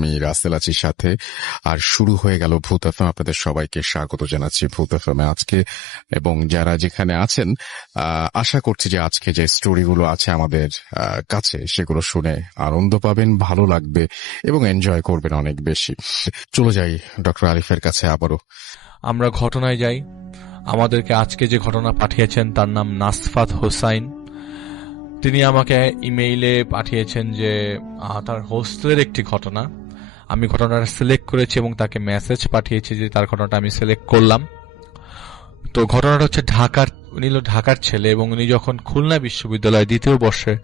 আমি রাসেল আছি সাথে। আর শুরু হয়ে গেল ভূত এফএম। আপনাদের সবাইকে স্বাগত জানাচ্ছি ভূত এফএমে আজকে, এবং যারা যেখানে আছেন আশা করছি যে আজকে যে স্টোরিগুলো আছে আমাদের কাছে সেগুলো শুনে আনন্দ পাবেন, ভালো লাগবে এবং এনজয় করবেন অনেক বেশি। চলে যাই ডক্টর আরিফের কাছে আবারও। আমরা ঘটনায় যাই। আমাদেরকে আজকে যে ঘটনা পাঠিয়েছেন তার নাম নাসফাত হোসাইন। তিনি আমাকে ইমেইলে পাঠিয়েছেন যে তার হোস্টেলের একটি ঘটনা। আমি ঘটনাটা সিলেক্ট করেছি এবং তাকে মেসেজ পাঠিয়েছি যে তার ঘটনাটা আমি সিলেক্ট করলাম। তো ঘটনাটা হচ্ছে উনি হলো ঢাকার ছেলে এবং উনি যখন খুলনা বিশ্ববিদ্যালয়ে দ্বিতীয় বর্ষে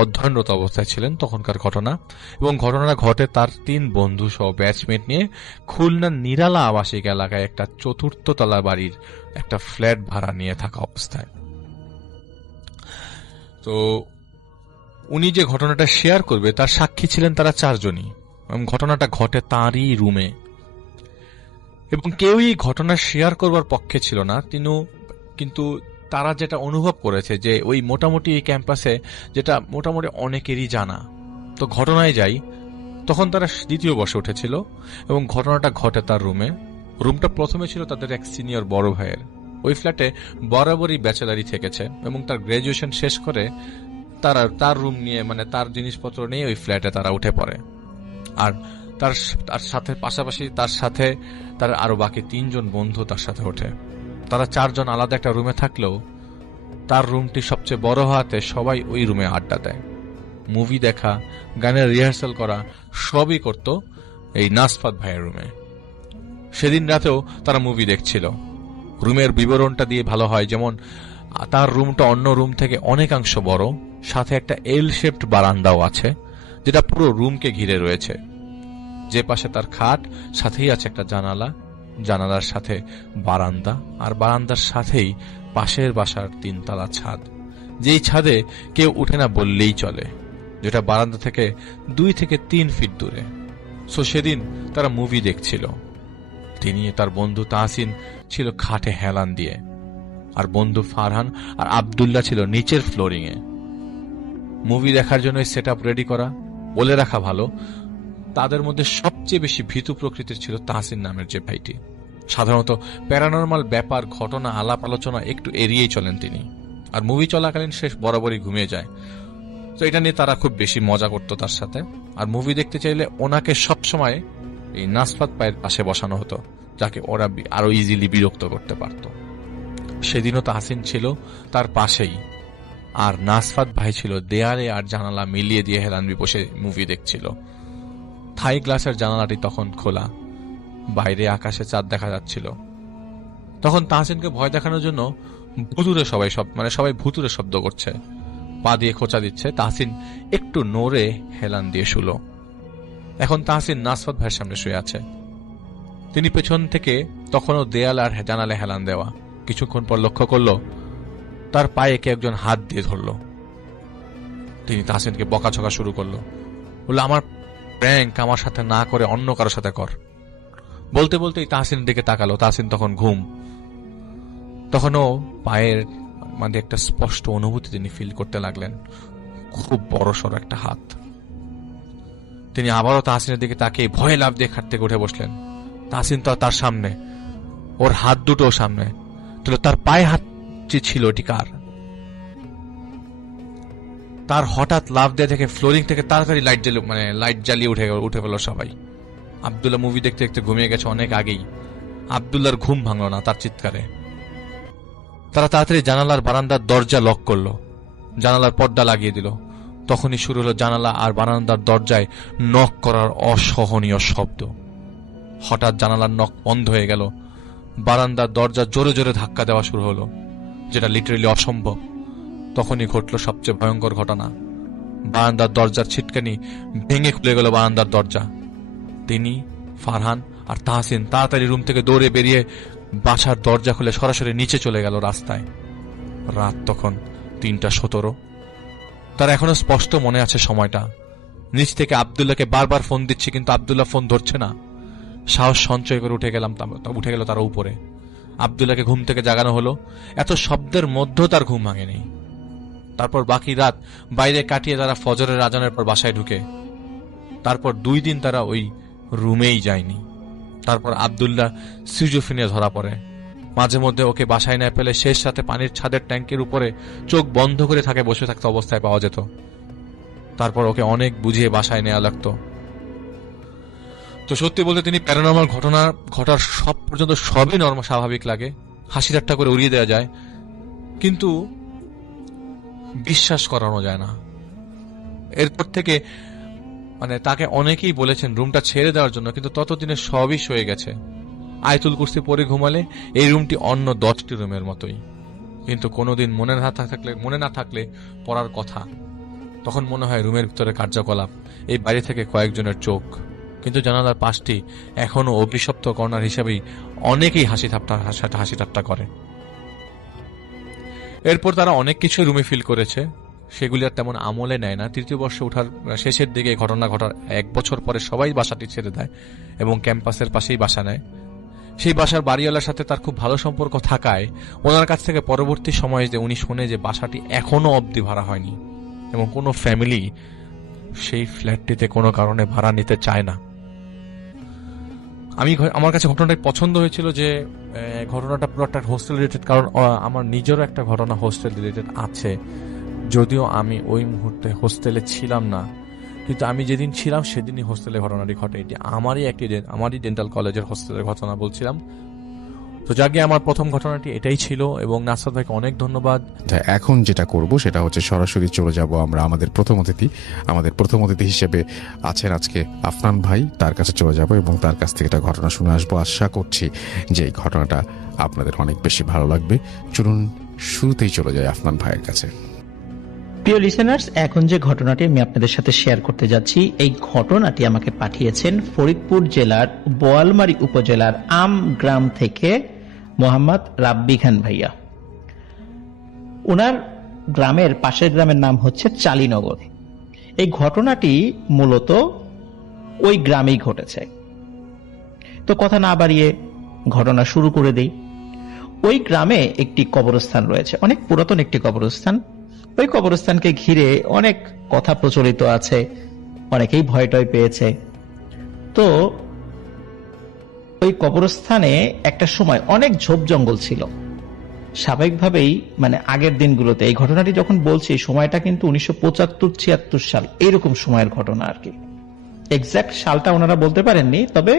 অধ্যয়নরত অবস্থায় ছিলেন তখনকার ঘটনা। এবং ঘটনাটা ঘটে তার 3 বন্ধু সহ ব্যাচমেট নিয়ে খুলনার নিরালা আবাসিক এলাকায় একটা 4th তলা বাড়ির একটা ফ্ল্যাট ভাড়া নিয়ে থাকা অবস্থায়। তো উনি যে ঘটনাটা শেয়ার করবে তার সাক্ষী ছিলেন তারা 4 জনই, এবং ঘটনাটা ঘটে তাঁরই রুমে। এবং কেউই ঘটনা শেয়ার করবার পক্ষে ছিল না, কিন্তু তারা যেটা অনুভব করেছে যে ওই মোটামুটি এই ক্যাম্পাসে যেটা মোটামুটি অনেকেরই জানা। তো ঘটনায় যাই, তখন তারা দ্বিতীয় বর্ষে উঠেছিল এবং ঘটনাটা ঘটে তার রুমে। রুমটা প্রথমে ছিল তাদের এক সিনিয়র বড় ভাইয়ের। ওই ফ্ল্যাটে বরাবরই ব্যাচেলারি থেকেছে এবং তার গ্রাজুয়েশন শেষ করে তার রুম নিয়ে, মানে তার জিনিসপত্র নিয়ে ওই ফ্ল্যাটে তারা উঠে পড়ে। আর তার সাথে পাশাপাশি তার সাথে তার আরো বাকি 3 জন বন্ধু তার সাথে ওঠে। তারা 4 জন আলাদা একটা রুমে থাকলেও তার রুমটি সবচেয়ে বড় হওয়াতে সবাই ওই রুমে আড্ডা দেয়। মুভি দেখা, গানের রিহার্সাল করা সবই করত এই নাসফাত ভাইয়ের রুমে। সেদিন রাতেও তারা মুভি দেখছিল। রুমের বিবরণটা দিয়ে ভালো হয়, যেমন তার রুমটা অন্য রুম থেকে অনেকাংশ বড়, সাথে একটা এল শেপড বারান্দাও আছে যেটা পুরো রুমকে ঘিরে রয়েছে। যে পাশে তার খাট, সাথেই আছে একটা জানালা, জানালার সাথে বারান্দা, আর বারান্দার সাথেই পাশের বাসার 3 তলা ছাদ, যেই ছাদে কেউ উঠে না বললেই চলে, যেটা বারান্দা থেকে 2 থেকে 3 ফিট দূরে। সো সেদিন তারা মুভি দেখছিল। তিনি তার বন্ধু তাহসিন ছিল খাটে হেলান দিয়ে, আর বন্ধু ফারহান আর আব্দুল্লাহ ছিল নিচের ফ্লোরিং এ। মুভি দেখার জন্য সেট আপ রেডি করা। বলে রাখা ভালো, তাদের মধ্যে সবচেয়ে বেশি ভীতু প্রকৃতির ছিল তাহসিন নামের যে ভাইটি। সাধারণত প্যারানরমাল ব্যাপার, ঘটনা, আলাপ আলোচনা একটু এড়িয়েই চলেন তিনি, আর মুভি চলাকালীন শেষ বরাবরই ঘুমিয়ে যায়। তো এটা নিয়ে তারা খুব বেশি মজা করত তার সাথে। আর মুভি দেখতে চাইলে ওনাকে সবসময় এই নাসফাত পায়ের পাশে বসানো হতো, যাকে ওরা আরো ইজিলি বিরক্ত করতে পারত। সেদিনও তাহসিন ছিল তার পাশেই, আর নাসফাত ভাই ছিল দেয়ালে আর জানালা মিলিয়ে দিয়ে হেলানবি বসে মুভি দেখছিল। থাই গ্লাসের জানালাটি তখন খোলা, বাইরে আকাশে চাঁদ দেখা যাচ্ছিল। তখন তাহসিনকে ভয় দেখানোর জন্য সবাই ভুতুরে শব্দ করছে, পা দিয়ে খোঁচা দিচ্ছে। তাহসিন একটু নড়ে হেলান দিয়ে শুলো। এখন তাহসিন নাসফাত ভাইয়ের সামনে শুয়ে আছে। তিনি পেছন থেকে তখনও দেয়াল আর জানালে হেলান দেওয়া। কিছুক্ষণ পর লক্ষ্য করল তার পায়ে কে একজন হাত দিয়ে ধরল। তিনি তাহসিনকে বকাঝকা শুরু করলো, বলল, আমার প্র্যাঙ্ক আমার সাথে না করে অন্য কারো সাথে কর। বলতে বলতেই তাহসিনের দিকে তাকালো। তাহসিন তখন ঘুম। তখনও পায়ের মানে একটা স্পষ্ট অনুভূতি তিনি ফিল করতে লাগলেন, খুব বড়সড় একটা হাত। তিনি আবারও তাহসিনের দিকে তাকিয়ে ভয়ে লাফ দিয়ে খাট থেকে উঠে বসলেন। তাহসিন তো তার সামনে, ওর হাত দুটো সামনে, তার পায়ে হাত যে ছিল এটি কার? তার হঠাৎ লাফ দিয়ে থেকে ফ্লোরিং থেকে তাড়াতাড়ি লাইট জ্বালিয়ে উঠে গেল সবাই। আব্দুল্লাহ মুভি দেখতে দেখতে ঘুমিয়ে গেছে অনেক আগেই। আব্দুল্লাহর ঘুম ভাঙল না তার চিৎকারে। তারা তাড়াতাড়ি জানালার বারান্দার দরজা লক করলো, জানালার পর্দা লাগিয়ে দিল। তখনই শুরু হলো জানালা আর বারান্দার দরজায় নক করার অসহনীয় শব্দ। হঠাৎ জানালার নক বন্ধ হয়ে গেল। বারান্দার দরজা জোরে জোরে ধাক্কা দেওয়া শুরু হলো, যেটা লিটারেলি অসম্ভব। তখনই ঘটল সবচেয়ে ভয়ঙ্কর ঘটনা। বারান্দার দরজার ছিটকানি ভেঙে খুলে গেল বারান্দার দরজা। তিনি, ফারহান আর তাহসিন তাড়াতাড়ি রুম থেকে দৌড়ে বেরিয়ে বাসার দরজা খুলে সরাসরি নিচে চলে গেল রাস্তায়। রাত তখন 3:17। তার এখনো স্পষ্ট মনে আছে সময়টা। নিচ থেকে আব্দুল্লাহকে বারবার ফোন দিচ্ছি, কিন্তু আব্দুল্লাহ ফোন ধরছে না। সাহস সঞ্চয় করে উঠে গেল তার উপরে। আব্দুল্লাহকে ঘুম থেকে জাগানো হলো। এত শব্দের মধ্যেও তার ঘুম ভাঙেনি। তারপর বাকি রাত বাইরে কাটিয়ে তারা ফজরের আজানের পর বাসায় ঢুকে তারপর 2 দিন তারা ওই রুমেই যায়নি। তারপর আব্দুল্লাহ সিজোফ্রেনিয়া ধরা পড়ে। মাঝে মধ্যে ওকে বাসায় না পেলে শেষ রাতে পানির ছাদের ট্যাঙ্কের উপরে চোখ বন্ধ করে থাকে বসে থাকতে অবস্থায় পাওয়া যেত। তারপর ওকে অনেক বুঝিয়ে বাসায় নেওয়া লাগতো। তো সত্যি বলতে তিনি প্যারানর্মাল ঘটনা ঘটার সব পর্যন্ত সবই স্বাভাবিক লাগে, হাসি ঠাট্টা করে উড়িয়ে দেওয়া যায়, কিন্তু বিশ্বাস করানো যায় না। এরপর থেকে তাকে অনেকেই বলেছেন রুমটা ছেড়ে দেওয়ার জন্য, কিন্তু ততদিনে সবই সয়ে গেছে। আয়াতুল কুরসি পড়ে ঘুমালে এই রুমটি অন্য 10টি রুমের মতোই, কিন্তু কোনোদিন মনে না থাকলে পড়ার কথা, তখন মনে হয় রুমের ভিতরে কার্যকলাপ, এই বাইরে থেকে কয়েকজনের চোখ, কিন্তু জানালার পাশটি এখনো অভিশপ্ত কর্নার হিসেবেই অনেকেই হাসি ঠাট্টা করে। এরপর তারা অনেক কিছু রুমে ফিল করেছে, সেগুলি আর তেমন আমলে নেয় না। 3য় বর্ষে ওঠার শেষের দিকে ঘটনা ঘটার 1 বছর পরে সবাই বাসাটি ছেড়ে দেয় এবং ক্যাম্পাসের পাশেই বাসা নেয়। সেই বাসার বাড়িওয়ালার সাথে তার খুব ভালো সম্পর্ক থাকায় ওনার কাছ থেকে পরবর্তী সময়ে যে উনি শোনে যে বাসাটি এখনো অবধি ভাড়া হয়নি এবং কোনো ফ্যামিলি সেই ফ্ল্যাটটিতে কোনো কারণে ভাড়া নিতে চায় না। আমার কাছে ঘটনাটাই পছন্দ হয়েছিল যে ঘটনাটা পুরো একটা হোস্টেল রিলেটেড, কারণ আমার নিজেরও একটা ঘটনা হোস্টেল রিলেটেড আছে, যদিও আমি ওই মুহূর্তে হোস্টেলে ছিলাম না, কিন্তু আমি যেদিন ছিলাম সেদিনই হোস্টেলে ঘটনাটি ঘটে। এটি আমারই ডেন্টাল কলেজের হোস্টেলের ঘটনা বলছিলাম। তো যাকে আমার প্রথম ঘটনাটি এটাই ছিল, এবং নাসরাত ভাইকে অনেক ধন্যবাদ। এখন যেটা করব সেটা হচ্ছে সরাসরি চলে যাব আমরা আমাদের প্রথম অতিথি হিসেবে আছেন আজকে আফনান ভাই, তার কাছে চলে যাব এবং তার কাছ থেকে একটা ঘটনা শুনে আসবো। আশা করছি যে এই ঘটনাটা আপনাদের অনেক বেশি ভালো লাগবে। চলুন শুরুতেই চলে যায় আফনান ভাইয়ের কাছে। প্রিয় লিসেনার্স, এখন যে ঘটনাটি আমি আপনাদের সাথে শেয়ার করতে যাচ্ছি, এই ঘটনাটি আমাকে পাঠিয়েছেন ফরিদপুর জেলার বোয়ালমারী উপজেলার আম গ্রাম থেকে মোহাম্মদ রাব্বি খান ভাইয়া। ওনার গ্রামের পাশের গ্রামের নাম হচ্ছে চালিনগর। এই ঘটনাটি মূলত ওই গ্রামেই ঘটেছে। তো কথা না বাড়িয়ে ঘটনা শুরু করে দেই। ওই গ্রামে একটি কবরস্থান রয়েছে, অনেক পুরাতন একটি কবরস্থান। ওই কবরস্থানকে ঘিরে অনেক কথা প্রচলিত আছে, অনেকেই ভয় টয় পেয়েছে। তো ওই কবরস্থানে একটা সময় অনেক ঝোপ জঙ্গল ছিল। স্বাভাবিকভাবেই আগের দিনগুলোতে, এই ঘটনাটি যখন বলছি সময়টা কিন্তু 1975-76 সাল, এইরকম সময়ের ঘটনা আর কি। এক্সাক্ট সালটা ওনারা বলতে পারেননি, তবে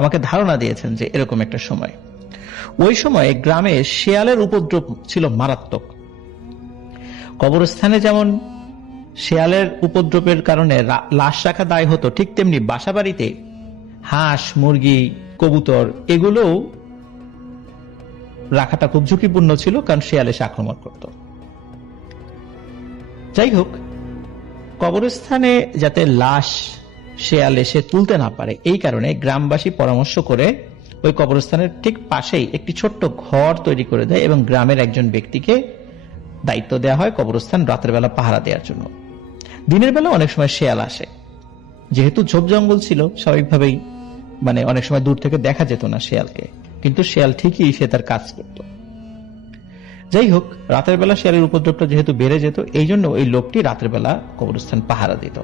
আমাকে ধারণা দিয়েছেন যে এরকম একটা সময়। ওই সময় গ্রামে শেয়ালের উপদ্রব ছিল মারাত্মক। কবরস্থানে যেমন শেয়ালের উপদ্রবের কারণে লাশ রাখা দায় হতো, ঠিক তেমনি বাসা বাড়িতে হাঁস, মুরগি, কবুতর এগুলোও রাখাটা খুব ঝুঁকিপূর্ণ ছিল, কারণ শেয়াল এসে আক্রমণ করত। যাই হোক, কবরস্থানে যাতে লাশ শেয়াল এসে তুলতে না পারে, এই কারণে গ্রামবাসী পরামর্শ করে ওই কবরস্থানের ঠিক পাশেই একটি ছোট্ট ঘর তৈরি করে দেয় এবং গ্রামের একজন ব্যক্তিকে দায়িত্ব দেওয়া হয় কবরস্থান রাতের বেলা পাহারা দেওয়ার জন্য। দিনের বেলা অনেক সময় শেয়াল আসে, যেহেতু ঝোপ জঙ্গল ছিল স্বাভাবিকভাবেই অনেক সময় দূর থেকে দেখা যেত না শেয়ালকে, কিন্তু শেয়াল ঠিকই সে তার কাজ করত। যাই হোক, রাতের বেলা শেয়ালের উপদ্রবটা যেহেতু বেড়ে যেত, এই জন্য ওই লোকটি রাতের বেলা কবরস্থান পাহারা দিত।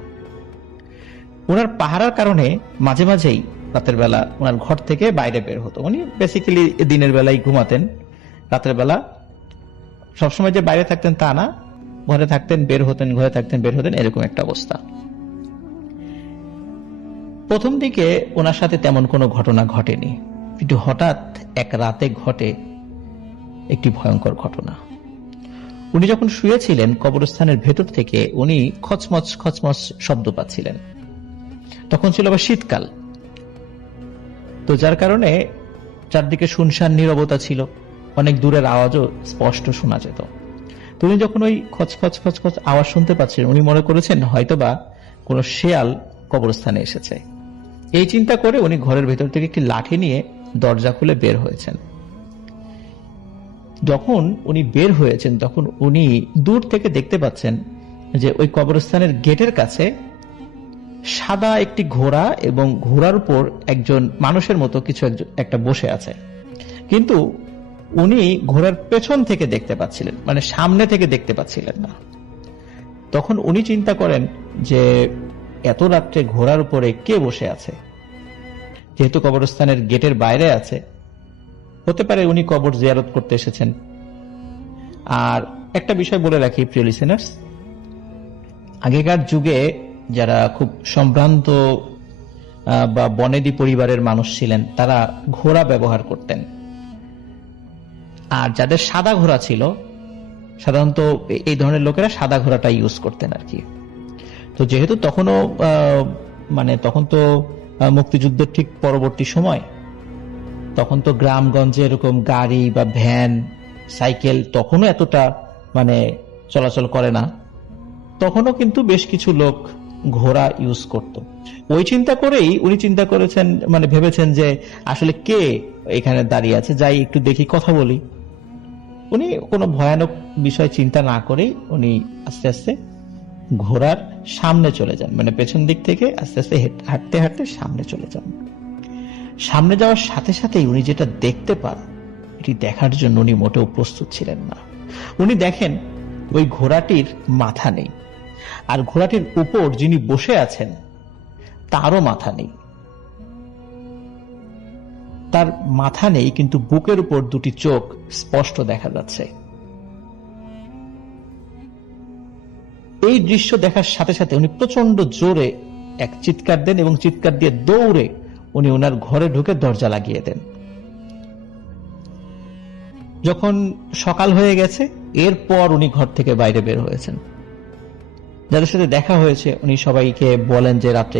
ওনার পাহারার কারণে মাঝে মাঝেই রাতের বেলা ওনার ঘর থেকে বাইরে বের হতো। উনি বেসিক্যালি দিনের বেলায় ঘুমাতেন, রাতের বেলা সবসময় যে বাইরে থাকতেন তা না, ঘরে থাকতেন বের হতেন, ঘরে থাকতেন বের হতেন, এরকম একটা অবস্থা। প্রথম দিকে ওনার সাথে তেমন কোনো ঘটনা ঘটেনি, কিন্তু হঠাৎ এক রাতে ঘটে একটি ভয়ঙ্কর ঘটনা। উনি যখন শুয়েছিলেন, কবরস্থানের ভেতর থেকে উনি খচমচ খচমচ শব্দ পাচ্ছিলেন। তখন ছিল আবার শীতকাল, তো যার কারণে চারদিকে শুনশান নীরবতা ছিল, অনেক দূরের আওয়াজও স্পষ্ট শোনা যেত। তিনি যখন ওই খচখচ খচখচ আওয়াজ শুনতে পাচ্ছেন, উনি মনে করেছেন হয়তোবা কোনো শেয়াল কবরস্থানে এসেছে। এই চিন্তা করে উনি ঘরের ভেতর থেকে একটি লাঠি নিয়ে দরজা খুলে বের হয়েছেন। যখন উনি বের হয়েছেন, তখন উনি দূর থেকে দেখতে পাচ্ছেন যে ওই কবরস্থানের গেটের কাছে সাদা একটি ঘোড়া এবং ঘোড়ার উপর একজন মানুষের মতো কিছু একটা বসে আছে, কিন্তু উনি ঘোড়ার পেছন থেকে দেখতে পাচ্ছিলেন, সামনে থেকে দেখতে পাচ্ছিলেন না। তখন উনি চিন্তা করেন যে এত রাত্রে ঘোড়ার উপরে কে বসে আছে? যেহেতু কবরস্থানের গেটের বাইরে আছে, হতে পারে উনি কবর জিয়ারত করতে এসেছেন। আর একটা বিষয় বলে রাখি প্রিয় লিসেনার্স, আগেকার যুগে যারা খুব সম্ভ্রান্ত বা বনেদি পরিবারের মানুষ ছিলেন, তারা ঘোড়া ব্যবহার করতেন। আর যাদের সাদা ঘোড়া ছিল, সাধারণত এই ধরনের লোকেরা সাদা ঘোড়াটা ইউজ করতেন আর কি। তো যেহেতু তখনও তখন তো মুক্তিযুদ্ধের ঠিক পরবর্তী সময়, তখন তো গ্রামগঞ্জে এরকম গাড়ি বা ভ্যান, সাইকেল তখনও এতটা চলাচল করে না। তখনও কিন্তু বেশ কিছু লোক ঘোড়া ইউজ করত। ওই চিন্তা করেই উনি চিন্তা করেছেন, ভেবেছেন যে আসলে কে এখানে দাঁড়িয়ে আছে, যাই একটু দেখি, কথা বলি। উনি কোনো ভয়ানক বিষয় চিন্তা না করেই উনি আস্তে আস্তে ঘোড়ার সামনে চলে যান, পেছন দিক থেকে আস্তে আস্তে হাঁটতে হাঁটতে সামনে চলে যান। সামনে যাওয়ার সাথে সাথেই উনি যেটা দেখতে পান, এটি দেখার জন্য উনি মোটেও প্রস্তুত ছিলেন না। উনি দেখেন ওই ঘোড়াটির মাথা নেই, আর ঘোড়াটির উপর যিনি বসে আছেন তারও মাথা নেই। তার মাথা নেই, কিন্তু বুকের উপর দুটি চোখ স্পষ্ট দেখা যাচ্ছে। এই দৃশ্য দেখার সাথে সাথে উনি প্রচন্ড জোরে এক চিৎকার দেন এবং চিৎকার দিয়ে দৌড়ে উনি ওনার ঘরে ঢুকে দরজা লাগিয়ে দেন। যখন সকাল হয়ে গেছে, এরপর উনি ঘর থেকে বাইরে বের হয়েছেন। যাদের সাথে দেখা হয়েছে উনি সবাইকে বলেন যে রাত্রে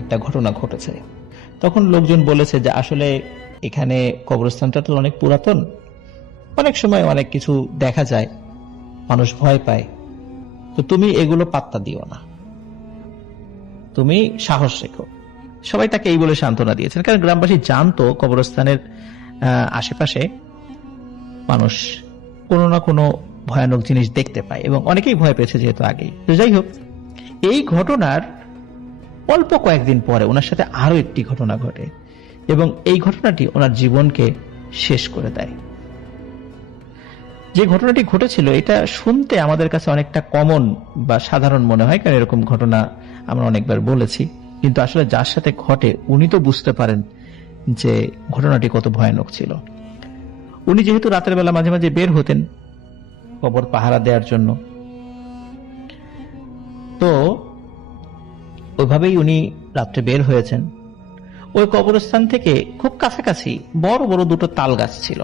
একটা ঘটনা ঘটেছে। তখন লোকজন বলেছে যে আসলে এখানে কবরস্থানটা তো অনেক পুরাতন, অনেক সময় অনেক কিছু দেখা যায়, মানুষ ভয় পায়, তো তুমি এগুলো পাত্তা দিও না, তুমি সাহস রেখো। সবাই তাকে এই বলে সান্ত্বনা দিয়েছেন, কারণ গ্রামবাসী জানতো কবরস্থানের আশেপাশে মানুষ কোনো না কোনো ভয়ানক জিনিস দেখতে পায়, এবং অনেকেই ভয় পেয়েছে যেহেতু আগেই। তো যাই হোক, এই ঘটনার অল্প কয়েকদিন পরে ওনার সাথে আরো একটি ঘটনা ঘটে, এবং এই ঘটনাটি ওনার জীবনকে শেষ করে দেয়। যে ঘটনাটি ঘটেছিল, এটা শুনতে আমাদের কাছে অনেকটা কমন বা সাধারণ মনে হয়, কারণ এরকম ঘটনা আমরা অনেকবার বলেছি, কিন্তু আসলে যার সাথে ঘটে উনি তো বুঝতে পারেন যে ঘটনাটি কত ভয়ানক ছিল। উনি যেহেতু রাতের বেলা মাঝে মাঝে বের হতেন কবর পাহারা দেওয়ার জন্য, তো ওইভাবেই উনি রাত্রে বের হয়েছেন। ওই কবরস্থান থেকে খুব কাছাকাছি বড় বড় দুটো তাল গাছ ছিল।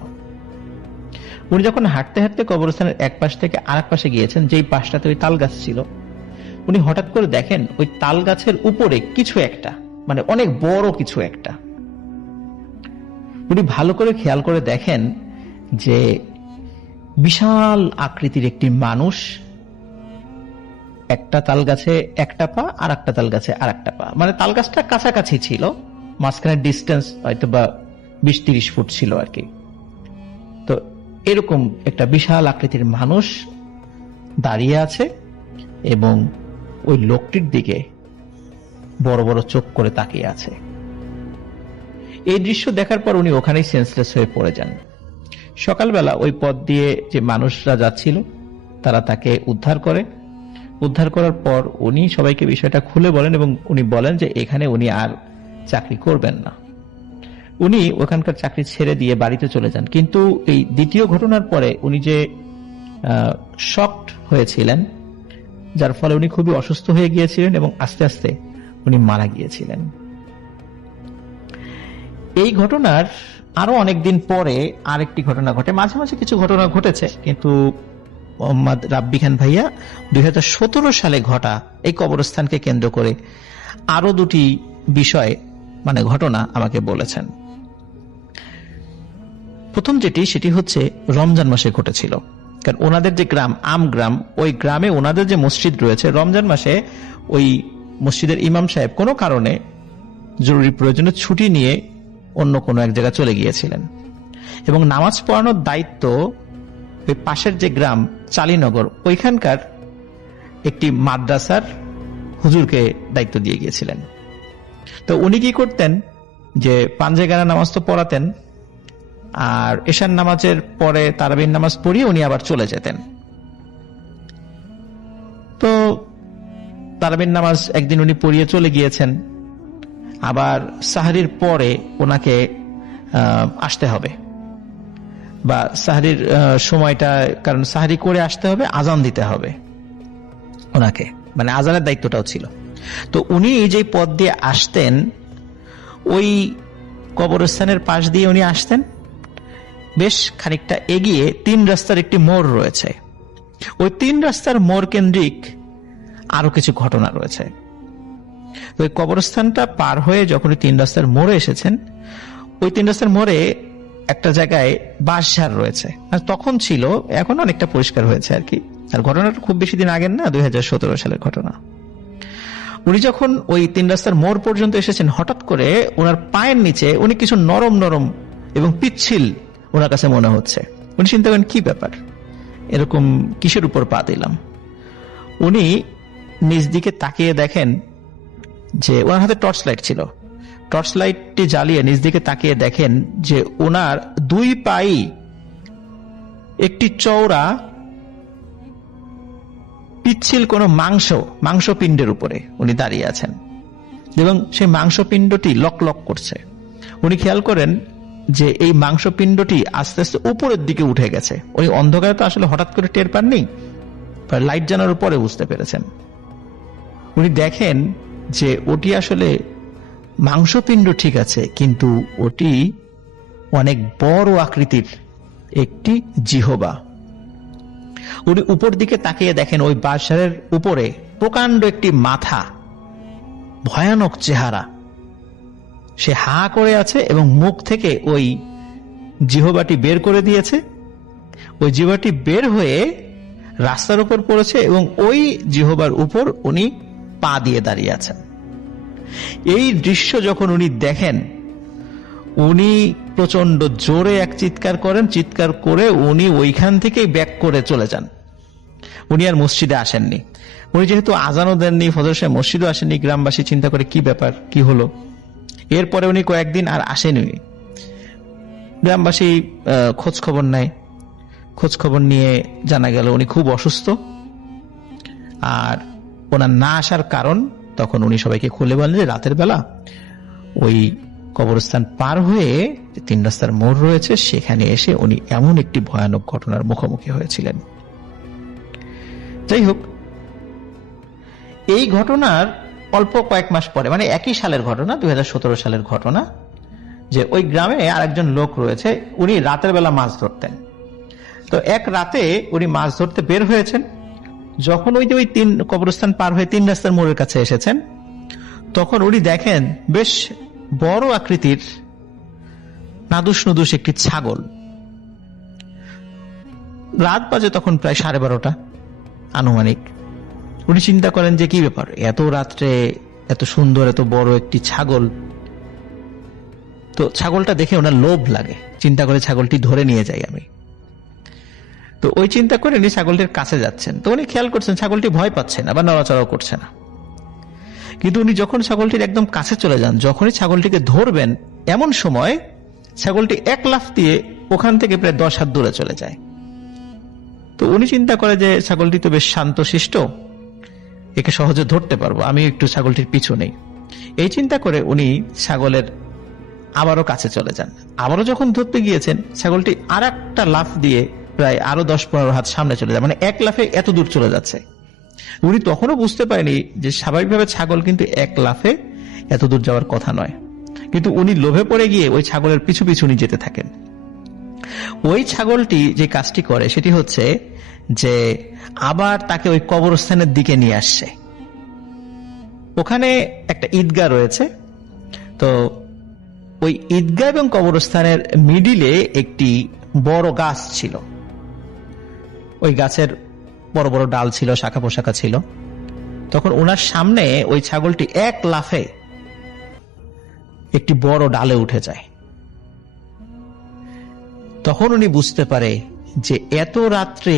উনি যখন হাঁটতে হাঁটতে কবরস্থানের এক পাশ থেকে আরেক পাশে গিয়েছেন, যেই পাশটাতে ওই তাল গাছ ছিল, উনি হঠাৎ করে দেখেন ওই তাল গাছের উপরে কিছু একটা, অনেক বড় কিছু একটা। উনি ভালো করে খেয়াল করে দেখেন যে বিশাল আকৃতির একটি মানুষ, একটা তাল গাছে একটা পা, আর একটা তাল গাছে আর একটা পা, তাল গাছটা কাছাকাছি ছিল, মাঝখানের ডিস্টেন্স হয়তো বা 20-30 ফুট ছিল আর কি। তো এরকম একটা বিশাল আকৃতির মানুষ দাঁড়িয়ে আছে, এবং ওই লোকটির দিকে বড় বড় চোখ করে তাকিয়ে আছে। এই দৃশ্য দেখার পর উনি ওখানেই সেন্সলেস হয়ে পড়ে যান। সকালবেলা ওই পথ দিয়ে যে মানুষরা যাচ্ছিল তারা তাকে উদ্ধার করে। উদ্ধার করার পর উনি সবাইকে বিষয়টা খুলে বলেন, এবং উনি বলেন যে এখানে উনি আর চাকরি করবেন না। উনি ওখানকার চাকরি ছেড়ে দিয়ে বাড়িতে চলে যান। কিন্তু এই দ্বিতীয় ঘটনার পরে উনি যে শকড হয়েছিলেন, যার ফলে উনি খুবই অসুস্থ হয়ে গিয়েছিলেন, এবং আস্তে আস্তে উনি মারা গিয়েছিলেন। এই ঘটনার আরো অনেকদিন পরে আরেকটি ঘটনা ঘটে। মাঝে মাঝে কিছু ঘটনা ঘটেছে, কিন্তু মোহাম্মদ রাব্বি খান ভাইয়া 2017 সালে ঘটা এই কবরস্থানকে কেন্দ্র করে আরো দুটি বিষয় ঘটনা আমাকে বলেছেন। প্রথম সেটি হচ্ছে রমজান মাসে ঘটেছিল। কারণ ওনাদের যে গ্রাম আমগ্রাম, ওই গ্রামে ওনাদের যে মসজিদ রয়েছে, রমজান মাসে ওই মসজিদের ইমাম সাহেব কোনো কারণে জরুরি প্রয়োজনে ছুটি নিয়ে অন্য কোনো এক জায়গায় চলে গিয়েছিলেন, এবং নামাজ পড়ানোর দায়িত্ব ওই পাশের যে গ্রাম চালিনগর, ওইখানকার একটি মাদ্রাসার হুজুরকে দায়িত্ব দিয়ে গিয়েছিলেন। তো উনি কি করতেন, যে পাঞ্জেগানা নামাজ তো পড়াতেন, আর এশার নামাজের পরে তারাবির নামাজ পড়িয়ে উনি আবার চলে যেতেন। তো তারাবির নামাজ একদিন উনি পড়িয়ে চলে গিয়েছেন, আবার সাহরির পরে ওনাকে আসতে হবে, বা সাহরির সময়টা, কারণ সাহরি করে আসতে হবে, আজান দিতে হবে ওনাকে, মানে আজানের দায়িত্বটাও ছিল। তো উনি যে পথ দিয়ে আসতেন, ওই কবরস্থানের পাশ দিয়ে উনি আসতেন। বেশ খানিকটা এগিয়ে 3 রাস্তার একটি মোড় রয়েছে। ওই 3 রাস্তার মোড় কেন্দ্রিক আরো কিছু ঘটনা রয়েছে। ওই কবরস্থানটা পার হয়ে যখন 3 রাস্তার মোড়ে এসেছেন, ওই 3 রাস্তার মোড়ে একটা জায়গায় বাঁশঝাড় রয়েছে। আর তখন ছিল, এখন অনেকটা পরিষ্কার হয়েছে আর কি। আর ঘটনাটা খুব বেশি দিন আগের না, 2017 সালের ঘটনা। উনি যখন ওই 3 রাস্তার মোড় পর্যন্ত এসেছেন, হঠাৎ করে ওনার পায়ের নিচে উনি কিছু নরম নরম এবং পিচ্ছিল ওনার কাছে মনে হচ্ছে। উনি চিন্তা করেন কি ব্যাপার, এরকম কিসের উপর পা দিলাম। উনি নিজ দিকে তাকিয়ে দেখেন যে ওনার হাতে টর্চ লাইট ছিল। টর্চ লাইটটি জ্বালিয়ে নিজ দিকে তাকিয়ে দেখেন যে ওনার 2 পাই একটি চওড়া পিচ্ছিল কোনো মাংসপিণ্ডের উপরে উনি দাঁড়িয়ে আছেন, এবং সেই মাংসপিণ্ডটি লক লক করছে। উনি খেয়াল করেন যে এই মাংসপিণ্ডটি আস্তে আস্তে উপরের দিকে উঠে গেছে। ওই অন্ধকারে তো আসলে হঠাৎ করে টের পাননি, লাইট জানার পরে বুঝতে পেরেছেন। উনি দেখেন যে ওটি আসলে মাংসপিণ্ড ঠিক আছে, কিন্তু ওটি অনেক বড় আকৃতির একটি জিহবা। উনি উপর দিকে তাকিয়ে দেখেন ওই বাঁশঝাড়ের উপরে প্রকাণ্ড একটি মাথা, ভয়ানক চেহারা। সে হা করে আছে এবং মুখ থেকে ওই জিহবাটি বের করে দিয়েছে। ওই জিহবাটি বের হয়ে রাস্তার উপর পড়েছে এবং ওই জিহবার উপর উনি পা দিয়ে দাঁড়িয়ে আছেন। এই দৃশ্য যখন উনি দেখেন, উনি প্রচন্ড জোরে এক চিৎকার করেন। চিৎকার করে উনি ওইখান থেকেই ব্যাক করে চলে যান। উনি আর মসজিদে আসেননি। উনি যেহেতু আজানও দেননি, ফজর সময় মসজিদও আসেননি, গ্রামবাসী চিন্তা করে কি ব্যাপার, কি হলো। এরপরে উনি কয়েকদিন আর আসেনি। গ্রামবাসী খোঁজ খবর নেয়। খোঁজ খবর নিয়ে জানা গেল উনি খুব অসুস্থ। আর ওনার না আসার কারণ তখন উনি সবাইকে খুলে বলেন যে রাতের বেলা ওই কবরস্থান পার হয়ে 3 রাস্তার মোড় রয়েছে, সেখানে এসে উনি এমন একটি ভয়ানক ঘটনার মুখোমুখি হয়েছিলেন। যাই হোক, এই ঘটনার অল্প কয়েক মাস পরে, মানে একই সালের ঘটনা, 2017 সালের ঘটনা, যে ওই গ্রামে আরেকজন লোক রয়েছে, উনি রাতের বেলা মাছ ধরতেন। তো এক রাতে উনি মাছ ধরতে বের হয়েছেন। যখন ওই যে ওই 3 কবরস্থান পার হয়ে 3 রাস্তার মোড়ের কাছে এসেছেন, তখন উনি দেখেন বেশ বড় আকৃতির নাদুস নুদুস একটি ছাগল। রাত বাজে তখন প্রায় 12:30 আনুমানিক। উনি চিন্তা করেন যে কি ব্যাপার, এত রাত্রে এত সুন্দর এত বড় একটি ছাগল। তো ছাগলটা দেখে ওনার লোভ লাগে, চিন্তা করে ছাগলটি ধরে নিয়ে যাই আমি। তো ওই চিন্তা করে উনি ছাগলটির কাছে যাচ্ছেন। তো উনি খেয়াল করছেন ছাগলটি ভয় পাচ্ছে না বা নড়াচড়াও করছে না। কিন্তু উনি যখন ছাগলটির একদম কাছে চলে যান, যখনই ছাগলটিকে ধরবেন, এমন সময় ছাগলটি এক লাফ দিয়ে ওখান থেকে প্রায় 10 হাত দূরে চলে যায়। তো উনি চিন্তা করে যে ছাগলটি তো বেশ শান্তশিষ্ট, একে সহজে ধরতে পারবো, আমি একটু ছাগলটির পিছু নেই। এই চিন্তা করে উনি ছাগলের আবারও কাছে চলে যান। আবারও যখন ধরতে গিয়েছেন, ছাগলটি আর একটা লাফ দিয়ে প্রায় আরো 10-15 হাত সামনে চলে যায়, মানে এক লাফে এত দূর চলে যাচ্ছে। উনি তখনও বুঝতে পারেনি যে স্বাভাবিকভাবে ছাগল কিন্তু এক লাফে এত দূর যাওয়ার কথা নয়, কিন্তু উনি লোভে পড়ে গিয়ে ওই ছাগলের পিছু পিছু উনি যেতে থাকেন। ওই ছাগলটি যে কাজটি করে সেটি হচ্ছে যে আবার তাকে ওই কবরস্থানের দিকে নিয়ে আসছে। ওখানে একটা ঈদগাহ রয়েছে। তো ওই ঈদগাহ এবং কবরস্থানের মিডিলে একটি বড় গাছ ছিল। ওই গাছের বড় বড় ডাল ছিল, শাখা পোশাখা ছিল। তখন ওনার সামনে ওই ছাগলটি এক লাফে একটি বড় ডালে উঠে যায়। তখন উনি বুঝতে পারে যে এত রাত্রে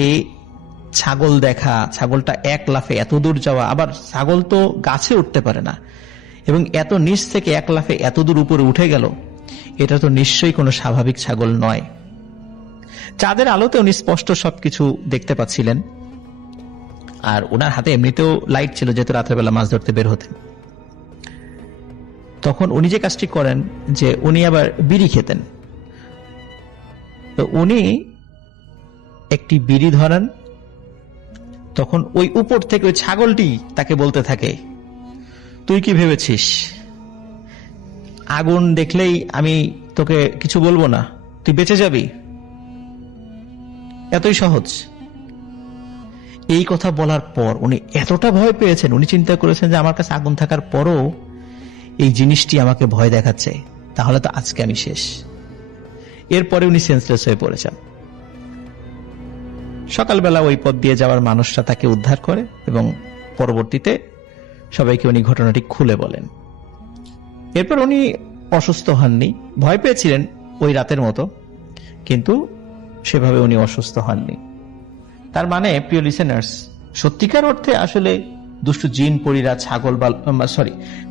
ছাগল দেখা, ছাগলটা এক লাফে এত দূর যাওয়া, আবার ছাগল তো গাছে উঠতে পারে না, এবং এত নিচ থেকে এক লাফে এত দূর উপরে উঠে গেল, এটা তো নিশ্চয়ই কোনো স্বাভাবিক ছাগল নয়। চাঁদের আলোতে উনি স্পষ্ট সবকিছু দেখতে পাচ্ছিলেন। আর ওনার হাতে এমনিতেও লাইট ছিল, যেহেতু রাতের বেলা মাছ ধরতে বের হতেন। তখন উনি যে কাজটি করেন যে উনি আবার বিড়ি খেতেন। তো উনি একটি বিড়ি ধরেন, তখন ওই উপর থেকে ওই ছাগলটি তাকে বলতে থাকে, তুই কি ভেবেছিস আগুন দেখলেই আমি তোকে কিছু বলবো না, তুই বেঁচে যাবি, এতই সহজ। এই কথা বলার পর উনি এতটা ভয় পেয়েছেন, উনি চিন্তা করেছেন যে আমার কাছে আগুন থাকার পরও এই জিনিসটি আমাকে ভয় দেখাচ্ছে, তাহলে তো আজকে আমি শেষ। এরপরে উনি সেন্সলেস হয়ে পড়েছেন। সকালবেলা ওই পথ দিয়ে যাওয়ার মানুষরা তাকে উদ্ধার করে এবং পরবর্তীতে সবাইকে উনি ঘটনাটি খুলে বলেন। এরপর উনি অসুস্থ হননি, ভয় পেয়েছিলেন ওই রাতের মতো, কিন্তু সেভাবে উনি অসুস্থ হননি। তার মানে প্রিয় লিসেনার্স, সত্যিকার অর্থে আসলে দুষ্টু জিন পরীরা ছাগল বা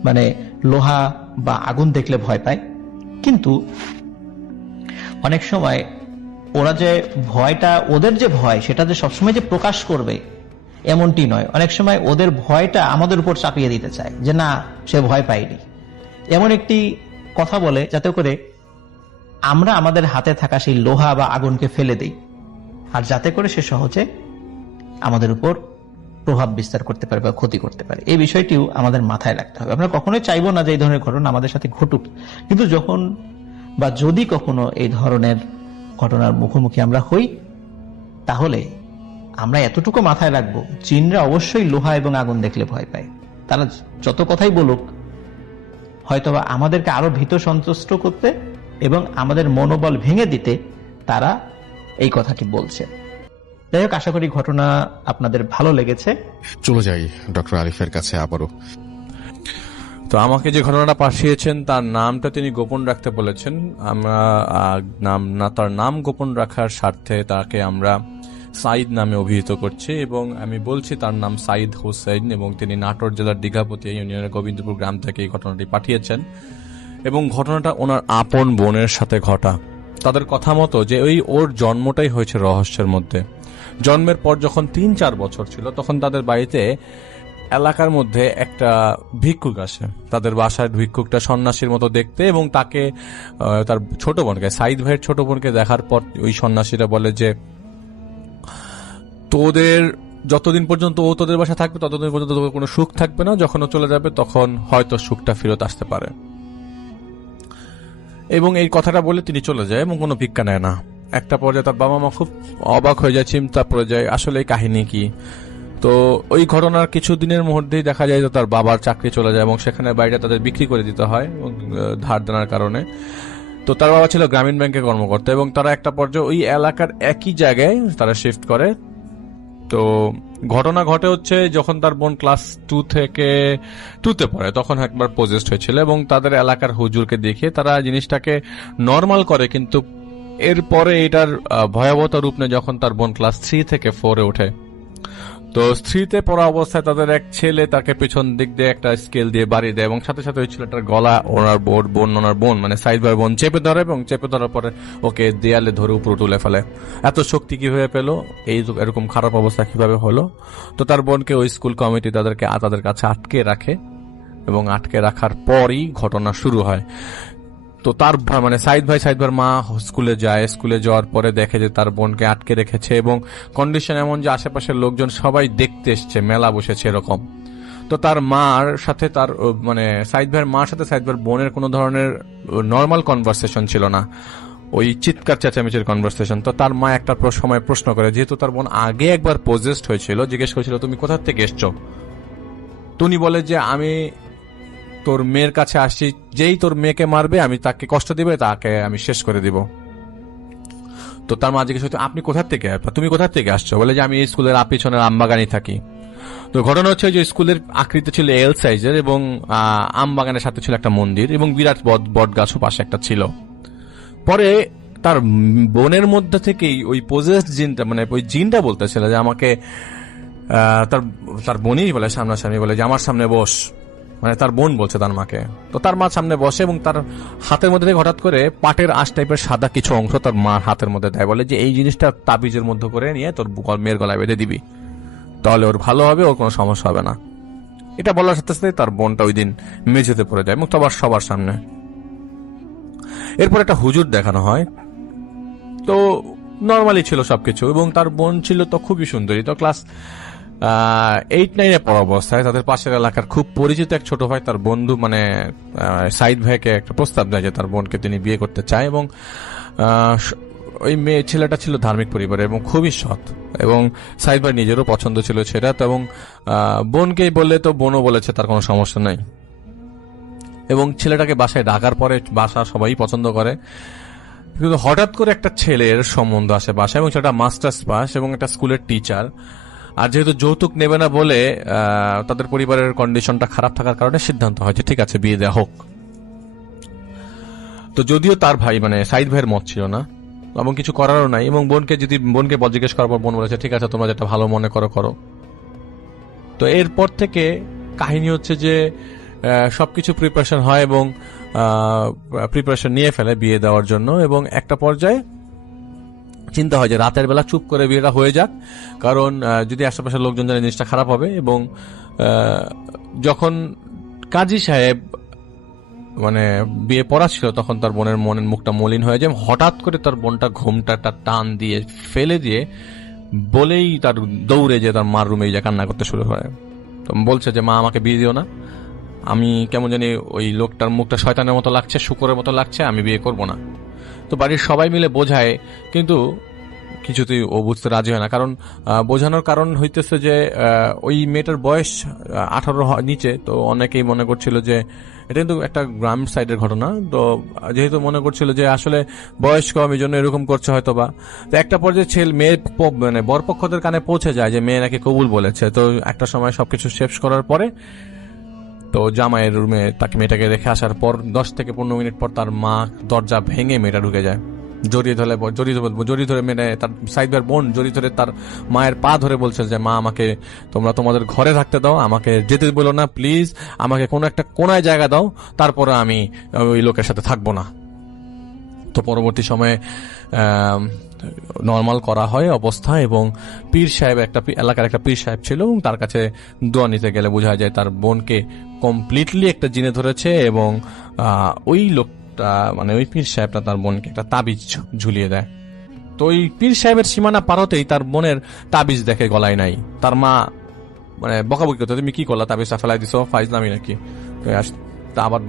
মানে লোহা বা আগুন দেখলে ভয় পায়, কিন্তু অনেক সময় ওরা যে ভয়টা, ওদের যে ভয় সেটা যে সবসময় যে প্রকাশ করবে এমনটি নয়। অনেক সময় ওদের ভয়টা আমাদের উপর চাপিয়ে দিতে চায় যে না, সে ভয় পায়নি, এমন একটি কথা বলে যাতে করে আমরা আমাদের হাতে থাকা সেই লোহা বা আগুনকে ফেলে দিই, আর যাতে করে সে সহজে আমাদের উপর প্রভাব বিস্তার করতে পারে বা ক্ষতি করতে পারে। এই বিষয়টিও আমাদের মাথায় রাখতে হবে। আমরা কখনোই চাইবো না যে এই ধরনের ঘটনা আমাদের সাথে ঘটুক, কিন্তু যখন বা যদি কখনো এই ধরনের ঘটনার মুখোমুখি আমরা হই, তাহলে আমরা এতটুকু মাথায় রাখবো, জিনরা অবশ্যই লোহা এবং আগুন দেখলে ভয় পায়। তারা যত কথাই বলুক, হয়তোবা আমাদেরকে আরো ভীত সন্ত্রস্ত করতে এবং আমাদের মনোবল ভেঙে দিতে তারা এই কথাটি বলছে। যাই হোক, আশা করি ঘটনা আপনাদের ভালো লেগেছে। চলে যাই ডক্টর আরিফের কাছে আবারও। তো আমাকে যে ঘটনাটা পাঠিয়েছেন তার নামটা তিনি গোপন রাখতে বলেছেন। আমরা তার নাম গোপন রাখার স্বার্থে তাকে আমরা সাইদ নামে অভিহিত করছি, এবং আমি বলছি তার নাম সাইদ হোসেন, এবং তিনি নাটোর জেলার দীঘাপতি ইউনিয়নের গোবিন্দপুর গ্রাম থেকে এই ঘটনাটি পাঠিয়েছেন। এবং ঘটনাটা ওনার আপন বোনের সাথে ঘটা। তাদের কথা মতো যে ওর জন্মটাই হয়েছে রহস্যের মধ্যে। জন্মের পর যখন 3-4 বছর ছিল, তখন তাদের বাড়িতে এলাকার মধ্যে একটা ভিক্ষুক আসে। তাদের বাসায় ভিক্ষুকটা সন্ন্যাসীর মতো দেখতে, এবং তাকে তার ছোট বোনকে, সাইদ ভাইয়ের ছোট বোনকে দেখার পর ওই সন্ন্যাসীরা বলে যে তোদের যতদিন পর্যন্ত ও তোদের বাসা থাকবে ততদিন পর্যন্ত তোদের কোনো সুখ থাকবে না, যখন ও চলে যাবে তখন হয়তো সুখটা ফেরত আসতে পারে। এবং এই কথাটা বলে তিনি চলে যায় এবং কোনো ভিক্ষা নেয় না। একটা পর্যায়ে তার বাবা মা খুব অবাক হয়ে যায়, চিন্তা পড়ে যায় আসলে এই কাহিনী কি। তো ওই ঘটনার কিছুদিনের মধ্যেই দেখা যায় যে তার বাবার চাকরি চলে যায় এবং সেখানে বাইরে তাদের বিক্রি করে দিতে হয় ধার দেনার কারণে। তো তার বাবা ছিল গ্রামীণ ব্যাংকের কর্মকর্তা, এবং তারা একটা পর্যায়ে ওই এলাকার একই জায়গায় তারা শিফট করে। তো ঘটনা ঘটে হচ্ছে যখন তার বোন ক্লাস 2 পড়ে, তখন একবার পজেসড হয়েছিল, এবং তাদের এলাকার হুজুরকে দেখে তারা জিনিসটাকে নর্মাল করে। কিন্তু এরপরে এটার ভয়াবহতা রূপ নেয় যখন তার বোন ক্লাস 3 থেকে 4-এ ওঠে। তো 3-তে পড়া অবস্থায় তাদের এক ছেলে তাকে পেছন দিক দিয়ে একটা স্কেল দিয়ে বাড়ি দেয়, এবং সাথে সাথে ওই ছেলেটার গলা ওনার বোন মানে সাইদ ভাইয়ের বোন চেপে ধরে, এবং চেপে ধরার পরে ওকে দেয়ালে ধরে উপরে তুলে ফেলে। এত শক্তি কিভাবে পেলো, এরকম খারাপ অবস্থা কিভাবে হলো? তো তার বোনকে ওই স্কুল কমিটি তাদের কাছে আটকে রাখে, এবং আটকে রাখার পরই ঘটনা শুরু হয়। তো তার মানে সাইদ ভাইয়ের মা স্কুলে যায়, স্কুলে যাওয়ার পরে দেখে যে তার বোনকে আটকে রেখেছে, এবং কন্ডিশন এমন যে আশেপাশের লোকজন সবাই দেখতে এসছে, মেলা বসেছে এরকম। তো তার মার সাথে মানে সাইদ ভাইয়ের মার সাথে সাইদ ভাইয়ের বোনের কোনো ধরনের নর্মাল কনভারসেশন ছিল না, ওই চিৎকার চেঁচামেচির কনভারসেশন। তো তার মা একটা সময় প্রশ্ন করে, যেহেতু তার বোন আগে একবার পজেসড হয়েছিল, জিজ্ঞেস করেছিল তুমি কোথা থেকে এসছো। তুমি বলে যে আমি তোর মেয়ের কাছে আসছি, যেই তোর মেয়েকে মারবে আমি তাকে কষ্ট দিবে, তাকে আমি শেষ করে দিব। তো তার মা জিজ্ঞেস করছে তুমি কোথা থেকে আসছো? বলে যে আমি এই স্কুলের পিছনের আমবাগানে থাকি। তো ঘটনা হচ্ছে যে স্কুলের আকৃতি ছিল এল সাইজের, এবং আমবাগানের সাথে ছিল একটা মন্দির, এবং বিরাট বট গাছও পাশে একটা ছিল। পরে তার বোনের মধ্যে থেকেই ওই পজেসড জিনটা, মানে ওই জিনটা বলতেছিল যে আমাকে, তার বোনই বলে সামনাসামনি বলে যে আমার সামনে বস, মানে তার বোন বলছে তার মাকে। তো তার মা সামনে বসে, এবং তার হাতের মধ্যে থেকে হঠাৎ করে পাটের আঁশ টাইপের সাদা কিছু অংশ তার মার হাতের মধ্যে দেয়, বলে যে এই জিনিসটা তাবিজের মধ্যে করে নিয়ে তোর মেয়ের গলায় বেঁধে দিবি। তাহলে ওর ভালো হবে, ওর কোনো সমস্যা হবে না। এটা বলার সাথে সাথে তার বোনটা ওই দিন মেঝেতে পড়ে যায়, এবং তো আবার সবার সামনে। এরপর একটা হুজুর দেখানো হয়। তো নর্মালি ছিল সবকিছু, এবং তার বোন ছিল তো খুবই সুন্দরী। তো ক্লাস 8-9 পড়া অবস্থায় তাদের পাশের এলাকার খুব পরিচিত এক ছোট ভাই তার বন্ধু মানে সাইদ ভাইকে একটা প্রস্তাব দেয় যে তার বোনকে তিনি বিয়ে করতে চায়, এবং ওই মেয়ে ছেলেটা ছিল ধার্মিক পরিবারের এবং খুবই সৎ, এবং সাইদ ভাই নিজেরও পছন্দ ছিল সেটা। তো এবং বোনকেই বললে তো বোনও বলেছে তার কোনো সমস্যা নাই, এবং ছেলেটাকে বাসায় ডাকার পরে বাসা সবাই পছন্দ করে। কিন্তু হঠাৎ করে একটা ছেলের সম্বন্ধ আসে বাসায়, এবং সেটা মাস্টার্স পাস এবং একটা স্কুলের টিচার। আর যেহেতু যৌতুক নেবে না বলে তাদের পরিবারের কন্ডিশনটা খারাপ থাকার কারণে সিদ্ধান্ত হয় যে ঠিক আছে বিয়ে দেওয়া হোক। তো যদিও তার ভাই মানে সাইদ ভাইয়ের মত ছিল না এবং কিছু করারও নাই, এবং বোনকে জিজ্ঞেস করার পর বোন বলেছে ঠিক আছে তোমরা যেটা ভালো মনে করো করো। তো এরপর থেকে কাহিনী হচ্ছে যে সবকিছু প্রিপারেশন হয় এবং প্রিপারেশন নিয়ে ফেলে বিয়ে দেওয়ার জন্য, এবং একটা পর্যায়ে চিন্তা হয় যে রাতের বেলা চুপ করে বিয়েটা হয়ে যাক, কারণ যদি আশেপাশের লোকজন জানে জিনিসটা খারাপ হবে। এবং যখন কাজী সাহেব মানে বিয়ে পড়াচ্ছিল তখন তার বোনের মনের মুখটা মলিন হয়ে যায়। হঠাৎ করে তার বোনটা ঘুমটা টান দিয়ে ফেলে দিয়ে বলেই তার দৌড়ে যে তার মার রুমে যা কান্না করতে শুরু করে। তো বলছে যে মা আমাকে বিয়ে দিও না, আমি কেমন জানি ওই লোকটার মুখটা শয়তানের মতো লাগছে, শুকরের মতো লাগছে, আমি বিয়ে করব না। তো বাড়ির সবাই মিলে বোঝায়, কিন্তু কিছুতেই ও বুঝতে রাজি হয় না। কারণ বোঝানোর কারণ হইতেছে যে ওই মেয়েটার বয়স 18 নিচে। তো অনেকেই মনে করছিল যে এটা কিন্তু একটা গ্রাম সাইডের ঘটনা, তো যেহেতু মনে করছিল যে আসলে বয়স কম এই জন্য এরকম করছে হয়তো বা। তো একটা পর্যায়ে মেয়ের মানে বরপক্ষদের কানে পৌঁছে যায় যে মেয়ে নাকি কবুল বলেছে। তো একটা সময় সবকিছু শেষ করার পরে তো জামাইয়ের রুমে তাকে মেয়েটাকে রেখে আসার পর 10 থেকে 15 মিনিট পর তার মা দরজা ভেঙে মেয়েটা ঢুকে যায়। জড়িয়ে ধরে মেয়ে তার সাইদ ভাইয়ের বোন জড়িয়ে ধরে তার মায়ের পা ধরে বলছে যে মা আমাকে তোমরা তোমাদের ঘরে থাকতে দাও, আমাকে যেতে বলো না প্লিজ, আমাকে কোনো একটা কোনায় জায়গা দাও, তারপরে আমি ওই লোকের সাথে থাকবো না। তো পরবর্তী সময়ে নর্মাল করা হয় অবস্থা, এবং পীর সাহেব এলাকার একটা পীর সাহেব ছিল, এবং তার কাছে দোয়া নিতে গেলে বোঝা যায় তার বোনকে কমপ্লিটলি একটা জিনে ধরেছে, এবং ওই লোকটা মানে ওই পীর সাহেবটা তার বোনকে একটা তাবিজ ঝুলিয়ে দেয়। তো ওই পীর সাহেবের সীমানা পার হতেই তার বোনের তাবিজ দেখে গলায় নাই। তার মা মানে বকাবকি করতে, তুমি কি করলা, তাবিজটা ফেলাই দিছো, ফাইজলামি নাকি। আবার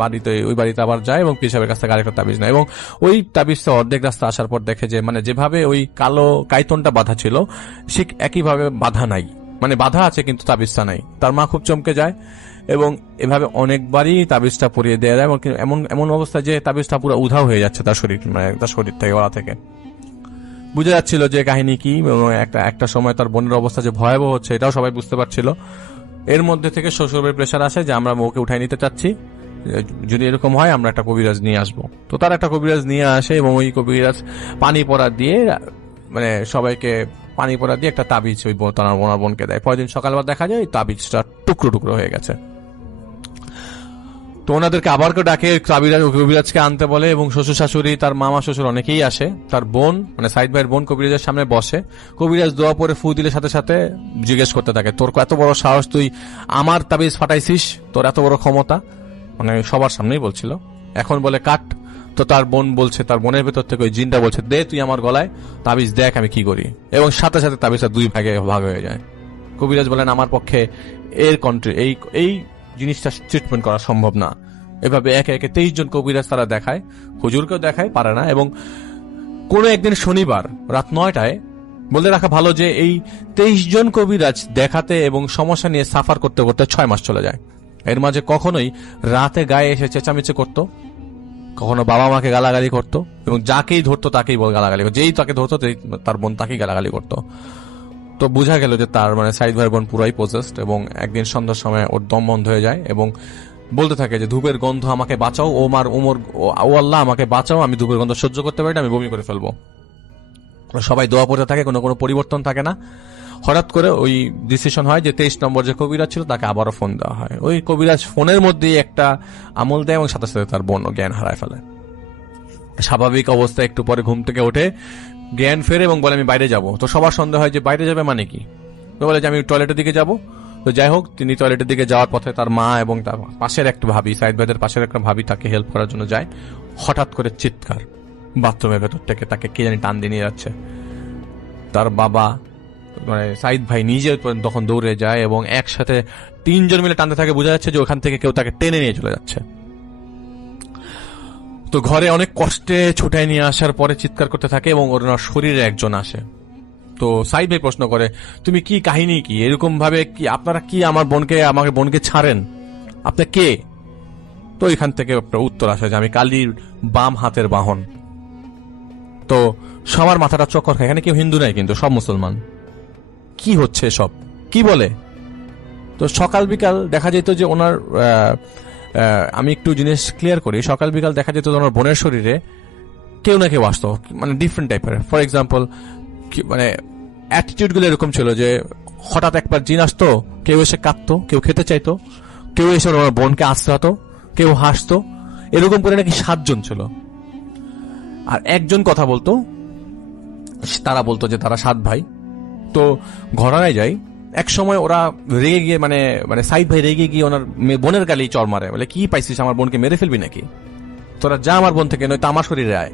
ওই বাড়িতে আবার যায় এবং পীর সাহেবের কাছ থেকে আরেকটা তাবিজ নেয়, এবং ওই তাবিজটা অর্ধেক রাস্তা আসার পর দেখে যে মানে যেভাবে ওই কালো কাইতনটা বাঁধা ছিল ঠিক একইভাবে বাঁধা নাই, মানে বাঁধা আছে কিন্তু তাবিজটা নাই। তার মা খুব চমকে যায়, এবং এভাবে অনেকবারই তাবিজটা পরিয়ে দেওয়া যায়, এমন এমন অবস্থা যে তাবিজটা পুরো উধাও হয়ে যাচ্ছে তার শরীর, মানে তার শরীর থেকে ওরা থেকে বুঝা যাচ্ছিল যে কাহিনী কি। একটা সময় তার বোনের অবস্থা যে ভয়াবহ হচ্ছে এটাও সবাই বুঝতে পারছিল। এর মধ্যে থেকে শ্বশুরের প্রেশার আসে যে আমরা ওকে উঠাই নিতে চাচ্ছি, যদি এরকম হয় আমরা একটা কবিরাজ নিয়ে আসবো। তো তার একটা কবিরাজ নিয়ে আসে, এবং ওই কবিরাজ পানি পড়া দিয়ে মানে সবাইকে পানি পড়া দিয়ে একটা তাবিজ ওই ওনার বোনকে দেয়। পরের দিন সকালবেলা দেখা যায় তাবিজটা টুকরো টুকরো হয়ে গেছে। তো ওনাদেরকে আবার কেউ ডাকে কবিরাজকে আনতে বলে, এবং শ্বশুর শাশুড়ি তার মামা শ্বশুর অনেকেই আসে। তার বোন মানে সাইদ ভাইয়ের বোন কবিরাজের সামনে বসে, কবিরাজ দোয়া পরে ফু দিলে সাথে সাথে জিজ্ঞেস করতে থাকে তোর এত বড় সাহস, তুই আমার তাবিজ ফাটাইছিস, তোর এত বড় ক্ষমতা, মানে সবার সামনেই বলছিল। এখন বলে কাট। তো তার বোন বলছে, তার বোনের ভেতর থেকে ওই জিনটা বলছে দে তুই আমার গলায় তাবিজ, দেখ আমি কি করি, এবং সাথে সাথে তাবিজটা 2 ভাগে ভাগ হয়ে যায়। কবিরাজ বলেন আমার পক্ষে এই জিনিসটা ট্রিটমেন্ট করা সম্ভব না। এভাবে একে একে 23 জন কবিরাজ তারা দেখায়, হুজুরকেও দেখায়, পারে না। এবং কোনো একদিন শনিবার রাত 9টায়, বলে রাখা ভালো যে এই 23 জন কবিরাজ দেখাতে এবং সমস্যা নিয়ে সাফার করতে করতে 6 মাস চলে যায়। এর মাঝে কখনোই রাতে গায়ে এসে চেঁচামেচি করতো, কখনো বাবা মাকে গালাগালি করতো, এবং যাকেই ধরতো তাকেই গালাগালি করতো, যেই তাকে ধরতো তার বোন তাকেই গালাগালি করতো। তো বোঝা গেল যে তার মানে সাইদ ভাইয়ের বোন পুরাই পজেসড, এবং একদিন সন্ধ্যার সময় ওর দম বন্ধ হয়ে যায় এবং বলতে থাকে যে ধূপের গন্ধ আমাকে বাঁচাও, ও আল্লাহ আমাকে বাঁচাও, আমি ধূপের গন্ধ সহ্য করতে পারি না, আমি বমি করে ফেলবো। সবাই দোয়া পড়তে থাকে, কোনো পরিবর্তন থাকে না। হঠাৎ করে ওই ডিসিশন হয় যে 23 নম্বর যে কবিরাজ ছিল তাকে আবারও ফোন দেওয়া হয়। ওই কবিরাজ ফোনের মধ্যেই একটা আমল দেয়, এবং সাথে সাথে তার বোন জ্ঞান হারায় ফেলে। স্বাভাবিক অবস্থায় একটু পরে ঘুম থেকে ওঠে, জ্ঞান ফেরে এবং বলে আমি বাইরে যাব। তো সবার সন্দেহ হয় যে বাইরে যাবে মানে কি। তো বলে যে আমি টয়লেটের দিকে যাব। তো যাই হোক, তিনি টয়লেটের দিকে যাওয়ার পথে তার মা এবং তার পাশের একটা ভাবি, সাইদ ভাইদের পাশের একটা ভাবি তাকে হেল্প করার জন্য যায়। হঠাৎ করে চিৎকার বাথরুমের ভেতর থেকে, তাকে কে জানি টান দিয়ে নিয়ে যাচ্ছে। তার বাবা মানে সাইদ ভাই নিজে তখন দৌড়ে যায় এবং একসাথে 3 জন মিলে টানতে থাকে। বোঝা যাচ্ছে যে ওখান থেকে কেউ তাকে টেনে নিয়ে চলে যাচ্ছে। তো ঘরে অনেক কষ্টে ছুটাই নিয়ে আসার পরে চিৎকার করতে থাকে এবং ওনার শরীরে একজন আসে। তো সাইদ ভাই প্রশ্ন করে, তুমি কি কাহিনী কি, এরকম ভাবে কি আপনারা কি আমাকে বোনকে ছাড়েন, আপনি কে? তো এখান থেকে একটা উত্তর আসে যে আমি কালীর বাম হাতের বাহন। তো সবার মাথাটা চক্কর খায়, এখানে কেউ হিন্দু নাই কিন্তু সব মুসলমান। কি হচ্ছে সব, কি বলে? তো সকাল বিকাল দেখা যেত যে ওনার আমি একটু জিনিস ক্লিয়ার করি, সকাল বিকাল দেখা যেত ওনার বোনের শরীরে কেউ না কেউ আসতো, মানে ডিফারেন্ট টাইপের। ফর এক্সাম্পল মানে অ্যাটিটিউড গুলো এরকম ছিল যে হঠাৎ একবার জিন আসতো, কেউ এসে কাঁদতো, কেউ খেতে চাইতো, কেউ এসে ওনার বোনকে আশ্রাতো, কেউ হাসতো, এরকম করে নাকি 7 জন ছিল। আর একজন কথা বলতো, তারা বলতো যে তারা 7 ভাই। তো ঘটনায় যাই, এক সময় ওরা রেগে গিয়ে মানে সাইদ ভাই রেগে গিয়ে ওনার বোনের গালেই চড় মারে, বলে কি পাইছিস, আমার বোনকে মেরে ফেলবি নাকি, তোরা যা আমার বোন থেকে, নয়তো আমার শরীরে আয়।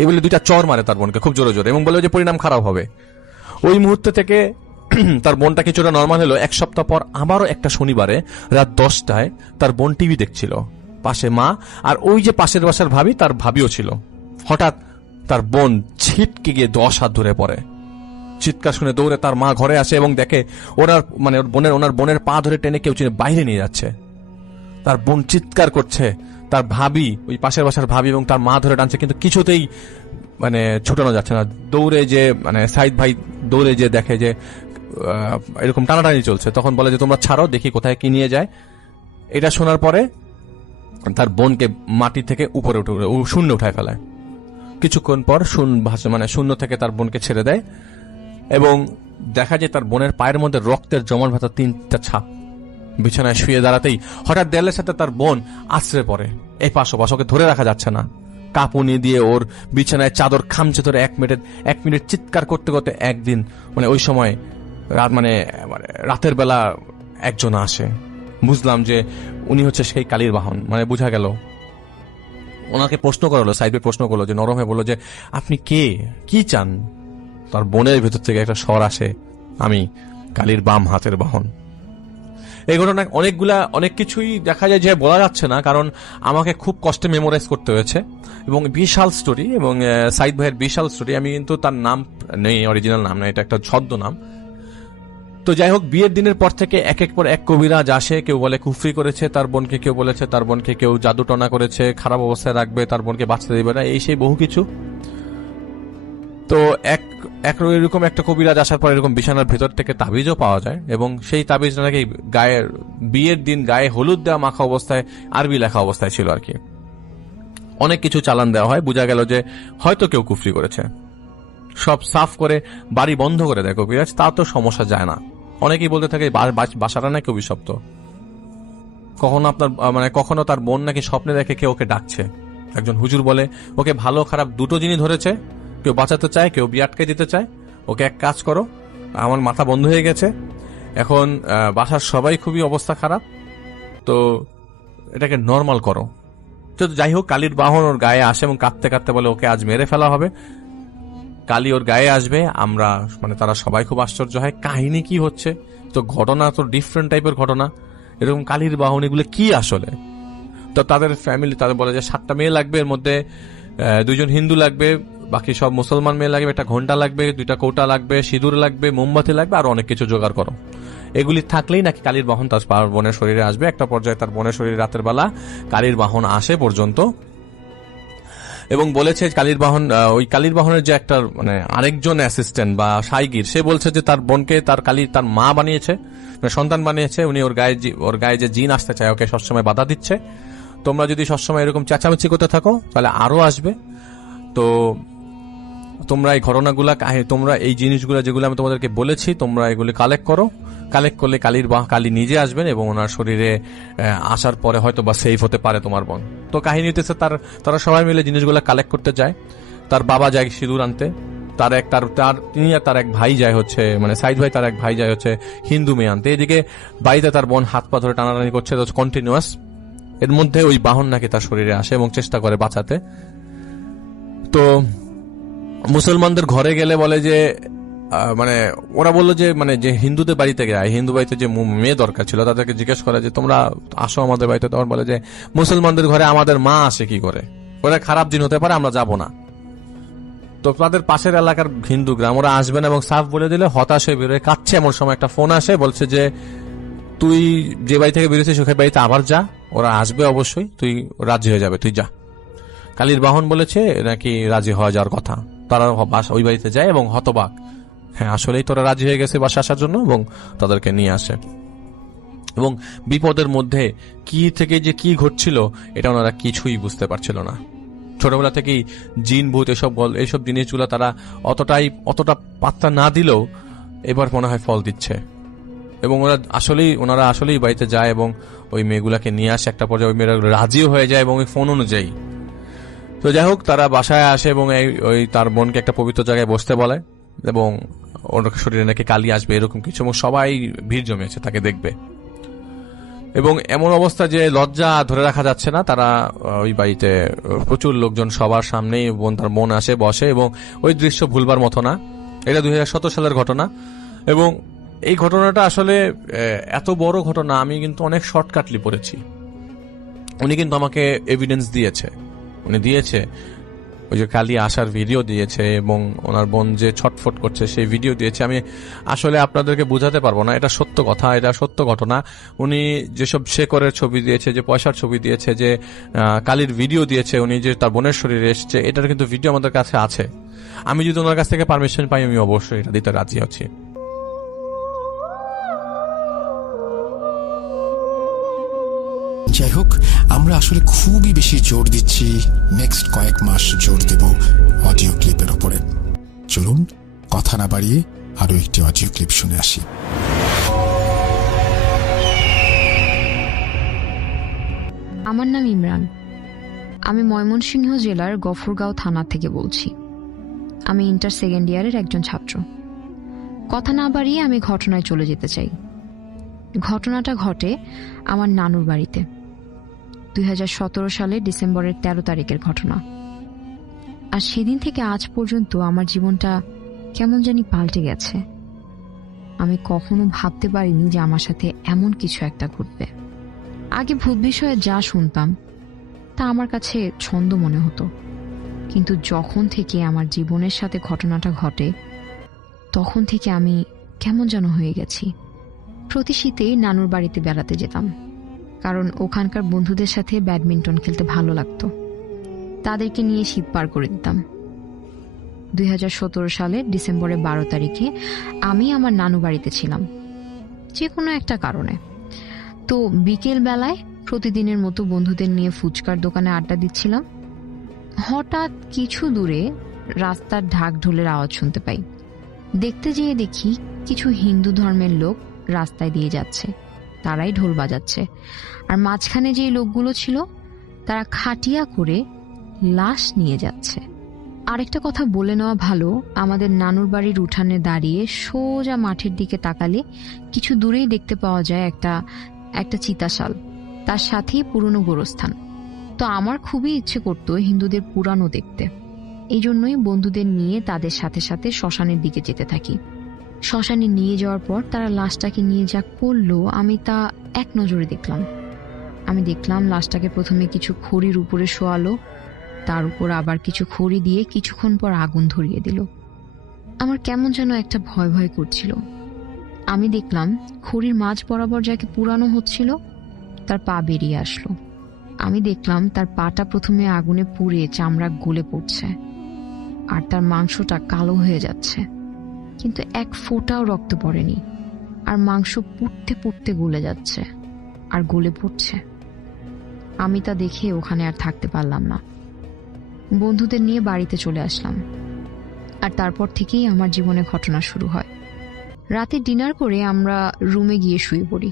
এই বলে 2টা চড় মারে তার বোনকে খুব জোরে জোরে এবং বলে যে পরিণাম খারাপ হবে। ওই মুহূর্তে থেকে তার বোনটা কিছুটা নর্মাল হলো। 1 সপ্তাহ পর আবারও একটা শনিবারে রাত 10টায় তার বোন টিভি দেখছিল, পাশে মা আর ওই যে পাশের বাসার ভাবি, তার ভাবিও ছিল। হঠাৎ তার বোন ছিটকে গিয়ে 10 হাত ধরে পড়ে। চিৎকার শুনে দৌড়ে তার মা ঘরে আসে এবং দেখে ওনার বোনের পা ধরে টেনে কেউ বাইরে নিয়ে যাচ্ছে। তার বোন চিৎকার করছে, তার ভাবি, ওই পাশের বাসার ভাবি এবং তার মা ধরে টানছে, কিন্তু কিছুতেই মানে ছুটানো যাচ্ছে না। দৌড়ে যে মানে সাইদ ভাই দৌড়ে যে দেখে যে এরকম টানাটানি চলছে, তখন বলে যে তোমরা ছাড়ো, দেখি কোথায় কি নিয়ে যায়। এটা শোনার পরে তার বোনকে মাটি থেকে উপরে শূন্য উঠায় ফেলায়। কিছুক্ষণ পর শূন্য থেকে তার বোনকে ছেড়ে দেয় এবং দেখা যায় তার বোনের পায়ের মধ্যে রক্তের জমাট ভাতা 3টা ছাপ। বিছানায় শুয়ে দাঁড়াতেই হঠাৎ দেয়ালের সাথে তার বোন আছড়ে পড়ে, এই পাশ ওপাশ, ওকে ধরে রাখা যাচ্ছে না। কাঁপুনি দিয়ে ওর বিছানায় চাদর খামচে ধরে 1 মিনিট চিৎকার করতে করতে একদিন মানে ওই সময় রাতের বেলা একজন আসে। বুঝলাম যে উনি হচ্ছে সেই কালীর বাহন। মানে বোঝা গেল, ওনাকে প্রশ্ন করলো, সাইডে প্রশ্ন করলো যে নরম হয়ে বললো যে আপনি কে, কি চান? তার বোনের ভেতর থেকে একটা স্বর আসে, আমি কালীর বাম হাতের বাহন। এই ঘটনা অনেক কিছুই দেখা যায় যে বলা যাচ্ছে না, কারণ আমাকে খুব কষ্টে মেমোরাইজ করতে হয়েছে এবং বিশাল স্টোরি, এবং সাইদ ভাইয়ের বিশাল স্টোরি। আমি কিন্তু তার নাম নেই, অরিজিনাল নাম না, এটা একটা ছদ্ম নাম। তো যাই হোক, বিয়ের দিনের পর থেকে এক পর এক কবিরাজ আসে। কেউ বলে কুফরি করেছে তার বোনকে, কেউ বলেছে তার বোনকে কেউ জাদু টনা করেছে, খারাপ অবস্থায় রাখবে, তার বোনকে বাঁচতে দেবে না, এই সেই বহু কিছু। তো এরকম একটা কবিরাজ আসার পর এরকম বিছানার ভেতর থেকে তাবিজও পাওয়া যায় এবং সেই তাবিজটা নাকি বিয়ের দিন গায়ে হলুদ দেওয়া মাখা অবস্থায় আরবি লেখা অবস্থায় ছিল আর কি। অনেক কিছু চালান দেওয়া হয়, বোঝা গেল যে হয়তো কেউ কুফরি করেছে। সব সাফ করে বাড়ি বন্ধ করে দেয় কবিরাজ, তা তো সমস্যা যায় না। অনেকেই বলতে থাকে বাসাটা নাকি অভিশপ্ত। কখনো তার বোন নাকি স্বপ্নে দেখে কেউ ওকে ডাকছে। একজন হুজুর বলে ওকে ভালো খারাপ দুটো জিনিস ধরেছে, কেউ বাঁচাতে চায়, কেউ বিয়ে আটকে দিতে চায়। ওকে এক কাজ করো, আমার মাথা বন্ধ হয়ে গেছে, এখন বাসার সবাই খুবই অবস্থা খারাপ, তো এটাকে নর্মাল করো। তো যাই হোক, কালীর বাহন ওর গায়ে আসে এবং কাঁদতে কাঁদতে বলে ওকে আজ মেরে ফেলা হবে। কালী ওর গায়ে আসবে, আমরা তারা সবাই খুব আশ্চর্য হয় কাহিনী কি হচ্ছে। তো ঘটনা তো ডিফারেন্ট টাইপের ঘটনা, এরকম কালীর বাহন এগুলো কি আসলে। তো তাদের ফ্যামিলি তাদের বলে যে 7টা মেয়ে লাগবে, এর মধ্যে 2 জন হিন্দু লাগবে, বাকি সব মুসলমান মেয়ে লাগবে, একটা ঘন্টা লাগবে, 2টা কৌটা লাগবে, সিঁদুর লাগবে, মোমবাতি লাগবে, আর অনেক কিছু জোগাড় করো। এগুলি থাকলেই নাকি কালীর বাহন তার বোনের শরীরে আসবে। একটা পর্যায়ে তার বোনের শরীরে রাতের বেলা কালীর বাহন আসে পর্যন্ত, এবং বলেছে কালীর বাহন, ওই কালীর বাহনের যে একটা আরেকজন অ্যাসিস্ট্যান্ট বা সাইগির, সে বলছে যে তার বোনকে তার মা বানিয়েছে, সন্তান বানিয়েছে। উনি ওর গায়ে যে জিন আসতে চায় ওকে সবসময় বাধা দিচ্ছে। তোমরা যদি সবসময় এরকম চেঁচামেচি করতে থাকো তাহলে আরো আসবে। তো তোমরা এই ঘটনাগুলা, তোমরা এই জিনিসগুলো যেগুলো আমি তোমাদেরকে বলেছি, তোমরা এগুলি কালেক্ট করো। কালেক্ট করলে কালী নিজে আসবেন এবং ওনার শরীরে আসার পরে হয়তো বা সেফ হতে পারে তোমার বোন। তো কাহিনী হতেছে তারা সবাই মিলে জিনিসগুলো কালেক্ট করতে যায়। তার বাবা যায় সিঁদুর আনতে, তিনি আর তার এক ভাই যায় হচ্ছে, মানে সাইদ ভাই তার এক ভাই যায় হচ্ছে হিন্দু মেয়ে আনতে। এদিকে বাড়িতে তার বোন হাত পা ধরে টানাটানি করছে কন্টিনিউয়াস। এর মধ্যে ওই বাহন নাকি তার শরীরে আসে এবং চেষ্টা করে বাঁচাতে। তো মুসলমানদের ঘরে গেলে বলে যে মানে ওরা বললো যে মানে যে হিন্দুদের বাড়িতে যায়, হিন্দু বাড়িতে যে মেয়ে দরকার ছিল তাদেরকে জিজ্ঞেস করে যে তোমরা আসো আমাদের বাড়িতে। তখন বলে যে মুসলমানদের ঘরে আমাদের মা আসে কি করে, ওরা খারাপ জিন হতে পারে, আমরা যাব না। তো তাদের পাশের এলাকার হিন্দু গ্রাম, ওরা আসবে না এবং সাফ বলে দিলে হতাশ হয়ে বেরোয় কাঁদছে। এমন সময় একটা ফোন আসে, বলছে যে তুই যে বাড়ি থেকে বেরোছিস ওই বাড়িতে আবার যা, ওরা আসবে অবশ্যই, তুই রাজি হয়ে যাবে, তুই যা। কালীর বাহন বলেছে নাকি রাজি হয়ে যাওয়ার কথা। তারা ওই বাড়িতে যায় এবং হতবাক, হ্যাঁ আসলেই তোরা রাজি হয়ে গেছে বাসা আসার জন্য, এবং তাদেরকে নিয়ে আসে। এবং বিপদের মধ্যে কি থেকে যে কি ঘটছিল এটা ওনারা কিছুই বুঝতে পারছিল না। ছোটবেলা থেকেই জিন ভূত এইসব জিনিসগুলো তারা অতটা পাত্তা না দিলেও এবার মনে হয় ফল দিচ্ছে। এবং ওনারা আসলেই বাড়িতে যায় এবং ওই মেয়েগুলাকে নিয়ে আসে। একটা পর্যায়ে ওই মেয়েরা রাজিও হয়ে যায় এবং ওই ফোন অনুযায়ী। তো যাই হোক, তারা বাসায় আসে এবং ওই তার বোনকে একটা পবিত্র জায়গায় বসতে বলে এবং ওর শরীরে নাকি কালি আসবে এরকম কিছু, এবং সবাই ভিড় জমিয়েছে তাকে দেখবে। এবং এমন অবস্থা যে লজ্জা ধরে রাখা যাচ্ছে না। তারা ওই বাড়িতে প্রচুর লোকজন, সবার সামনেই তার বোন আসে বসে, এবং ওই দৃশ্য ভুলবার মতো না। এটা 2017 সালের ঘটনা। এবং এই ঘটনাটা আসলে এত বড় ঘটনা, আমি কিন্তু অনেক শর্টকাটলি পড়েছি। উনি কিন্তু আমাকে এভিডেন্স দিয়েছে, ওই যে কালি আসার ভিডিও দিয়েছে এবং ওনার বোন যে ছটফট করছে সেই ভিডিও দিয়েছে। আমি আসলে আপনাদেরকে বুঝাতে পারবো না, এটা সত্য কথা, এটা সত্য ঘটনা। উনি যেসব শেকরের ছবি দিয়েছে, যে পয়সার ছবি দিয়েছে, যে কালির ভিডিও দিয়েছে, উনি যে তার বোনের শরীরে এসছে, এটার কিন্তু ভিডিও আমাদের কাছে আছে। আমি যদি ওনার কাছ থেকে পারমিশন পাই আমি অবশ্যই এটা দিতে রাজি আছি। যাই হোক, আমরা আসলে খুবই বেশি জোর দিচ্ছি, নেক্সট কয়েক মাস জোর দেব অডিও ক্লিপের ওপরে। চলুন কথা না বাড়িয়ে আরো একটি অডিও ক্লিপ শুনে আসি। আমার নাম ইমরান। আমি ময়মনসিংহ জেলার গফরগাঁও থানা থেকে বলছি। আমি ইন্টার সেকেন্ড ইয়ারের একজন ছাত্র। কথা না বাড়িয়ে আমি ঘটনায় চলে যেতে চাই। ঘটনাটা ঘটে আমার নানুর বাড়িতে। 2017 সালে ডিসেম্বরের 13 তারিখের ঘটনা। আর সেদিন থেকে আজ পর্যন্ত আমার জীবনটা কেমন জানি পাল্টে গেছে। আমি কখনো ভাবতে পারিনি যে আমার সাথে এমন কিছু একটা ঘটবে। আগে ভূত বিষয়ে যা শুনতাম তা আমার কাছে ছন্দ মনে হতো, কিন্তু যখন থেকে আমার জীবনের সাথে ঘটনাটা ঘটে তখন থেকে আমি কেমন যেন হয়ে গেছি। প্রতি শীতেই নানুর বাড়িতে বেড়াতে যেতাম, কারণ ওখানকার বন্ধুদের সাথে ব্যাডমিন্টন খেলতে ভালো লাগতো। তাদেরকে নিয়ে শীত পার করে দিতাম। 2017 সালের ডিসেম্বরের 12 তারিখে আমি আমার নানু বাড়িতে ছিলাম যে কোনো একটা কারণে। তো বিকেল বেলায় প্রতিদিনের মতো বন্ধুদের নিয়ে ফুচকার দোকানে আড্ডা দিচ্ছিলাম। হঠাৎ কিছু দূরে রাস্তার ঢাক ঢোলের আওয়াজ শুনতে পাই। দেখতে যেয়ে দেখি কিছু হিন্দু ধর্মের লোক রাস্তায় দিয়ে যাচ্ছে, তারাই ঢোল বাজাচ্ছে। আর মাঝখানে যেই লোকগুলো ছিল তারা খাটিয়া করে লাশ নিয়ে যাচ্ছে। আরেকটা কথা বলে নেওয়া ভালো, আমাদের নানুর বাড়ির উঠানে দাঁড়িয়ে সোজা মাঠের দিকে তাকালে কিছু দূরেই দেখতে পাওয়া যায় একটা চিতাশাল, তার সাথেই পুরনো গোরস্থান। তো আমার খুবই ইচ্ছে করতো হিন্দুদের পুরানো দেখতে। এই জন্যই বন্ধুদের নিয়ে তাদের সাথে সাথে শ্মশানের দিকে যেতে থাকি। শ্মশানে নিয়ে যাওয়ার পর তারা লাশটাকে নিয়ে যা করলো আমি তা এক নজরে দেখলাম। আমি দেখলাম লাশটাকে প্রথমে কিছু খড়ির উপরে শোয়ালো, তার উপর আবার কিছু খড়ি দিয়ে কিছুক্ষণ পর আগুন ধরিয়ে দিল। আমার কেমন যেন একটা ভয় ভয় করছিল। আমি দেখলাম খড়ির মাঝ বরাবর যাকে পুরানো হচ্ছিল তার পা বেরিয়ে আসলো। আমি দেখলাম তার পাটা প্রথমে আগুনে পুড়ে চামড়া গলে পড়ছে, আর তার মাংসটা কালো হয়ে যাচ্ছে, কিন্তু এক ফোঁটাও রক্ত পড়েনি। আর মাংস পুড়তে পুড়তে গলে যাচ্ছে আর গলে পড়ছে। আমি তা দেখে ওখানে আর থাকতে পারলাম না। বন্ধুদের নিয়ে বাড়িতে চলে আসলাম। আর তারপর থেকেই আমার জীবনে ঘটনা শুরু হয়। রাতে ডিনার করে আমরা রুমে গিয়ে শুয়ে পড়ি।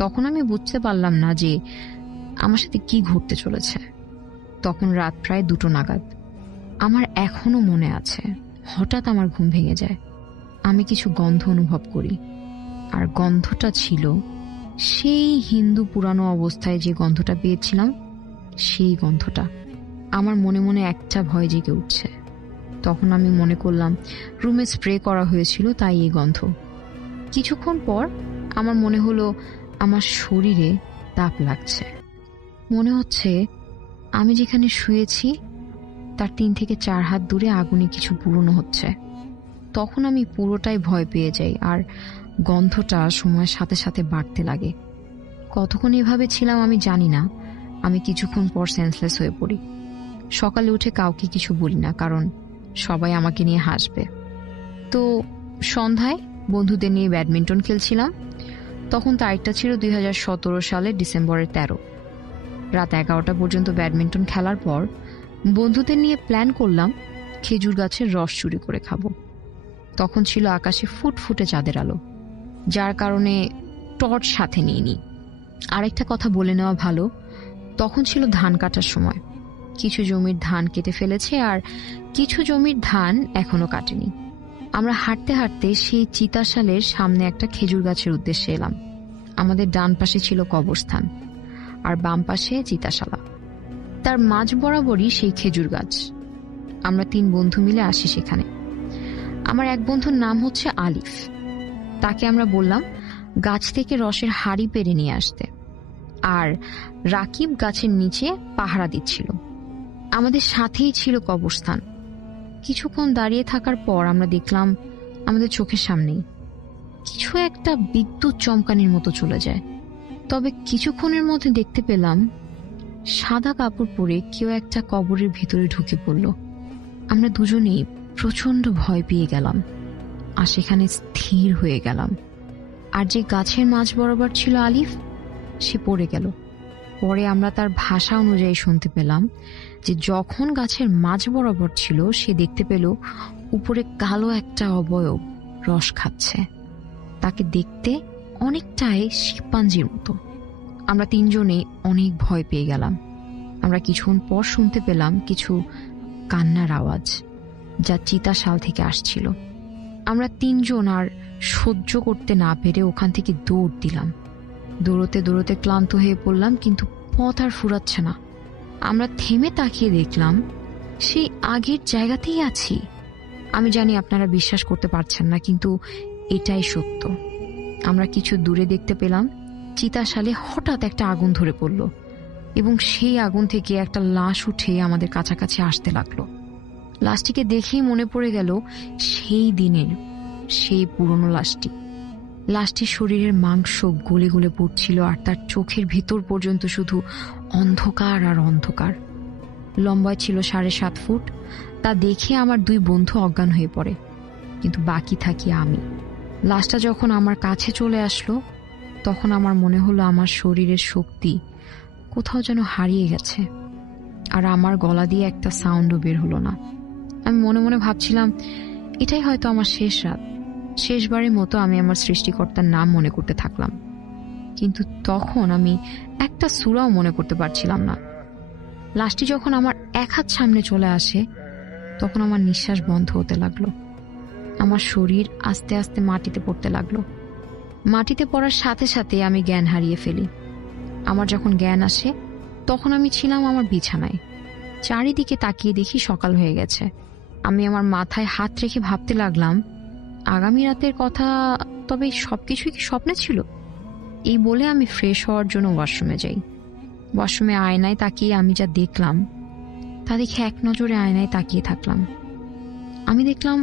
তখন আমি বুঝতে পারলাম না যে আমার সাথে কি ঘটতে চলেছে। তখন রাত প্রায় 2টো নাগাদ। আমার এখনো মনে আছে হঠাৎ আমার ঘুম ভেঙে যায়। আমি কিছু গন্ধ অনুভব করি, আর গন্ধটা ছিল সেই হিন্দু পুরানো অবস্থায় যে গন্ধটা পেয়েছিলাম, সেই গন্ধটা। আমার মনে মনে একটা ভয় জেগে উঠছে। তখন আমি মনে করলাম রুমে স্প্রে করা হয়েছিল, তাই এই গন্ধ। কিছুক্ষণ পর আমার মনে হলো আমার শরীরে তাপ লাগছে। মনে হচ্ছে আমি যেখানে শুয়েছি তার 3 থেকে 4 হাত দূরে আগুনে কিছু পুরনো হচ্ছে। তখন আমি পুরোটাই ভয় পেয়ে যাই, আর গন্ধটা সময়ের সাথে সাথে বাড়তে লাগে। কতক্ষণ এভাবে ছিলাম আমি জানি না। আমি কিছুক্ষণ পর সেন্সলেস হয়ে পড়ি। সকালে উঠে কাউকে কিছু বলি না, কারণ সবাই আমাকে নিয়ে হাসবে। তো সন্ধ্যায় বন্ধুদের নিয়ে ব্যাডমিন্টন খেলছিলাম। তখন তারিখটা ছিল 2017 সালের ডিসেম্বরের 13। রাত 11টা পর্যন্ত ব্যাডমিন্টন খেলার পর বন্ধুদের নিয়ে প্ল্যান করলাম খেজুর গাছের রস চুরি করে খাবো। তখন ছিল আকাশে ফুটফুটে চাঁদের আলো, যার কারণে টর্চ সাথে নিইনি। আরেকটা কথা বলে নেওয়া ভালো, তখন ছিল ধান কাটার সময়। কিছু জমির ধান কেটে ফেলেছে, আর কিছু জমির ধান এখনো কাটেনি। আমরা হাঁটতে হাঁটতে সেই চিতাশালের সামনে একটা খেজুর গাছের উদ্দেশ্যে এলাম। আমাদের ডান পাশে ছিল কবরস্থান, আর বাম পাশে চিতাশালা। তার মাঝ বরাবরই সেই খেজুর গাছ। আমরা 3 বন্ধু মিলে আসি সেখানে। আমার এক বন্ধুর নাম হচ্ছে আলিফ। তাকে আমরা বললাম গাছ থেকে রসের হাড়ি পেরে নিয়ে আসতে, আর রাকিব গাছের নিচে পাহারা দিচ্ছিল। আমাদের সাথেই ছিল কবরস্থান। কিছুক্ষণ দাঁড়িয়ে থাকার পর আমরা দেখলাম আমাদের চোখের সামনেই কিছু একটা বিদ্যুৎ চমকানির মতো চলে যায়। তবে কিছুক্ষণের মধ্যে দেখতে পেলাম সাদা কাপড় পরে কেউ একটা কবরের ভিতরে ঢুকে পড়ল। আমরা দুজনেই প্রচন্ড ভয় পেয়ে গেলাম, আর সেখানে স্থির হয়ে গেলাম। আর যে গাছের মাঝ বরাবর ছিল আলিফ, সে পড়ে গেল। পরে আমরা তার ভাষা অনুযায়ী শুনতে পেলাম যে যখন গাছের মাঝ বরাবর ছিল, সে দেখতে পেল উপরে কালো একটা অবয়ব রস খাচ্ছে। তাকে দেখতে অনেকটাই শিম্পাঞ্জির মতো। আমরা 3 জনে অনেক ভয় পেয়ে গেলাম। আমরা কিছুক্ষণ পর শুনতে পেলাম কিছু কান্নার আওয়াজ, যা চিতাশাল থেকে আসছিল। আমরা 3 জন আর সহ্য করতে না পেরে ওখান থেকে দৌড় দিলাম। দৌড়তে দৌড়তে ক্লান্ত হয়ে পড়লাম, কিন্তু পথ আর ফুরাচ্ছে না। আমরা থেমে তাকিয়ে দেখলাম সেই আগের জায়গাতেই আছি। আমি জানি আপনারা বিশ্বাস করতে পারছেন না, কিন্তু এটাই সত্য। আমরা কিছু দূরে দেখতে পেলাম চিতাশালে হঠাৎ একটা আগুন ধরে পড়ল, এবং সেই আগুন থেকে একটা লাশ উঠে আমাদের কাছাকাছি আসতে লাগলো। লাশটিকে দেখেই মনে পড়ে গেল সেই দিনের সেই পুরনো লাশটি। লাশটির শরীরের মাংস গলে গলে পড়ছিল, আর তার চোখের ভিতর পর্যন্ত শুধু অন্ধকার আর অন্ধকার। লম্বায় ছিল 7.5 ফুট। তা দেখে আমার 2 বন্ধু অজ্ঞান হয়ে পড়ে, কিন্তু বাকি থাকি আমি। লাশটা যখন আমার কাছে চলে আসলো, তখন আমার মনে হলো আমার শরীরের শক্তি কোথাও যেন হারিয়ে গেছে, আর আমার গলা দিয়ে একটা সাউন্ডও বের হলো না। আমি মনে মনে ভাবছিলাম এটাই হয়তো আমার শেষ রাত। শেষবারের মতো আমি আমার সৃষ্টিকর্তার নাম মনে করতে থাকলাম, কিন্তু তখন আমি একটা সূরাও মনে করতে পারছিলাম না। লাশটি যখন আমার 1 হাত সামনে চলে আসে, তখন আমার নিঃশ্বাস বন্ধ হতে লাগলো। আমার শরীর আস্তে আস্তে মাটিতে পড়তে লাগলো। মাটিতে পড়ার সাথে সাথে আমি জ্ঞান হারিয়ে ফেলি। আমার যখন জ্ঞান আসে, তখন আমি ছিলাম আমার বিছানায়। চারিদিকে তাকিয়ে দেখি সকাল হয়ে গেছে। আমি আমার মাথায় হাত রেখে ভাবতে লাগলাম আগামী রাতের কথা, তবে সবকিছুই কি স্বপ্নে ছিল? এই বলে আমি ফ্রেশ হওয়ার জন্য ওয়াশরুমে যাই। ওয়াশরুমে আয়নায় তাকিয়ে আমি যা দেখলাম তা দেখে এক নজরে আয়নায় তাকিয়ে থাকলাম। আমি দেখলাম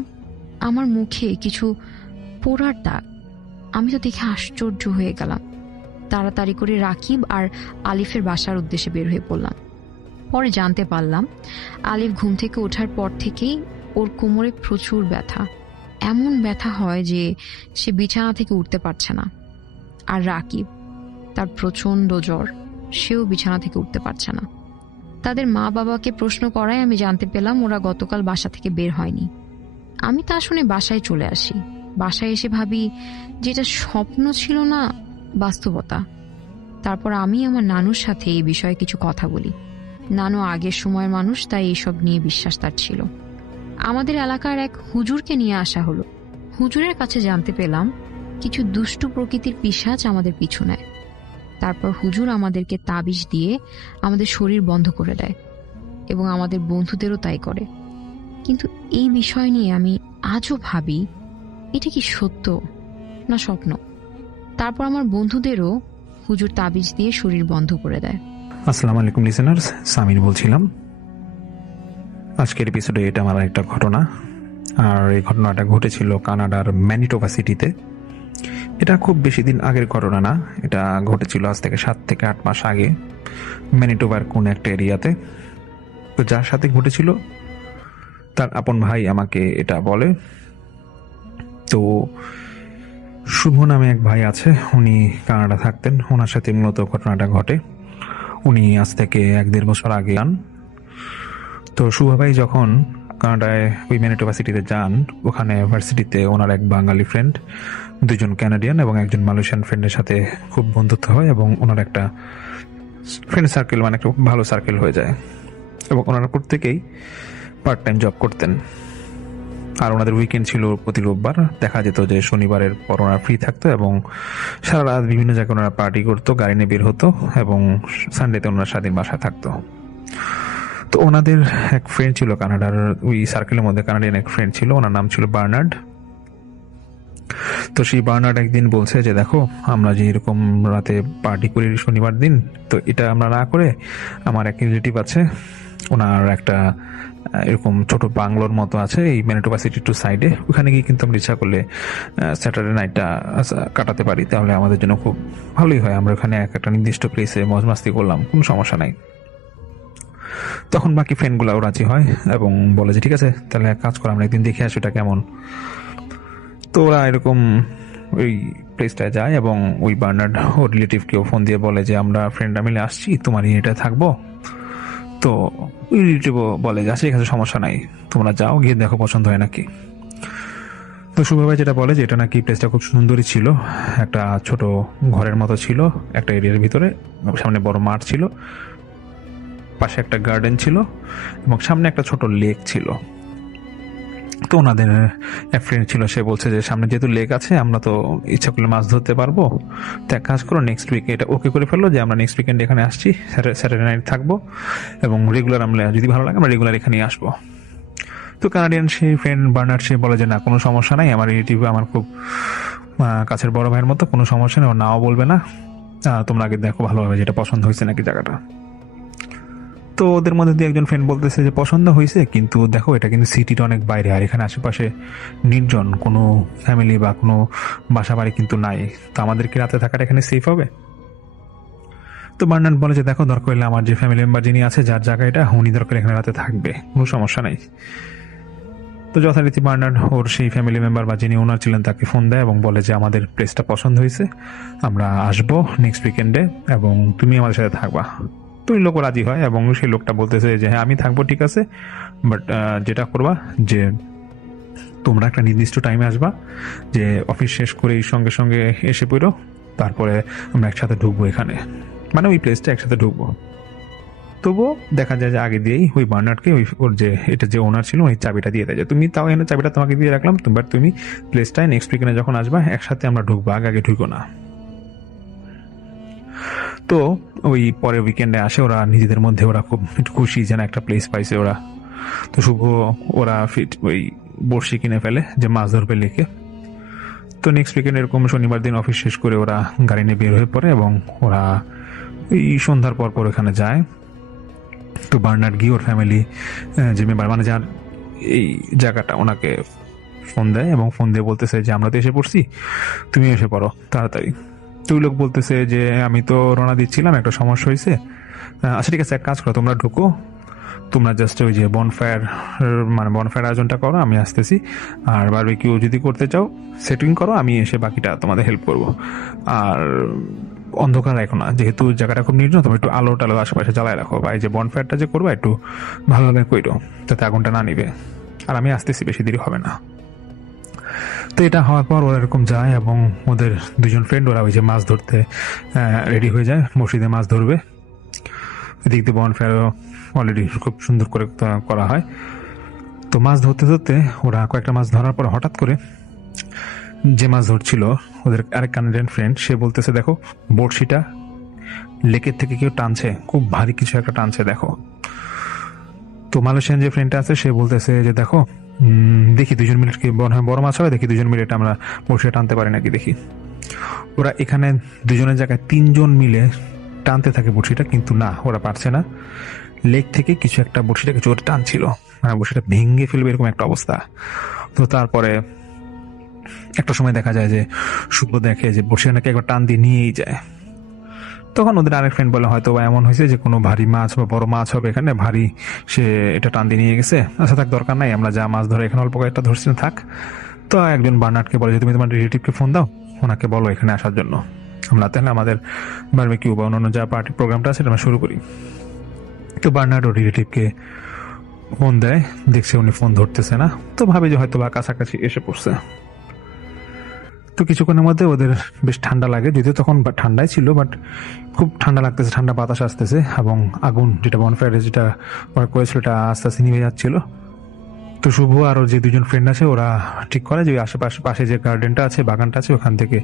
আমার মুখে কিছু পোড়ার দাগ। আমি তো দেখে আশ্চর্য হয়ে গেলাম। তাড়াতাড়ি করে রাকিব আর আলিফের বাসার উদ্দেশ্যে বের হয়ে পড়লাম। পরে জানতে পারলাম আলিফ ঘুম থেকে ওঠার পর থেকেই ওর কোমরে প্রচুর ব্যথা। এমন ব্যথা হয় যে সে বিছানা থেকে উঠতে পারছে না। আর রাকিব, তার প্রচন্ড জ্বর, সেও বিছানা থেকে উঠতে পারছে না। তাদের মা বাবাকে প্রশ্ন করায় আমি জানতে পেলাম ওরা গতকাল বাসা থেকে বের হয়নি। আমি তা শুনে বাসায় চলে আসি। বাসায় এসে ভাবি যেটা স্বপ্ন ছিল না, বাস্তবতা। তারপর আমি আমার নানুর সাথে এই বিষয়ে কিছু কথা বলি। নানু আগের সময়ের মানুষ, তাই এইসব নিয়ে বিশ্বাস তার ছিল। আমাদের এলাকার এক হুজুরকে নিয়ে আসা হলো। হুজুরের কাছে জানতে পেলাম কিছু দুষ্টু প্রকৃতির পিশাচ আমাদের পিছু নেয়। তারপর হুজুর আমাদেরকে তাবিজ দিয়ে আমাদের শরীর বন্ধ করে দেয় এবং আমাদের বন্ধুদেরও তাই করে। কিন্তু এই বিষয় নিয়ে আমি আজও ভাবি, এটা কি সত্য না স্বপ্ন? তারপর আমার বন্ধুদেরও হুজুর তাবিজ দিয়ে শরীর বন্ধ করে দেয়। আসসালামু আলাইকুম লিসেনার্স, সামির বলছিলাম। আজকের এপিসোডে এটা আমার একটা ঘটনা, আর এই ঘটনাটা ঘটেছিল কানাডার ম্যানিটোবা সিটিতে। এটা খুব বেশি দিন আগের ঘটনা না, এটা ঘটেছিল আজ থেকে 7 থেকে 8 মাস আগে ম্যানিটোবার কোন একটা এরিয়াতে। তো যার সাথে ঘটেছিল তার আপন ভাই আমাকে এটা বলে। তো শুভ নামে এক ভাই আছে, উনি কানাডা থাকতেন, ওনার সাথে মূলত ঘটনাটা ঘটে। উনি আজ থেকে 1-1.5 বছর আগে যান। তো শুভ ভাই যখন কানাডায় ওই ম্যানিটোবা সিটিতে যান, ওখানে ভার্সিটিতে ওনার এক বাঙালি ফ্রেন্ড, 2জন ক্যানাডিয়ান এবং 1জন মালয়েশিয়ান ফ্রেন্ডের সাথে খুব বন্ধুত্ব হয় এবং ওনার একটা ফ্রেন্ড সার্কেল, মানে একটা ভালো সার্কেল হয়ে যায়। এবং ওনারা প্রত্যেকেই পার্ট টাইম জব করতেন। আর ওনাদের উইকেন্ড ছিল প্রতি রোববার। দেখা যেত যে শনিবারের পর ওনারা ফ্রি থাকতো এবং সারা রাত বিভিন্ন জায়গায় ওনারা পার্টি করতো, গাড়ি নিয়ে বের হতো এবং সানডেতে ওনারা স্বাধীন বাসায় থাকতো। তো ওনাদের এক ফ্রেন্ড ছিল কানাডার, ওই সার্কেলের মধ্যে কানাডিয়ান এক ফ্রেন্ড ছিল, ওনার নাম ছিল বার্নার্ড। তো সেই বার্নার্ড একদিন বলছে যে দেখো, আমরা যে এরকম রাতে পার্টি করি শনিবার দিন, তো এটা আমরা না করে আমার এক রিলেটিভ আছে, ওনার একটা এরকম ছোট বাংলোর মতো আছে এই ম্যানিটোবা সিটি টু সাইডে, ওখানে গিয়ে কিন্তু আমরা ইচ্ছা করলে স্যাটারডে নাইটটা কাটাতে পারি, তাহলে আমাদের জন্য খুব ভালোই হয়। আমরা ওখানে একটা নির্দিষ্ট প্লেসে মজ মাস্তি করলাম, কোনো সমস্যা নাই। তখন বাকি ফ্রেন্ডগুলাও রাজি হয় এবং বলে যে ঠিক আছে, তাহলে এক কাজ করে আমরা একদিন দেখে আসি এটা কেমন। তো ওরা এরকম ওই প্লেসটায় যায় এবং ওই বার্নার্ড ওর রিলেটিভকেও ফোন দিয়ে বলে যে আমরা ফ্রেন্ডরা মিলে আসছি, তোমার এটা থাকবো। তো ওই রিলেটিভও বলে যে ঠিক আছে, সমস্যা নাই, তোমরা যাও, গিয়ে দেখো পছন্দ হয় নাকি। তো শুভ ভাই যেটা বলে যে এটা নাকি প্লেসটা খুব সুন্দরই ছিল, একটা ছোট ঘরের মতো ছিল একটা এরিয়ার ভিতরে, সামনে বড় মাঠ ছিল, পাশে একটা গার্ডেন ছিল এবং সামনে একটা ছোট লেক ছিল। তো ওনাদের এক ফ্রেন্ড ছিল, সে বলছে যে সামনে যেহেতু লেক আছে, আমরা তো ইচ্ছা করলে মাছ ধরতে পারবো, তো এক কাজ করো, নেক্সট উইকে এটা ওকে করে ফেললো যে আমরা নেক্সট উইকেন্ড এখানে আসছি, স্যাটারডে নাইট থাকবো এবং রেগুলার আমরা যদি ভালো লাগে আমরা রেগুলার এখানেই আসবো। তো কানাডিয়ান সেই ফ্রেন্ড বার্নার্ড সে বলে যে না, কোনো সমস্যা নাই, আমার রিলেটিভ আমার খুব কাছের বড় ভাইয়ের মতো, কোনো সমস্যা নেই, ও নাও বলবে না, তোমরা আগে দেখো ভালোভাবে যেটা পছন্দ হয়েছে নাকি জায়গাটা। তো ওদের মধ্যে দিয়ে একজন ফ্রেন্ড বলতেছে যে পছন্দ হয়েছে, কিন্তু দেখো এটা কিন্তু সিটির অনেক বাইরে, আর এখানে আশেপাশে নির্জন, কোনো ফ্যামিলি বা কোনো বাসা বাড়ি কিন্তু নাই, তো আমাদের কি রাতে থাকাটা এখানে সেফ হবে? তো বার্নার্ড বলে যে দেখো, দরকার হলে আমার যে ফ্যামিলি মেম্বার যিনি আছে, যার জায়গা এটা, উনি দরকার এখানে রাতে থাকবে, কোনো সমস্যা নাই। তো যথারীতি বার্নার্ড ওর সেই ফ্যামিলি মেম্বার বা যিনি ওনার ছিলেন তাকে ফোন দেয় এবং বলে যে আমাদের প্লেসটা পছন্দ হয়েছে, আমরা আসবো নেক্সট উইকেন্ডে এবং তুমি আমাদের সাথে থাকবা। তো ওই লোকও রাজি হয় এবং সেই লোকটা বলতেছে যে হ্যাঁ আমি থাকবো, ঠিক আছে, বাট যেটা করবা যে তোমরা একটা নির্দিষ্ট টাইমে আসবা, যে অফিস শেষ করে এই সঙ্গে সঙ্গে এসে পড়ো, তারপরে আমরা একসাথে ঢুকবো এখানে, মানে ওই প্লেসটা একসাথে ঢুকবো। তবুও দেখা যায় যে আগে দিয়েই ওই বার্নার্ডকে ওর যে এটা যে ওনার ছিল ওই চাবিটা দিয়ে দেয়, যে তুমি তাও এনে চাবিটা তোমাকে দিয়ে রাখলাম, তুমি প্লেসটায় নেক্সট উইকেন্ডে যখন আসবা একসাথে আমরা ঢুকবো, আগে ঢুকো না। তো ওই পরের উইকেন্ডে আসে, ওরা নিজেদের মধ্যে ওরা খুব খুশি যেন একটা প্লেস পাইছে ওরা। তো শুভ ওরা ওই বড়শি কিনে ফেলে যে মাছ ধরবে লেকে। তো নেক্সট উইকেন্ড এরকম শনিবার দিন অফিস শেষ করে ওরা গাড়ি নিয়ে বের হয়ে পড়ে এবং ওরা এই সন্ধ্যার পর পর ওখানে যায়। তো বার্নার্ড গিয়ে ওর ফ্যামিলি যে মেম্বার, মানে যার এই জায়গাটা, ওনাকে ফোন দেয় এবং ফোন দিয়ে বলতেছে যে আমরা তো এসে পড়ছি, তুমি এসে পড়ো তাড়াতাড়ি। তো ওই লোক বলতেছে যে আমি তো রওনা দিচ্ছিলাম, একটা সমস্যা হয়েছে, আচ্ছা ঠিক আছে, এক কাজ করো, তোমরা ঢুকো, তোমরা জাস্ট ওই যে বনফায়ার আয়োজনটা করো, আমি আসতেছি, আর বারবিকিউ যদি করতে চাও সেটিং করো, আমি এসে বাকিটা তোমাদের হেল্প করবো। আর অন্ধকার রাখো না, যেহেতু জায়গাটা খুব নির্জন, তোমরা একটু আলো টালো আশেপাশে জ্বালায় রাখো, বা এই যে বনফায়ারটা যে করবো একটু ভালোভাবে কইরো, যাতে আগুনটা না নিবে, আর আমি আসতেছি, বেশি দেরি হবে না। তো এটা হওয়ার পর ওরা এরকম যায় এবং ওদের 2জন ফ্রেন্ড ওরা ওই যে মাছ ধরতে রেডি হয়ে যায়, বড়শিতে মাছ ধরবে। এদিক দিয়ে বনফায়ারও অলরেডি খুব সুন্দর করে করা হয়। তো মাছ ধরতে ধরতে ওরা কয়েকটা মাছ ধরার পর হঠাৎ করে যে মাছ ধরছিল ওদের আরেক কানাডিয়ান ফ্রেন্ড, সে বলতেছে দেখো বড়শিটা লেকের থেকে কেউ টানছে, খুব ভারী কিছু একটা টানছে দেখো। তো মালয়েশিয়ান যে ফ্রেন্ডটা আছে সে বলতেছে যে দেখো দেখি দুজন মিলে কি বড় মাছ হবে, দেখি দুজন মিলে এটা আমরা বড়শিটা টানতে পারি নাকি দেখি। ওরা এখানে দুজনের জায়গায় 3 জন মিলে টানতে থাকে বড়শিটা, কিন্তু না, ওরা পারছে না। লেক থেকে কিছু একটা বড়শিটাকে জোরে টানছিল, মানে বড়শিটা ভেঙে ফেলবে এরকম একটা অবস্থা। তো তারপরে একটা সময় দেখা যায় যে শুভ দেখে যে বড়শিটা নাকি একবার টান দিয়ে নিয়েই যায়। তখন ওদের আরেক ফ্রেন্ড বলে হয়তো বা এমন হয়েছে যে কোনো ভারী মাছ বা বড় মাছ হবে এখানে, ভারী, সে এটা টান দিয়ে নিয়ে গেছে। আচ্ছা থাক, দরকার নাই, আমরা যা মাছ ধরে এখানে অল্প কয়েকটা ধরছি না, থাক। তো একজন বার্নার্ডকে বলে যে তুমি তোমার রিলেটিভকে ফোন দাও, ওনাকে বলো এখানে আসার জন্য, আমরা তাহলে আমাদের বারবিকিউ বা অন্যান্য যা পার্টি প্রোগ্রামটা আছে আমরা শুরু করি। তো বার্নার্ড ও রিলেটিভকে ফোন দেয়, দেখছে উনি ফোন ধরতেছে না, তো ভাবে যে হয়তো বা কাছাকাছি এসে পড়ছে। তো কিছুক্ষণের মধ্যে ওদের বেশ ঠান্ডা লাগে, যদিও তখন ঠান্ডাই ছিল, বাট খুব ঠান্ডা লাগতেছে, ঠান্ডা বাতাস আসতেছে, এবং আগুন যেটা বনফায়ারে যেটা ওরা করেছিল এটা আস্তে আস্তে নিভে যাচ্ছিল। তো শুভ আর যে 2জন ফ্রেন্ড আছে ওরা ঠিক করে যে আশেপাশে পাশে যে গার্ডেনটা আছে, বাগানটা আছে, ওখান থেকে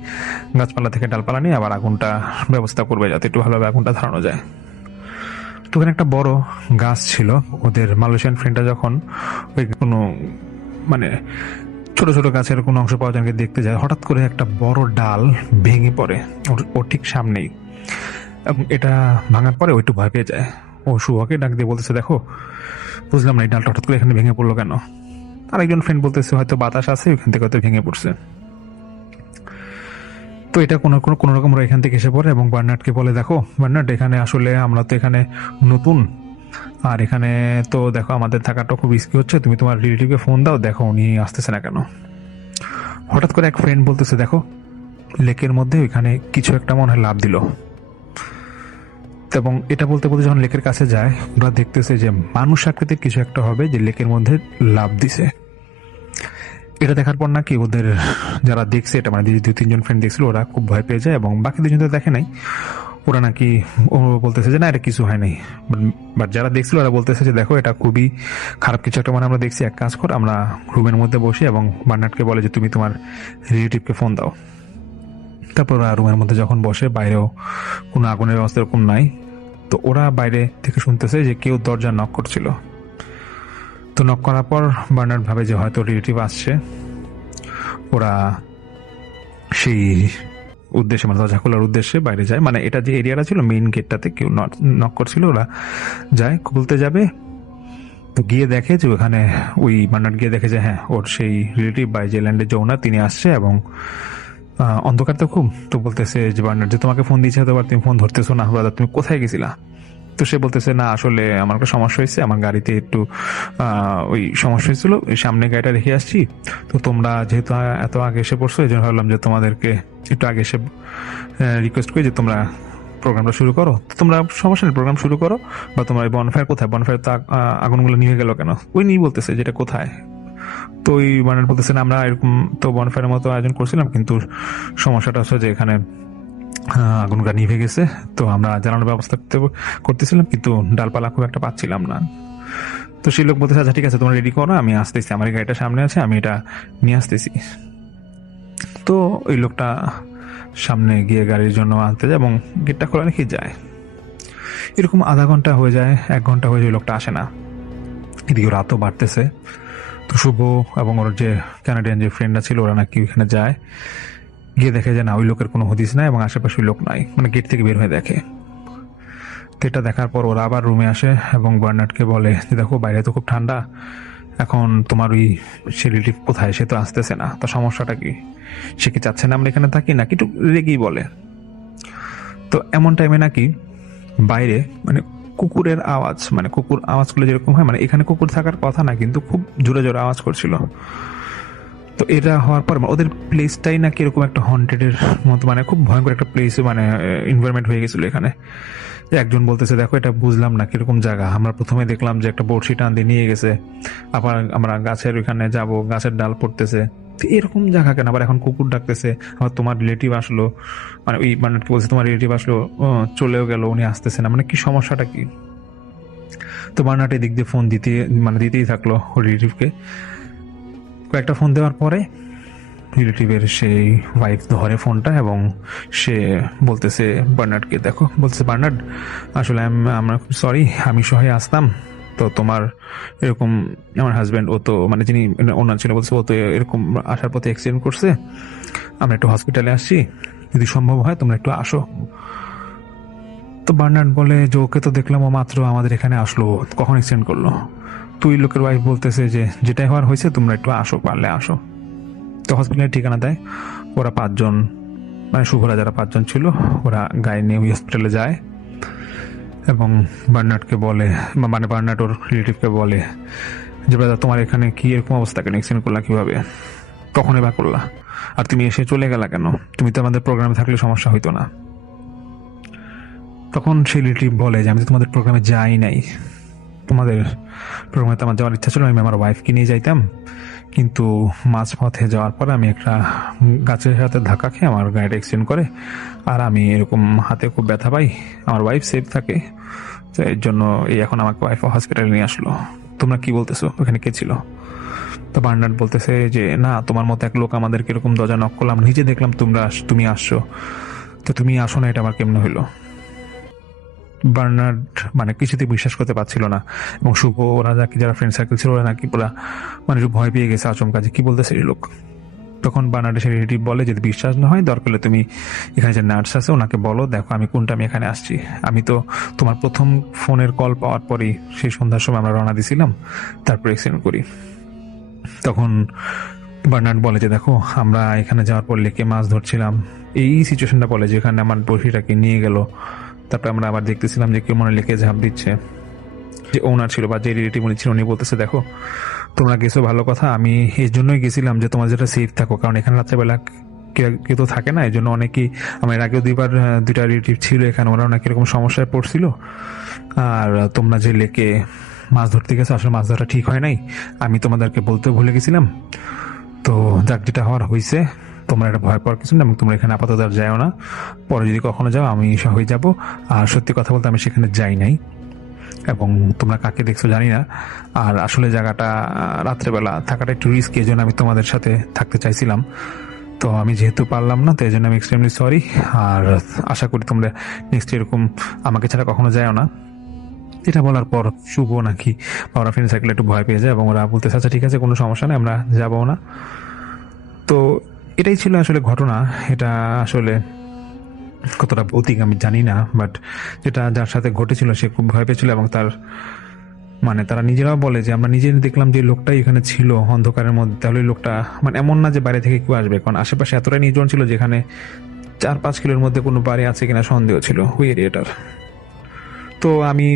গাছপালা থেকে ডালপালা নিয়ে আবার আগুনটা ব্যবস্থা করবে যাতে একটু ভালোভাবে আগুনটা ধরানো যায়। তো ওখানে একটা বড় গাছ ছিল। ওদের মালয়েশিয়ান ফ্রেন্ডটা যখন ওই কোনো মানে ছোট ছোট গাছের কোনো অংশ পাওয়া যায় দেখতে যায়, হঠাৎ করে একটা বড় ডাল ভেঙে পড়ে ওর ঠিক সামনেই, এবং এটা ভাঙার পরে ও একটু ভয় পেয়ে যায়। ও শুভকে ডাক দিয়ে বলতেছে দেখো বুঝলাম না এই ডালটা হঠাৎ করে এখানে ভেঙে পড়লো কেন। আরেকজন ফ্রেন্ড বলতেছে হয়তো বাতাস আছে, ওখান থেকে হয়তো ভেঙে পড়ছে। তো এটা কোনো রকম ওরা এখান থেকে এসে পড়ে এবং বার্নার্ডকে বলে দেখো বার্নার্ড, এখানে আসলে আমরা তো এখানে নতুন, আর এখানে তো দেখো আমাদের থাকাটা খুব রিস্কি হচ্ছে, তুমি তোমার রিলেটিভকে ফোন দাও, দেখো উনি আসতেছে না কেন। হঠাৎ করে এক ফ্রেন্ড বলতেছে দেখো লেকের মধ্যে ওইখানে কিছু একটা মনে হয় লাফ দিল, এবং এটা বলতে বলতে যখন লেকের কাছে যায় ওরা দেখতেছে যে মানুষ আকৃতির কিছু একটা হবে যে লেকের মধ্যে লাফ দিছে। এটা দেখার পর নাকি ওদের যারা দেখছে এটা, মানে 2-3 জন ফ্রেন্ড দেখছিল, ওরা খুব ভয় পেয়ে যায়, এবং বাকি 2জন তো দেখে নাই, ওরা নাকি ও বলতেছে যে না এটা কিছু হয় নাই, বাট যারা দেখছিল ওরা বলতেছে যে দেখো এটা খুবই খারাপ কিছু একটা মানে আমরা দেখছি, এক কাজ কর আমরা রুমের মধ্যে বসি, এবং বার্নার্ডকে বলে যে তুমি তোমার রিলেটিভকে ফোন দাও। তারপর ওরা রুমের মধ্যে যখন বসে, বাইরেও কোনো আগুনের ব্যবস্থা এরকম নাই, তো ওরা বাইরে থেকে শুনতেছে যে কেউ দরজা নক করছিল। তো নক করার পর বার্নার্ড ভাবে যে হয়তো রিলেটিভ আসছে, ওরা সেই উদ্দেশ্যে মানে দরজা খোলার উদ্দেশ্যে বাইরে যায়, মানে এটা যে এরিয়াটা ছিল মেইন গেটটাতে কেউ নক করছিল, ওরা যায় খুলতে যাবে, তো গিয়ে দেখে যে ওখানে ওই বার্নার্ড গিয়ে দেখে যে হ্যাঁ ওর সেই রিলেটিভ বা যে ল্যান্ডের যে ওনার তিনি আসছে, এবং অন্ধকার তো খুব, তো বলতেছে যে বার্নার্ড যে তোমাকে ফোন দিয়েছে হয়তো তুমি ফোন ধরতেছো না, ব্রাদার তুমি কোথায় গেছিলা। তো সে বলতেছে না আসলে আমার একটা সমস্যা হয়েছে, আমার গাড়িতে একটু ওই সমস্যা হয়েছিল, ওই সামনে গাড়িটা রেখে আসছি, তো তোমরা যেহেতু এত আগে এসে পড়ছো এই জন্য ভাবলাম যে তোমাদেরকে একটু আগে এসে রিকোয়েস্ট করি যে তোমরা প্রোগ্রামটা শুরু করো। তো তোমরা সমস্যা নেই, প্রোগ্রাম শুরু করো, বা তোমার বনফায়ার কোথায়, বনফায়ার তো আগুনগুলো নিভে গেল কেন, ওই নিয়ে বলতেছে যেটা কোথায়। তো ওই বার্নার্ড বলতেছে না আমরা এরকম তো বনফায়ারের মতো আয়োজন করছিলাম, কিন্তু সমস্যাটা হচ্ছে যে এখানে আগুনটা নিভে গেছে, তো আমরা জানানোর ব্যবস্থা করতেছিলাম কিন্তু ডালপালা খুব একটা পাচ্ছিলাম না। তো সেই লোক বলতেছে আচ্ছা ঠিক আছে তোমরা রেডি করো, আমি আসতেছি, আমার গাড়িটা সামনে আছে, আমি এটা নিয়ে আসতেছি। তো ওই লোকটা সামনে গিয়ে গাড়ির জন্য আনতে যায় এবং গেটটা খোলা রেখে যায়। এরকম আধা ঘন্টা হয়ে যায়, 1 ঘন্টা হয়ে যায়, ওই লোকটা আসে না। এদিকে রাতও বাড়তেছে। তো শুভ এবং ওর যে কানাডিয়ান যে ফ্রেন্ডরা ছিল ওরা নাকি ওইখানে যায়, গিয়ে দেখে যে না ওই লোকের কোনো হদিস নাই এবং আশেপাশে লোক নাই, মানে গেট থেকে বের হয়ে দেখে। তো এটা দেখার পর ওরা আবার রুমে আসে এবং বার্নার্ডকে বলে যে দেখো বাইরে তো খুব ঠান্ডা, এখন তোমার ওই সে রিলেটিভ কোথায়, সে তো আসতেছে না, তো সমস্যাটা কি, সে কি চাচ্ছে না আমরা এখানে থাকি নাকি, একটু রেগেই বলে। তো এমন টাইমে নাকি বাইরে মানে কুকুরের আওয়াজ, মানে কুকুর আওয়াজ করলে যেরকম হয়, মানে এখানে কুকুর থাকার কথা না কিন্তু খুব জোরে জোরে আওয়াজ করছিল। তো এটা হওয়ার পর ওদের প্লেসটাই নাকি এরকম একটা হন্টেডের মতো, মানে খুব ভয়ঙ্কর একটা প্লেস, মানে এনভায়রনমেন্ট হয়ে গেছিল এখানে। একজন বলতেছে দেখো এটা বুঝলাম না কিরকম জায়গা, আমরা প্রথমে দেখলাম যে একটা বড়শি টান দিয়ে নিয়ে গেছে, আবার আমরা গাছের ওইখানে যাব, গাছের ডাল পড়তেছে, তো এরকম জায়গা কেন, আবার এখন কুকুর ডাকতেছে, আবার তোমার রিলেটিভ আসলো, মানে ওই মানে কি বলছে তোমার রিলেটিভ আসলো, চলেও গেল, উনি আসতেছে না, মানে কি সমস্যাটা কি। তো বার্নার্ড এদিক দিয়ে ফোন দিতেই থাকলো রিলেটিভকে। কয়েকটা ফোন দেওয়ার পরে রিলেটিভের সেই ওয়াইফ ধরে ফোনটা এবং সে বলতেছে বার্নার্ডকে, দেখো বলতেছে বার্নার্ড আসলে আমরা খুব সরি, আমি সহায় আসতাম, তো তোমার এরকম আমার হাজব্যান্ড ও তো মানে যিনি ওনার ছিল বলছে ও তো এরকম আসার পথে অ্যাক্সিডেন্ট করছে, আমরা একটু হসপিটালে আসছি, যদি সম্ভব হয় তোমরা একটু আসো। তো বার্নার্ড বলে যে ওকে তো দেখলাম ও মাত্র আমাদের এখানে আসলো, কখন অ্যাক্সিডেন্ট করলো? তুই লোকের ওয়াইফ বলতেছে যে যেটাই হওয়ার হয়েছে তোমরা একটু আসো, পারলে আসো। তো হসপিটালের ঠিকানা দেয়, ওরা 5 জন মানে শুভরা যারা 5 জন ছিল ওরা গাড়ি নিয়ে ওই হসপিটালে যায় এবং বার্নার্ডকে বলে, মানে বার্নার্ড ওর রিলেটিভকে বলে যে ব্রাদার তোমার এখানে কি এরকম অবস্থা, কেন অ্যাক্সিডেন্ট করলা কিভাবে, কখন এবার করলা, আর তুমি এসে চলে গেলা কেন, তুমি তো আমাদের প্রোগ্রামে থাকলে সমস্যা হইতো না। তখন সেই রিলেটিভ বলে যে আমি তো তোমাদের প্রোগ্রামে যাই নাই, তোমাদের প্রোগ্রামে তো আমার যাওয়ার ইচ্ছা ছিল, আমি আমার ওয়াইফকে নিয়ে যাইতাম, কিন্তু মাঝপথে যাওয়ার পর আমি একটা গাছের সাথে ধাক্কা খেয়ে আমার গাড়িটা অ্যাক্সিডেন্ট করে, আর আমি এরকম হাতে খুব ব্যথা পাই, আমার ওয়াইফ সেফ থাকে, তো এর জন্য এই এখন আমাকে ওয়াইফ হসপিটালে নিয়ে আসলো। তোমরা কি বলতেছো, ওখানে কে ছিল? তো বার্নার্ড বলতেছে যে না, তোমার মতো এক লোক আমাদেরকে এরকম দরজা নক করলাম, নিজে দেখলাম তুমি আসছো, তো তুমি আসো না, এটা আমার কেমন হইলো? বার্নার্ড মানে কিছুতে বিশ্বাস করতে পারছিল না এবং শুভ ওরা যারা ফ্রেন্ড সার্কেল ছিল ওরা নাকি পুরা মানে ভয় পেয়ে গেছে আচমকা যে কি বলতেছে এই লোক। তখন বার্নার্ডের সেই রিলেটিভ বলে যদি বিশ্বাস না হয় দরকার হলে তুমি এখানে যে নার্স আছে ওনাকে বলো, দেখো আমি আমি এখানে আসছি, আমি তো তোমার প্রথম ফোনের কল পাওয়ার পরেই সেই সন্ধ্যার সময় আমরা রওনা দিছিলাম, তারপর অ্যাক্সিডেন্ট করি। তখন বার্নার্ড বলে যে দেখো আমরা এখানে যাওয়ার পর লেকে মাছ ধরছিলাম, এই সিচুয়েশনটা বলে যে এখানে আমার বসিটাকে নিয়ে গেল, তারপরে আমরা আবার দেখতেছিলাম যে কেউ মনে লেকে ঝাঁপ দিচ্ছে, যে ওনার ছিল বা যে রিলেটিভ উনি ছিল উনি বলতেছে দেখো তোমরা গেছো ভালো কথা, আমি এই জন্যই গেছিলাম যে তোমার যেটা সেফ থাকো, কারণ এখানে রাত্রেবেলা কেউ তো থাকে না, এই জন্য অনেকেই আমার আগেও দুইটা রিলেটিভ ছিল এখানে, ওরা অনেক এরকম সমস্যায় পড়ছিল, আর তোমরা যে লেকে মাছ ধরতে গেছো আসলে মাছ ধরা ঠিক হয় নাই, আমি তোমাদেরকে বলতে ভুলে গেছিলাম, তো যাক যেটা হওয়ার হয়েছে, তোমরা এটা ভয় পাওয়ার কিছু না এবং তোমরা এখানে আপাতত আর যাও না, পরে যদি কখনো যাও আমি সহই যাব, আর সত্যি কথা বলতে আমি সেখানে যাই নাই এবং তোমরা কাকে দেখছো জানি না, আর আসলে জায়গাটা রাত্রেবেলা থাকাটা একটু রিস্কি, এই জন্য আমি তোমাদের সাথে থাকতে চাইছিলাম, তো আমি যেহেতু পারলাম না, তো এই জন্য আমি এক্সট্রিমলি সরি, আর আশা করি তোমরা নেক্সট এরকম আমাকে ছাড়া কখনো যাও না। এটা বলার পর শুভ নাকি বা ওরা ফ্রেন্ড সার্কেল একটু ভয় পেয়ে যায় এবং ওরা বলতেছে আচ্ছা ঠিক আছে কোনো সমস্যা নেই আমরা যাবো না। তো এটাই ছিল আসলে ঘটনা, এটা আসলে কতটা ভৌতিক আমি জানি না, বাট যেটা যার সাথে ঘটেছিল সে খুব ভয় পেয়েছিল এবং তার মানে তারা নিজেরাও বলে যে আমরা নিজে দেখলাম যে লোকটাই এখানে ছিল অন্ধকারের মধ্যে, তাহলে লোকটা মানে এমন না যে বাইরে থেকে কেউ আসবে, কারণ আশেপাশে এতটাই নির্জন ছিল যেখানে 4-5 কিলোর মধ্যে কোনো বাড়ি আছে কিনা সন্দেহ ছিল ওই এরিয়াটার। তো আমি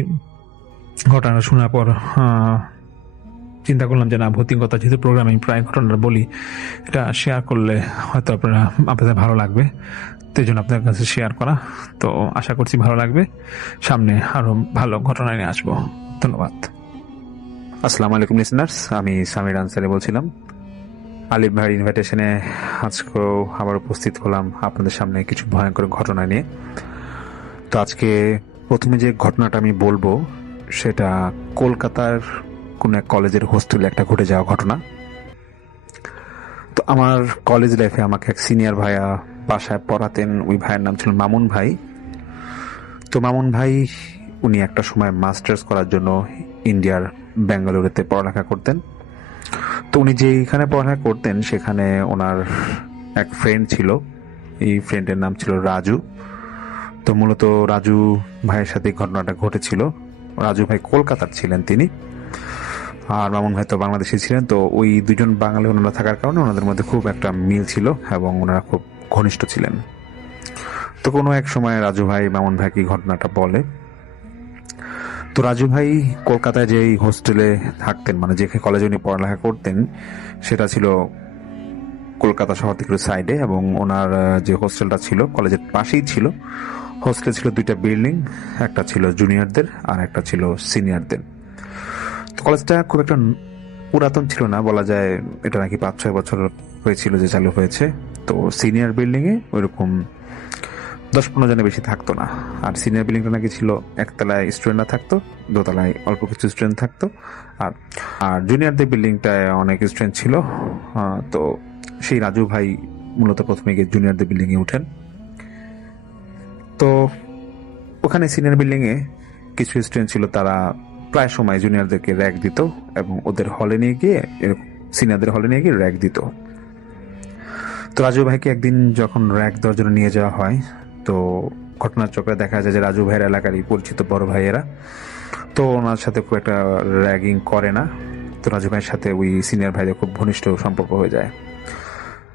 ঘটনা শোনার পর চিন্তা করলাম যে না ভৌতিক কথা যেহেতু প্রোগ্রামে আমি প্রায় ঘটনাটা বলি, এটা শেয়ার করলে হয়তো আপনাদের ভালো লাগবে, তো এই জন্য আপনাদের কাছে শেয়ার করা, তো আশা করছি ভালো লাগবে, সামনে আরো ভালো ঘটনা নিয়ে আসবো। ধন্যবাদ। আসসালামু আলাইকুম লিসনার্স, আমি সামির আনসারি বলছিলাম। আলিফ ভাইয়ের ইনভাইটেশনে আজকেও আবার উপস্থিত হলাম আপনাদের সামনে কিছু ভয়ঙ্কর ঘটনা নিয়ে। তো আজকে প্রথমে যে ঘটনাটা আমি বলবো সেটা কলকাতার কোন এক কলেজের হোস্টেলে একটা ঘটে যাওয়া ঘটনা। তো আমার কলেজ লাইফে আমাকে এক সিনিয়র ভাইয়া বাসায় পড়াতেন, ওই ভাইয়ের নাম ছিল মামুন ভাই। তো মামুন ভাই উনি একটা সময় মাস্টার্স করার জন্য ইন্ডিয়ার বেঙ্গালুরুতে পড়ালেখা করতেন। তো উনি যেখানে পড়ালেখা করতেন সেখানে ওনার এক ফ্রেন্ড ছিল, এই ফ্রেন্ডের নাম ছিল রাজু। তো মূলত রাজু ভাইয়ের সাথে ঘটনাটা ঘটেছিল। রাজু ভাই কলকাতার ছিলেন তিনি, আর মামুন ভাই তো বাংলাদেশে ছিলেন। তো ওই দুজন বাঙালি ওনারা থাকার কারণে ওনাদের মধ্যে খুব একটা মিল ছিল এবং ওনারা খুব ঘনিষ্ঠ ছিলেন। তো কোনো এক সময় রাজু ভাই মামুন ভাইকে ঘটনাটা বলে। তো রাজু ভাই কলকাতায় যেই হোস্টেলে থাকতেন, মানে যে কলেজে উনি পড়ালেখা করতেন সেটা ছিল কলকাতা শহর থেকে সাইডে, এবং ওনার যে হোস্টেলটা ছিল কলেজের পাশেই ছিল। হোস্টেলে ছিল 2টা বিল্ডিং, একটা ছিল জুনিয়রদের আর একটা ছিল সিনিয়রদের। তো কলেজটা খুব একটা পুরাতন ছিল না, বলা যায় এটা নাকি 5-6 বছর হয়েছিল যে চালু হয়েছে। তো সিনিয়র বিল্ডিং এ ওইরকম 10-15 জনের বেশি থাকতো না। আর সিনিয়র বিল্ডিংটা নাকি ছিল একতলায় স্টুডেন্টরা থাকতো, দোতলায় অল্প কিছু স্টুডেন্ট থাকতো, আর আর জুনিয়রদের বিল্ডিংটায় অনেক স্টুডেন্ট ছিল। তো সেই রাজু ভাই মূলত প্রথমে গিয়ে জুনিয়রদের বিল্ডিং এ উঠেন। তো ওখানে সিনিয়র বিল্ডিং এ কিছু স্টুডেন্ট ছিল, তারা প্রায় সময় জুনিয়রদেরকে র্যাক দিত এবং ওদের হলে নিয়ে গিয়ে সিনিয়রদের হলে নিয়ে গিয়ে র্যাক দিত। তো রাজু ভাইকে একদিন যখন র্যাক দেওয়ার জন্য নিয়ে যাওয়া হয়, তো ঘটনার চক্রে দেখা যায় যে রাজু ভাইয়ের এলাকারই পরিচিত বড় ভাইয়েরা, তো ওনার সাথে খুব একটা র্যাগিং করে না। তো রাজু ভাইয়ের সাথে ওই সিনিয়র ভাইদের খুব ঘনিষ্ঠ সম্পর্ক হয়ে যায়।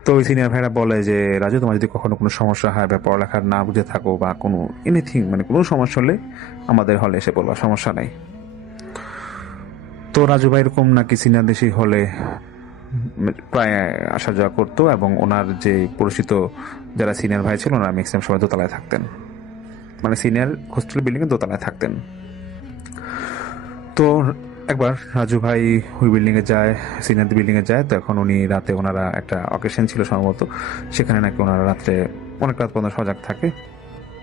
তো ওই সিনিয়র ভাইরা বলে যে রাজু, তোমার যদি কখনো কোনো সমস্যা হয় বা পড়ালেখার না বুঝে থাকো বা কোনো এনিথিং মানে কোনো সমস্যা হলে আমাদের হলে এসে বলবা, সমস্যা নাই। তো রাজু ভাই এরকম নাকি সিনিয়র দেশি হলে প্রায় আসা যাওয়া করতো এবং ওনার যে পরিচিত যারা সিনিয়র ভাই ছিল ওনারা ম্যাক্সিমাম সময় দোতলায় থাকতেন, মানে সিনিয়র হোস্টেল বিল্ডিং এ দোতলায় থাকতেন। তো একবার রাজু ভাই ওই বিল্ডিং এ যায়, সিনিয়র বিল্ডিং এ যায়। তো এখন উনি রাতে, ওনারা একটা অকেশন ছিল সম্ভবত, সেখানে নাকি ওনারা রাত্রে অনেক রাত পর্যন্ত সজাগ থাকে।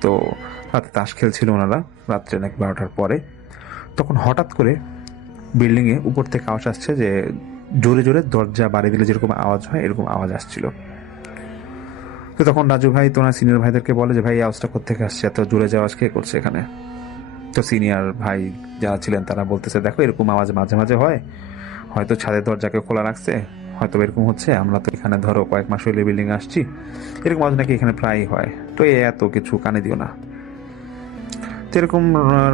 তো রাতে তাস খেলছিল ওনারা রাত্রে নাকি 12টার পরে। তখন হঠাৎ করে বিল্ডিং এ উপর থেকে আওয়াজ আসছে যে জোরে জোরে দরজা বাড়ি দিলে যেরকম আওয়াজ হয় এরকম আওয়াজ আসছিল। তো তখন রাজু ভাই তো ওনার সিনিয়র ভাইদেরকে বলে যে ভাই এই আওয়াজটা কোত্থেকে আসছে, এত জোরে যে আওয়াজ কে করছে এখানে? তো সিনিয়র ভাই যারা ছিলেন তারা বলতেছে, দেখো এরকম আওয়াজ মাঝে মাঝে হয়, হয়তো ছাদের দরজাকে খোলা রাখছে, হয়তো এরকম হচ্ছে। আমরা তো এখানে ধরো কয়েক মাস হইলে বিল্ডিং আসছি, এরকম আওয়াজ নাকি এখানে প্রায়ই হয়, তো এত কিছু কানে দিও না। তো এরকম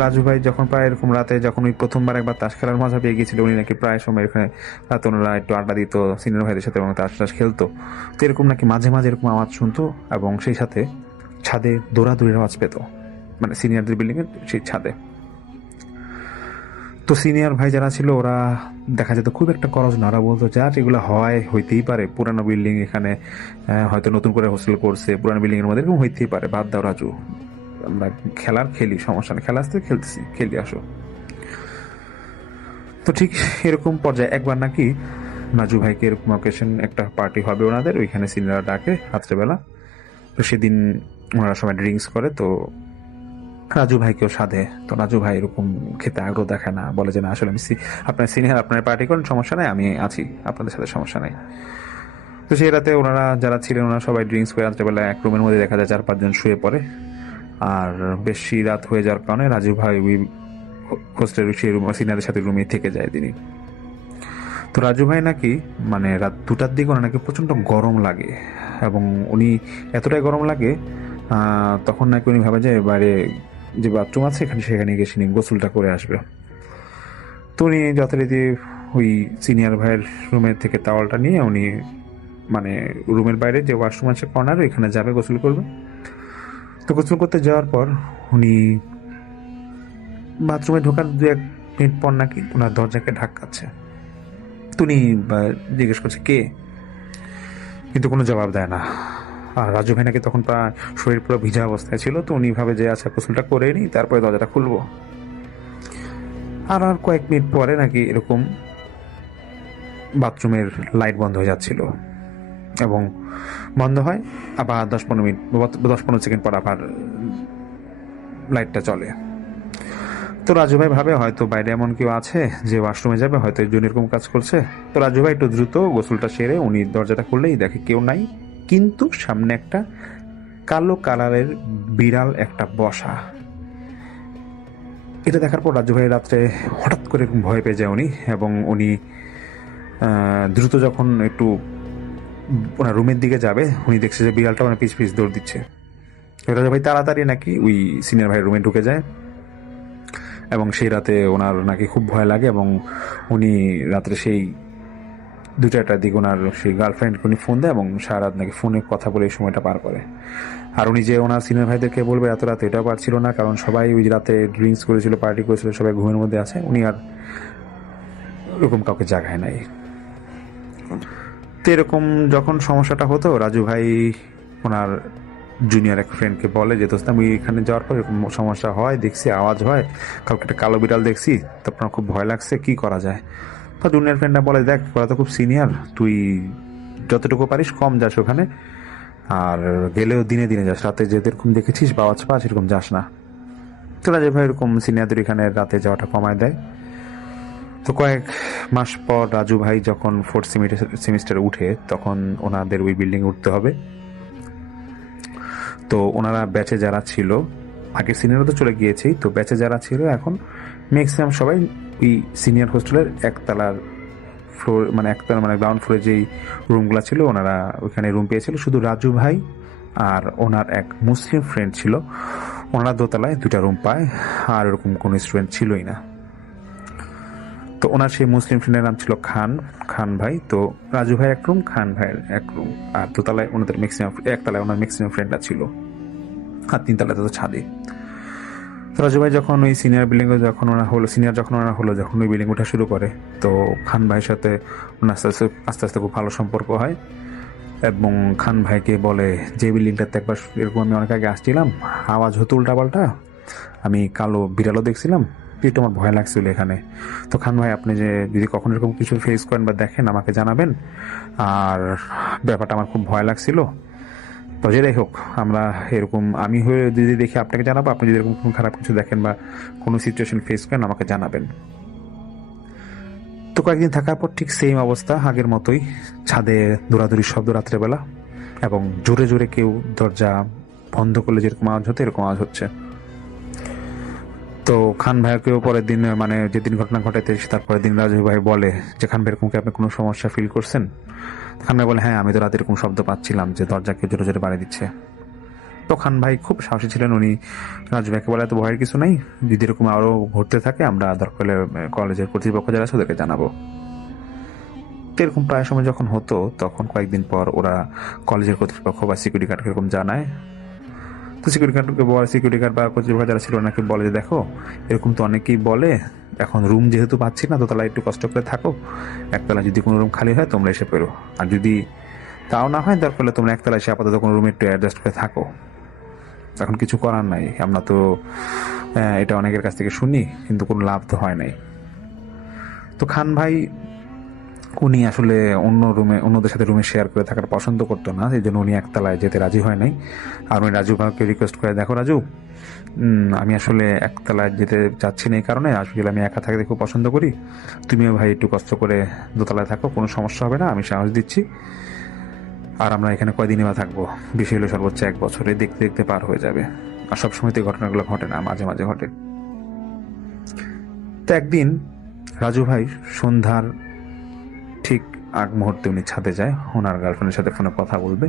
রাজু ভাই যখন প্রায় এরকম রাতে যখন ওই প্রথমবার একবার তাস খেলার মজা পেয়ে গিয়েছিল, উনি নাকি প্রায় সময় এখানে রাতে ওনারা একটু আড্ডা দিত সিনিয়র ভাইদের সাথে এবং তাস টাস খেলতো। তো এরকম নাকি মাঝে মাঝে এরকম আওয়াজ শুনতো এবং সেই সাথে ছাদে দৌড়াদৌড়ির আওয়াজ পেত, মানে সিনিয়রদের বিল্ডিং এর সেই ছাদে। তো সিনিয়র ভাই যারা ছিল ওরা দেখা যেত খুব একটা করজ না, ওরা বলতো যা এগুলো হয় হইতেই পারে, পুরানো বিল্ডিং, এখানে হয়তো নতুন করে হোস্টেল করছে, পুরানো বিল্ডিং এর মধ্যে এরকম হইতেই পারে, বাদ দাও রাজু, আমরা খেলি, সমস্যা নেই, খেলা আসতে খেলতেছি, খেলি আসো। তো ঠিক এরকম পর্যায়ে একবার নাকি রাজু ভাইকে এরকম অকেশন একটা পার্টি হবে ওনাদের, ওইখানে সিনিয়ররা ডাকে রাত্রেবেলা। তো সেদিন ওনারা সবাই ড্রিঙ্কস করে, তো রাজু ভাইকেও সাধে। তো রাজু ভাই এরকম খেতে আগ্রহ দেখায় না, বলে যে না আসলে আমি আপনার সিনিয়র, আপনার পার্টি করেন, সমস্যা নাই, আমি আছি আপনাদের সাথে, সমস্যা নাই। তো সেই রাতে ওনারা যারা ছিলেন ওনারা সবাই ড্রিঙ্কস করে রাত্রেবেলা এক রুমের মধ্যে দেখা যায় 4-5 জন শুয়ে পড়ে। আর বেশি রাত হয়ে যাওয়ার কারণে রাজু ভাই ওই হোস্টেল সেই রুম সিনিয়রের সাথে রুমে থেকে যায় তিনি। তো রাজু ভাই নাকি মানে রাত 2টার দিকে ওনার নাকি প্রচন্ড গরম লাগে এবং উনি এতটাই গরম লাগে তখন নাকি উনি ভাবে যে বাইরে যে বাথরুম আছে সেখানে গিয়ে তিনি গোসলটা করে আসবে। তো উনি যথারীতি ওই সিনিয়র ভাইয়ের রুমের থেকে টাওয়ালটা নিয়ে উনি মানে রুমের বাইরে যে ওয়াশরুম আছে কর্নার, এখানে যাবে গোসল করবে। তো গোসল করতে যাওয়ার পর উনি বাথরুমে ঢোকার 2-1 মিনিট পর নাকি ওনার দরজাকে ধাক্কাচ্ছে। তো উনি জিজ্ঞেস করছে কে, কিন্তু কোনো জবাব দেয় না। আর রাজু ভাই নাকি তখন প্রায় শরীর পুরো ভিজা অবস্থায় ছিল। তো উনি ভাবে যে আচ্ছা গোসলটা করে নিই, তারপরে দরজাটা খুলবো। আর কয়েক মিনিট পরে নাকি এরকম বাথরুমের লাইট বন্ধ হয়ে যাচ্ছিল এবং বন্ধ হয় আবার 10-15 সেকেন্ড পর আবার লাইটটা চলে। তো রাজু ভাই ভাবে হয়তো বাইরে এমন কেউ আছে যে ওয়াশরুমে যাবে, হয়তো এর জন্য এরকম কাজ করছে। তো রাজু ভাই একটু দ্রুত গোসলটা সেরে উনি দরজাটা খুললেই দেখে কেউ নাই, কিন্তু সামনে একটা কালো কালারের বিড়াল একটা বসা। এটা দেখার পর রাজু ভাই রাত্রে হঠাৎ করে ভয় পেয়ে যায় উনি, এবং উনি দ্রুত যখন একটু ওনার রুমের দিকে যাবে উনি দেখছে যে বিড়ালটা ওনার পিছ দৌড় দিচ্ছে। রাজু ভাই তাড়াতাড়ি নাকি ওই সিনিয়র ভাইয়ের রুমে ঢুকে যায় এবং সেই রাতে ওনার নাকি খুব ভয় লাগে এবং উনি রাত্রে সেই 2টার দিকে ওনার সেই গার্লফ্রেন্ডকে উনি ফোন দেয় এবং সারা রাত নাকি ফোনে কথা বলে এই সময়টা পার করে। আর উনি যে ওনার সিনিয়র ভাইদেরকে বলবে এত রাতে, এটাও পারছিল না, কারণ সবাই ওই রাতে ড্রিঙ্কস করেছিল, পার্টি করেছিল, সবাই ঘুমের মধ্যে আছে, উনি আর এরকম কাউকে জাগায় নাই। তো এরকম যখন সমস্যাটা হতো রাজু ভাই ওনার জুনিয়র এক ফ্রেন্ডকে বলে যে দোস্ত আমি এখানে যাওয়ার পর এরকম সমস্যা হয়, দেখছি আওয়াজ হয়, কালকে একটা কালো বিড়াল দেখছি, তারপর খুব ভয় লাগছে, কি করা যায়? তো জুনিয়র ফ্রেন্ডরা বলে দেখ ওরা তো খুব সিনিয়র, তুই যতটুকু পারিস কম যাস ওখানে, আর গেলেও দিনে দিনে যাস, রাতে যেরকম দেখেছিস বাওয়াজ পা সেরকম যাস না। তো রাজু ভাই এরকম সিনিয়রদের এখানে রাতে যাওয়াটা কমায় দেয়। তো কয়েক মাস পর রাজু ভাই যখন 4th সেমিস্টারে উঠে তখন ওনাদের ওই বিল্ডিং উঠতে হবে। তো ওনারা ব্যাচে যারা ছিল, আগে সিনিয়ররা তো চলে গিয়েছেই, তো ব্যাচে যারা ছিল এখন ম্যাক্সিমাম সবাই ওই সিনিয়র হোস্টেলের একতলার ফ্লোর, মানে একতলা মানে গ্রাউন্ড ফ্লোরে যেই রুমগুলো ছিল ওনারা ওইখানে রুম পেয়েছিল। শুধু রাজু ভাই আর ওনার এক মুসলিম ফ্রেন্ড ছিল, ওনারা দোতলায় 2টা রুম পায়, আর ওরকম কোনো স্টুডেন্ট ছিলই না। তো ওনার সেই মুসলিম ফ্রেন্ডের নাম ছিল খান ভাই। তো রাজু ভাই এক রুম, খান ভাইয়ের এক রুম, আর দোতলায় ওনাদের ম্যাক্সিমাম, একতলায় ওনার ম্যাক্সিমাম ফ্রেন্ডরা ছিল, আর 3তলাতে তো ছাদে। তো রাজু ভাই যখন ওই সিনিয়র বিল্ডিং যখন ওরা হলো, যখন ওই বিল্ডিং ওঠা শুরু করে, তো খান ভাইয়ের সাথে ওনার আস্তে আস্তে খুব ভালো সম্পর্ক হয়। এবং খান ভাইকে বলে যে বিল্ডিংটাতে একবার এরকম আমি অনেক আগে আসছিলাম, আওয়াজ হতো উল্টাপাল্টা, আমি কালো বিড়ালও দেখছিলাম, একটু আমার ভয় লাগছিল এখানে। তো খান ভাই আপনি যে যদি কখনো এরকম কিছু ফেস করেন বা দেখেন আমাকে জানাবেন, আর ব্যাপারটা আমার খুব ভয় লাগছিল। তো যেটাই হোক, আমরা এরকম আমি হয়ে যদি দেখি আপনাকে জানাবো, আপনি যদি এরকম কোনো খারাপ কিছু দেখেন বা কোনো সিচুয়েশন ফেস করেন আমাকে জানাবেন। তো কয়েকদিন থাকার পর ঠিক সেম অবস্থা আগের মতোই, ছাদে দৌড়াদৌড়ির শব্দ রাত্রেবেলা, এবং জোরে জোরে কেউ দরজা বন্ধ করলে যেরকম আওয়াজ হতো এরকম আওয়াজ হচ্ছে। তো খান ভাইকেও পরের দিন, মানে যেদিন ঘটনা ঘটাইতে তারপরের দিন রাজু ভাই বলে যে খান ভাই এরকম কি আপনি কোনো সমস্যা ফিল করছেন? খান ভাই বলে হ্যাঁ, আমি তো রাতে এরকম শব্দ পাচ্ছিলাম যে দরজা কেউ জোরে জোরে বাড়ি দিচ্ছে। তো খান ভাই খুব সাহসী ছিলেন, উনি রাজু ভাইকে বলে এত ভয়ের কিছু নাই, যদি এরকম আরো ঘটতে থাকে আমরা দরকার হলে কলেজের কর্তৃপক্ষ যারা আছে ওদেরকে জানাবো। তো এরকম প্রায় সময় যখন হতো তখন কয়েকদিন পর ওরা কলেজের কর্তৃপক্ষ বা সিকিউরিটি গার্ড এরকম জানায়। তো সিকিউরিটি গার্ড বা কর্তৃপক্ষ যারা ছিল নাকি বলে যে দেখো এরকম তো অনেকেই বলে, এখন রুম যেহেতু পাচ্ছি না দোতলায় একটু কষ্ট করে থাকো, একতলা যদি কোনো রুম খালি হয় তোমরা এসে পেরো, আর যদি তাও না হয় দরকার হলে তোমরা একতলা এসে আপাতত কোনো রুমে একটু অ্যাডজাস্ট করে থাকো। এখন কিছু করার নাই, আমরা তো এটা অনেকের কাছ থেকে শুনি, কিন্তু কোনো লাভ তো হয় নাই। তো খান ভাই উনি আসলে অন্যদের সাথে রুমে শেয়ার করে থাকার পছন্দ করতো না, এই জন্য উনি একতলায় যেতে রাজি হয় নাই। আর উনি রাজু ভাইকে রিকোয়েস্ট করে, দেখো রাজু, আমি আসলে একতলায় যেতে চাচ্ছি না এই কারণে, আসলে আমি একা থাকতে খুব পছন্দ করি, তুমিও ভাই একটু কষ্ট করে দোতলায় থাকো, কোনো সমস্যা হবে না, আমি সাহস দিচ্ছি। আর আমরা এখানে কয়দিনই বা থাকবো, বেশি হলে সর্বোচ্চ 1 বছরে, দেখতে দেখতে পার হয়ে যাবে। আর সবসময় তো এই ঘটনাগুলো ঘটে না, মাঝে মাঝে ঘটে। তো একদিন রাজু ভাই সন্ধ্যার ঠিক আগ মুহূর্তে উনি ছাদে যায় ওনার গার্লফ্রেন্ডের সাথে ফোনে কথা বলবে।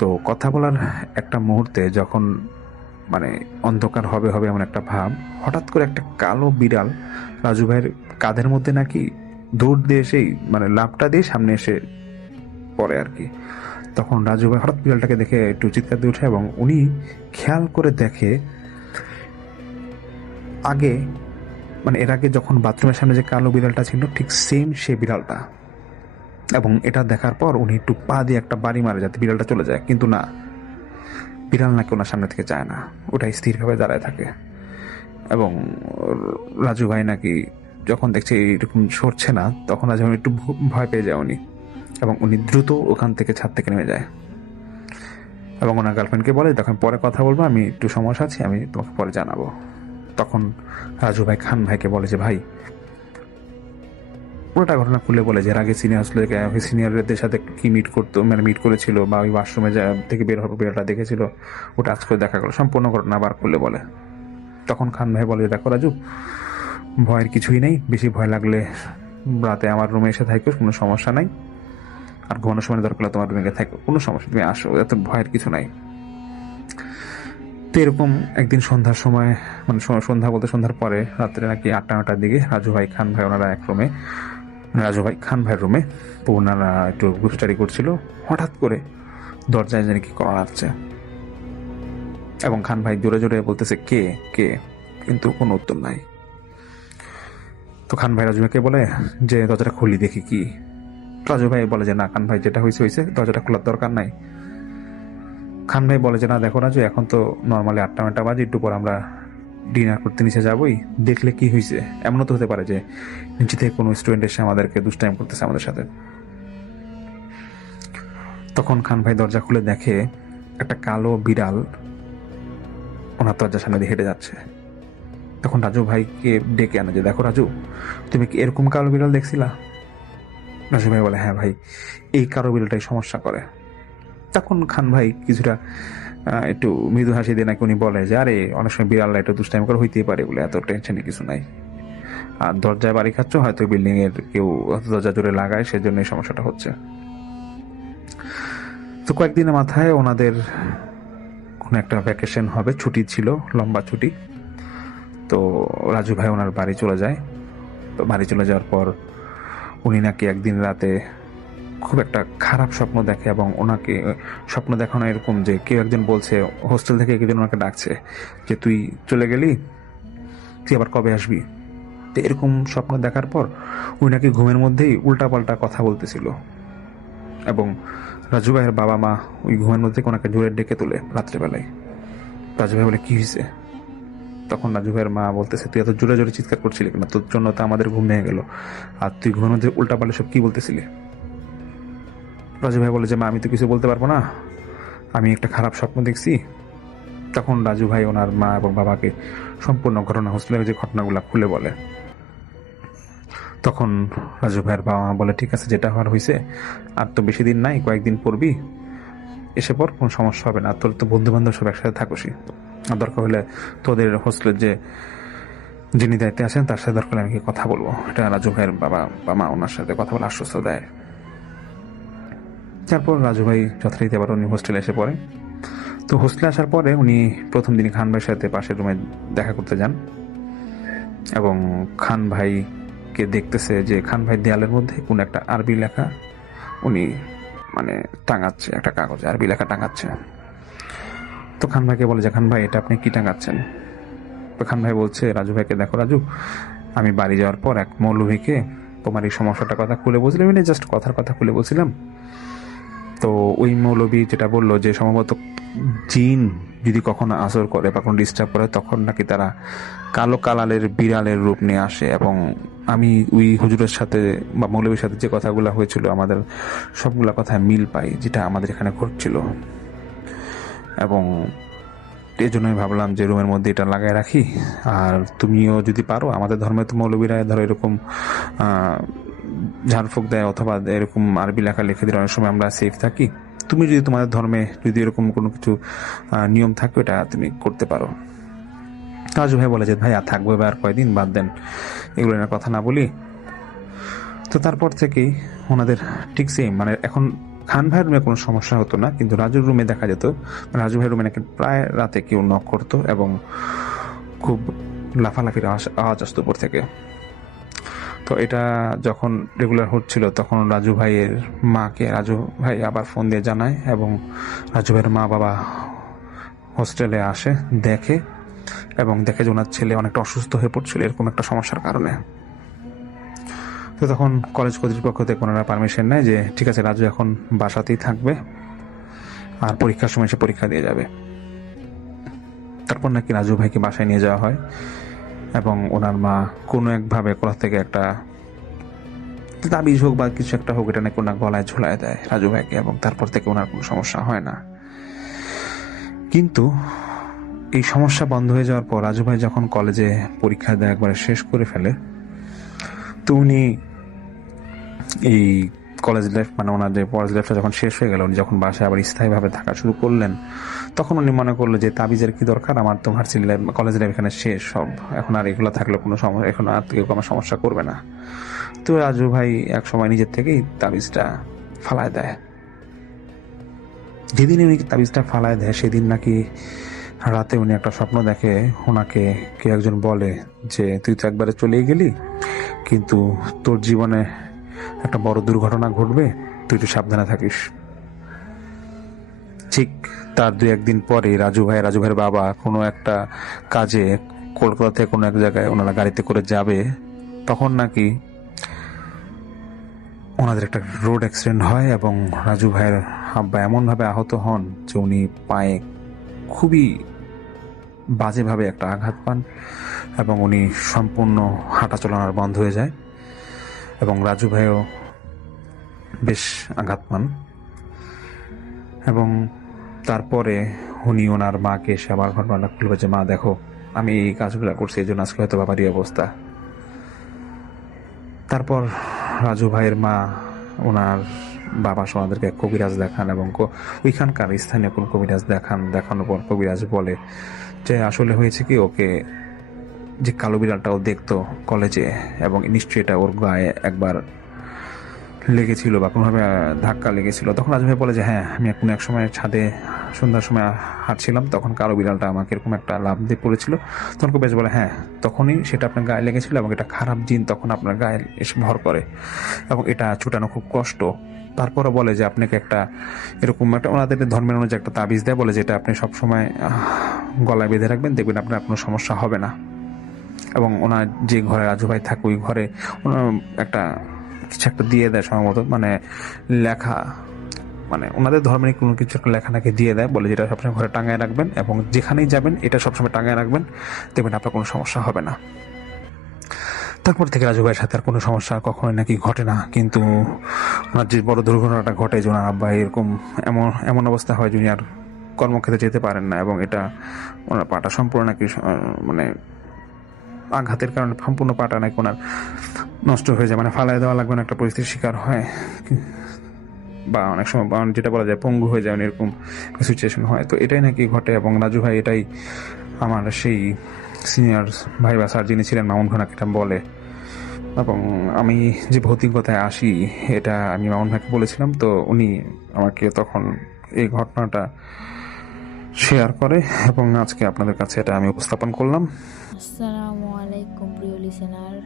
তো কথা বলার একটা মুহূর্তে যখন মানে অন্ধকার হবে হবে এমন একটা ভাব, হঠাৎ করে একটা কালো বিড়াল রাজু ভাইয়ের কাঁধের মধ্যে নাকি দৌড় দিয়ে এসেই মানে লাফটা দিয়ে সামনে এসে পড়ে আর কি। তখন রাজু ভাই হঠাৎ বিড়ালটাকে দেখে একটু চিৎকার দিয়ে ওঠে, এবং উনি খেয়াল করে দেখে আগে মানে এর আগে যখন বাথরুমের সামনে যে কালো বিড়ালটা ছিল ঠিক সেম সে বিড়ালটা। এবং এটা দেখার পর উনি একটু পা দিয়ে একটা বাড়ি মারে যাতে বিড়ালটা চলে যায়, কিন্তু না, বিড়াল নাকি ওনার সামনে থেকে যায় না, ওটাই স্থিরভাবে দাঁড়ায় থাকে। এবং রাজু ভাই নাকি যখন দেখছে এরকম সরছে না, তখন রাজু ভাই একটু ভয় পেয়ে যায় উনি, এবং উনি দ্রুত ওখান থেকে ছাদ থেকে নেমে যায় এবং ওনার গার্লফ্রেন্ডকে বলে তখন পরে কথা বলবো, আমি একটু সমস্যা আছে, আমি তোমাকে পরে জানাবো। তখন রাজু ভাই খান ভাইকে বলে যে ভাই পুরোটা ঘটনা খুলে বলে যে এর আগে সিনিয়রদের সাথে কি মিট করেছিল বা ওই ওয়াশরুমে থেকে বের হওয়ার বিড়ালটা দেখেছিল, ওটা আজ করে দেখা গেল, সম্পূর্ণ ঘটনা আবার খুলে বলে। তখন খান ভাই বলে, দেখো রাজু, ভয়ের কিছুই নেই, বেশি ভয় লাগলে রাতে আমার রুমে এসে থাকো, কোনো সমস্যা নাই, আর ঘুমানোর সময় দরকার হলে তোমার রুমে থাকো, কোনো সমস্যা, তুমি আসো, এত ভয়ের কিছু নাই। তো এরকম একদিন সন্ধ্যার সময়, মানে সন্ধ্যা বলতে সন্ধ্যার পরে রাত্রে নাকি 8টা-9টার দিকে রাজু ভাই খান ভাই ওনারা এক রুমে, রাজু ভাই খান ভাইয়ের রুমে, তো ওনারা একটু গ্রুপ স্টাডি করছিল, হঠাৎ করে দরজায় জানি কি করা হচ্ছে, এবং খান ভাই জোরে জোরে বলতেছে কে কে, কিন্তু কোনো উত্তর নাই। তো খান ভাই রাজু ভাইকে বলে যে দরজাটা খুলি দেখি কি। রাজু ভাই বলে যে না খান ভাই, যেটা হয়েছে দরজাটা খোলার দরকার নাই। খান ভাই বলে যে না দেখো রাজু, এখন তো নর্মালি 8টা-9টা বাজে, একটু পর আমরা ডিনার করতে নিচে যাবোই, দেখলে কি হয়েছে, এমনও তো হতে পারে যে নিচে থেকে কোনো স্টুডেন্ট এসে আমাদেরকে দুষ্টাইম করতেছে আমাদের সাথে। তখন খান ভাই দরজা খুলে দেখে একটা কালো বিড়াল ওনার দরজার সামনে দিয়ে হেঁটে যাচ্ছে। তখন রাজু ভাইকে ডেকে আনে যে, দেখো রাজু, তুমি কি এরকম কালো বিড়াল দেখছিলা? রাজু ভাই বলে, হ্যাঁ ভাই, এই কালো বিড়ালটাই সমস্যা করে। তখন খান ভাই কিছুটা একটু মৃদু হাসি দিয়ে নাকি উনি বলে যে, আরে অনেক সময় বিড়ালরা একটু দুষ্টাইম করে হইতেই পারে, বলে এত টেনশনের কিছু নাই। আর দরজায় বাড়ি খাচ্ছ, হয়তো বিল্ডিং এর কেউ দরজা জোরে লাগায়, সেজন্য এই সমস্যাটা হচ্ছে। তো কয়েকদিনের মাথায় ওনাদের কোন একটা ভ্যাকেশন হবে, ছুটি ছিল, লম্বা ছুটি। তো রাজু ভাই ওনার বাড়ি চলে যায়। তো বাড়ি চলে যাওয়ার পর উনি নাকি একদিন রাতে খুব একটা খারাপ স্বপ্ন দেখে, এবং ওনাকে স্বপ্ন দেখানো এরকম যে কেউ একজন বলছে, হোস্টেল থেকে একজন ওনাকে ডাকছে যে, তুই চলে গেলি, তুই আবার কবে আসবি? তো এরকম স্বপ্ন দেখার পর উনি নাকি ঘুমের মধ্যেই উল্টাপাল্টা কথা বলতেছিল, এবং রাজু ভাইয়ের বাবা মা ওই ঘুমের মধ্যে ওনাকে জোরে ডেকে তোলে রাত্রেবেলায়। রাজু ভাই বলে, কি হয়েছে? তখন রাজু ভাইয়ের মা বলতেছে, তুই এত জোরে জোরে চিৎকার করছিলি কেন? তোর জন্য তো আমাদের ঘুম ভেঙে গেল, আর তুই ঘুমের মধ্যে উল্টাপাল্টা সব কি বলতেছিলি? রাজু ভাই বলে যে, মা আমি তো কিছু বলতে পারবো না, আমি একটা খারাপ স্বপ্ন দেখছি। তখন রাজু ভাই ওনার মা এবং বাবাকে সম্পূর্ণ ঘটনা, হোস্টেলের যে ঘটনাগুলো খুলে বলে। তখন রাজু ভাইয়ের বাবা মা বলে, ঠিক আছে, যেটা হওয়ার হয়েছে, আর তো বেশি দিন নাই, কয়েকদিন পড়বি, এসে পর, কোনো সমস্যা হবে না, তোর তো বন্ধু বান্ধব সব একসাথে থাকোসি, আর দরকার হলে তোদের হোস্টেলের যে যিনি দায়িত্বে আছেন তার সাথে দরকার আমি কথা বলবো। এটা রাজু ভাইয়ের বাবা বা মা ওনার সাথে কথা বলে আশ্বস্ত দেয়। তারপর রাজু ভাই যথারীতি আবার উনি হোস্টেলে এসে পড়ে। তো হোস্টেলে আসার পরে উনি প্রথম দিনই খান ভাইয়ের সাথে পাশের রুমে দেখা করতে যান, এবং খান ভাইকে দেখতেছে যে খান ভাই দেয়ালের মধ্যে কোন একটা আরবি লেখা উনি মানে টাঙাচ্ছে, একটা কাগজে আরবি লেখা টাঙাচ্ছে। তো খান ভাইকে বলে যে, খান ভাই এটা আপনি কি টাঙাচ্ছেন? তো খান ভাই বলছে রাজু ভাইকে, দেখো রাজু, আমি বাড়ি যাওয়ার পর এক মৌলভীকে তোমার এই সমস্যাটার কথা খুলে বলছিলাম, জাস্ট কথার কথা খুলে বলছিলাম। তো ওই মৌলভী যেটা বললো যে সম্ভবত জিন যদি কখনো আসর করে বা কোনো ডিস্টার্ব করে, তখন নাকি তারা কালো কালালের বিড়ালের রূপ নিয়ে আসে, এবং আমি ওই হুজুরের সাথে বা মৌলভীর সাথে যে কথাগুলো হয়েছিল আমাদের সবগুলা কথায় মিল পাই, যেটা আমাদের এখানে ঘটছিল। এবং এই জন্যই ভাবলাম যে রুমের মধ্যে এটা লাগাই রাখি, আর তুমিও যদি পারো, আমাদের ধর্মে তো মৌলবীরা ধরো এরকম ঝাড়ফুঁক দেয় অথবা এরকম আরবি লেখা লিখে দিলে অনেক সময় আমরা সেফ থাকি, তুমি যদি তোমাদের ধর্মে যদি এরকম কোনো কিছু নিয়ম থাকে, এটা তুমি করতে পারো। রাজু ভাই বলে যে, ভাই আর থাকবে আর কয়দিন, বাদ দেন, এগুলো নিয়ে কথা না বলি। তো তারপর থেকেই ওনাদের ঠিক সেম, মানে এখন খান ভাইয়ের রুমে কোনো সমস্যা হতো না, কিন্তু রাজুর রুমে দেখা যেত, রাজু ভাইয়ের রুমে নাকি প্রায় রাতে কেউ নক করতো, এবং খুব লাফালাফির আওয়াজ আসতো উপর থেকে। তো এটা যখন রেগুলার হচ্ছিল, তখন রাজু ভাইয়ের মাকে রাজু ভাই আবার ফোন দিয়ে জানায়, এবং রাজু ভাইয়ের মা বাবা হোস্টেলে আসে, দেখে, এবং দেখে যে ওনার ছেলে অনেকটা অসুস্থ হয়ে পড়ছিল এরকম একটা সমস্যার কারণে। তো তখন কলেজ কর্তৃপক্ষ থেকে ওনারা পারমিশন নেয় যে, ঠিক আছে, রাজু এখন বাসাতেই থাকবে, আর পরীক্ষার সময় সে পরীক্ষা দিয়ে যাবে। তারপর নাকি রাজু ভাইকে বাসায় নিয়ে যাওয়া হয়, এবং ওনার মা কোনো একভাবে কোথা থেকে একটা তাবিজ হোক বা কিছু একটা হোক, এটা নাকি ওনার গলায় ঝুলায় দেয় রাজু ভাইকে, এবং তারপর থেকে ওনার কোনো সমস্যা হয় না। কিন্তু এই সমস্যা বন্ধ হয়ে যাওয়ার পর রাজু ভাই যখন কলেজে পরীক্ষা দেয় একবারে শেষ করে ফেলে, তো উনি এই কলেজ লাইফ, মানে ওনার যে কলেজ লাইফটা যখন শেষ হয়ে গেল, উনি যখন বাসায় আবার স্থায়ীভাবে থাকা শুরু করলেন, তখন উনি মনে করলো যে তাবিজের কি দরকার, আমার তো ভার্সিটি লাইফ, কলেজ লাইফ এখানে শেষ সব, এখন আর এগুলো থাকলে কোনো সমস্যা, এখন আর কেউ আমার সমস্যা করবে না। তো রাজু ভাই এক সময় নিজের থেকেই তাবিজটা ফালায় দেয়। যেদিন উনি তাবিজটা ফালায় দেয়, সেদিন নাকি রাতে উনি একটা স্বপ্ন দেখে, ওনাকে কে একজন বলে যে, তুই তো একবারে চলেই গেলি, কিন্তু তোর জীবনে একটা বড় দুর্ঘটনা ঘটবে, তুই একটু সাবধানে থাকিস। ঠিক তার 2-1 দিন পরে রাজু ভাইয়ের বাবা কোনো একটা কাজে কলকাতা থেকে কোনো এক জায়গায় ওনারা গাড়িতে করে যাবে, তখন নাকি ওনাদের একটা রোড অ্যাক্সিডেন্ট হয়, এবং রাজু ভাইয়ের আব্বা এমনভাবে আহত হন যে উনি পায়ে খুবই বাজেভাবে একটা আঘাত পান, এবং উনি সম্পূর্ণ হাঁটা চলানোর বন্ধ হয়ে যায়, এবং রাজু ভাইও বেশ আঘাত পান। এবং তারপরে উনি ওনার মাকে এসে আবার ঘটনাটা খুলবে যে মা দেখো আমি এই কাজগুলো করছি, এই জন্য আজকে হয়তো বাবারই অবস্থা। তারপর রাজু ভাইয়ের মা ওনার বাবা ওনাদেরকে কবিরাজ দেখান এবং ওইখানকার স্থানীয় কোন কবিরাজ দেখানোর পর কবিরাজ বলে যে আসলে হয়েছে কি, ওকে যে কালো বিড়ালটা ও দেখতো কলেজে এবং নিশ্চয়ই এটা ওর গায়ে একবার লেগেছিল বা কোনোভাবে ধাক্কা লেগেছিল। তখন রাজু ভাই বলে যে হ্যাঁ, আমি কোনো এক সময় ছাদে সন্ধ্যার সময় হাঁটছিলাম, তখন কালো বিড়ালটা আমাকে এরকম একটা লাফ দিয়ে পড়েছিল। তখন কবিরাজ বলে হ্যাঁ, তখনই সেটা আপনার গায়ে লেগেছিল এবং এটা খারাপ জিন তখন আপনার গায়ে এসে ভর করে এবং এটা ছুটানো খুব কষ্ট। তারপরে বলে যে আপনাকে একটা এরকম একটা ওনাদের ধর্মের অনুযায়ী একটা তাবিজ দেয়, বলে যেটা আপনি সবসময় গলায় বেঁধে রাখবেন, দেখবেন আপনার কোনো সমস্যা হবে না। এবং ওনার যে ঘরে রাজু ভাই থাকে ওই ঘরে ওনার একটা কিছু একটা দিয়ে দেয় সম্ভবত, মানে লেখা, মানে ওনাদের ধর্মের কোনো কিছু একটা লেখা নাকি দিয়ে দেয়, বলে যেটা সবসময় ঘরে টাঙায় রাখবেন এবং যেখানেই যাবেন এটা সবসময় টাঙায় রাখবেন, দেখবেন আপনার কোনো সমস্যা হবে না। তারপর থেকে রাজু ভাইয়ের সাথে আর কোনো সমস্যা কখনোই নাকি ঘটে না। কিন্তু ওনার যে বড় দুর্ঘটনাটা ঘটে যে ওনার আব্বা এরকম এমন অবস্থা হয় যে উনি আর কর্মক্ষেত্রে যেতে পারেন না এবং এটা ওনার পাটা সম্পূর্ণ নাকি মানে আঘাতের কারণে সম্পূর্ণ পাটা নাকি ওনার নষ্ট হয়ে যায়, মানে ফালাই দেওয়া লাগবে না একটা পরিস্থিতির শিকার হয়, বা অনেক সময় যেটা বলা যায় পঙ্গু হয়ে যায়, এরকম সিচুয়েশন হয়। তো এটাই নাকি ঘটে এবং রাজু ভাই এটাই আমার সেই সিনিয়র ভাই বা স্যার যিনি ছিলেন মামুন ভাইকে এটা বলে। এবং আমি যে ভৌতিকতায় আসি এটা আমি মামুন ভাইকে বলেছিলাম, তো উনি আমাকে তখন এই ঘটনাটা শেয়ার করে এবং আজকে আপনাদের কাছে এটা আমি উপস্থাপন করলাম। আসসালামু আলাইকুম প্রিয় লিসেনার,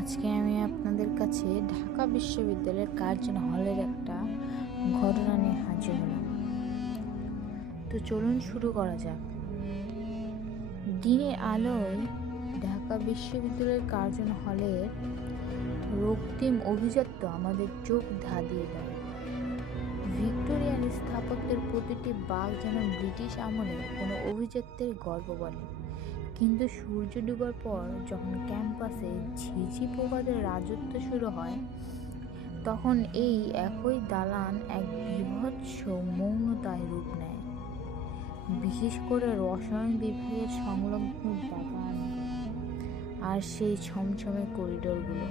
আজকে আমি আপনাদের কাছে ঢাকা বিশ্ববিদ্যালয়ের কার্জন হলের একটা ঘটনা নিয়ে হাজির হলাম। তো চলুন শুরু করা যাক। দিনের আলোয় ঢাকা বিশ্ববিদ্যালয়ের কার্জন হলের রক্তিম অভিজাত্য আমাদের চোখ ধাঁধিয়ে দেয়। ভিক্টোরিয়ান স্থাপত্যের প্রতিটি বাগ যেন ব্রিটিশ আমলের কোনো অভিজাত্যের গর্ব বলে। কিন্তু সূর্য ডুবার পর যখন ক্যাম্পাসে ঝিঝি পোকাদের রাজত্ব শুরু হয়, তখন এই একই দালান এক বীভৎস মৌনতায় রূপ নেয়। বিশেষ করে রসায়ন বিভাগের সংলগ্ন বাগান আর সেই ছমছমে করিডোরগুলো।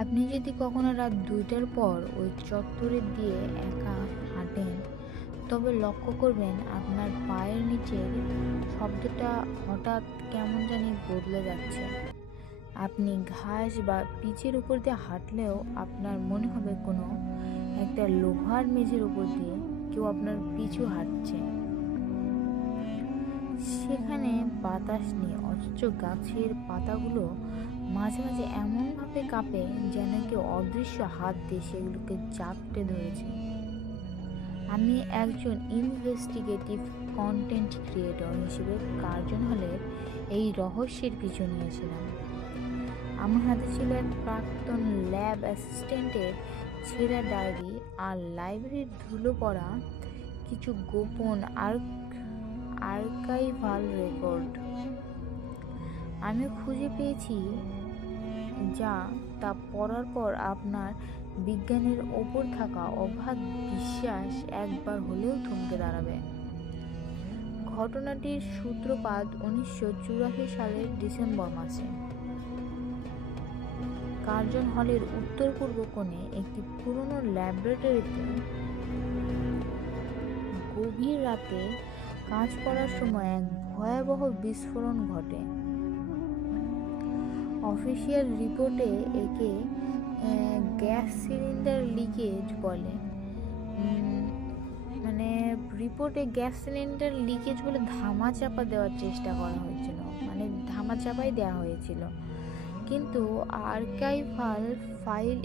আপনি যদি কখনো রাত 2টার পর ওই চত্বরের দিয়ে একা হাঁটেন, তবে লক্ষ্য করবেন আপনার পায়ের নিচের শব্দটা হঠাৎ কেমন জানি বদলে যাচ্ছে। আপনি ঘাস বা পিচের উপর দিয়ে হাঁটলেও আপনার মনে হবে কোনো একটা লোহার মেঝের উপর দিয়ে কেউ আপনার পিছু হাঁটছে। সেখানে বাতাস নেই, অথচ গাছের পাতাগুলো মাঝে মাঝে এমনভাবে কাঁপে যেন কেউ অদৃশ্য হাত দিয়ে সেগুলোকে জাপটে ধরেছে। আমি একজন ইনভেস্টিগেটিভ কন্টেন্ট ক্রিয়েটর হিসেবে কার্জন হলের এই রহস্যের পিছু নিয়েছিলাম। আমার হাতে ছিল এক প্রাক্তন ল্যাব অ্যাসিস্ট্যান্টের ছেঁড়া ডায়েরি আর লাইব্রেরির ধুলো পড়া কিছু গোপন আর্কাইভাল রেকর্ড। আমি খুঁজে পেয়েছি যা তা পড়ার পর আপনার বিজ্ঞানের ওপর থাকা অবাধ বিশ্বাস একবার হলেও থমকে দাঁড়াবে। ঘটনাটির সূত্রপাত 1984 সালের ডিসেম্বর মাসে। কার্জন হলের উত্তর পূর্ব কোণে একটি পুরনো ল্যাবরেটরিতে গভীর রাতে কাজ করার সময় এক ভয়াবহ বিস্ফোরণ ঘটে। অফিসিয়াল রিপোর্টে একে গ্যাস সিলিন্ডার লিকেজ বলে, মানে রিপোর্টে গ্যাস সিলিন্ডার লিকেজ বলে ধামাচাপা দেওয়ার চেষ্টা করা হয়েছিল, মানে ধামাচাপাই দেওয়া হয়েছিল। কিন্তু আর্কাইভাল ফাইল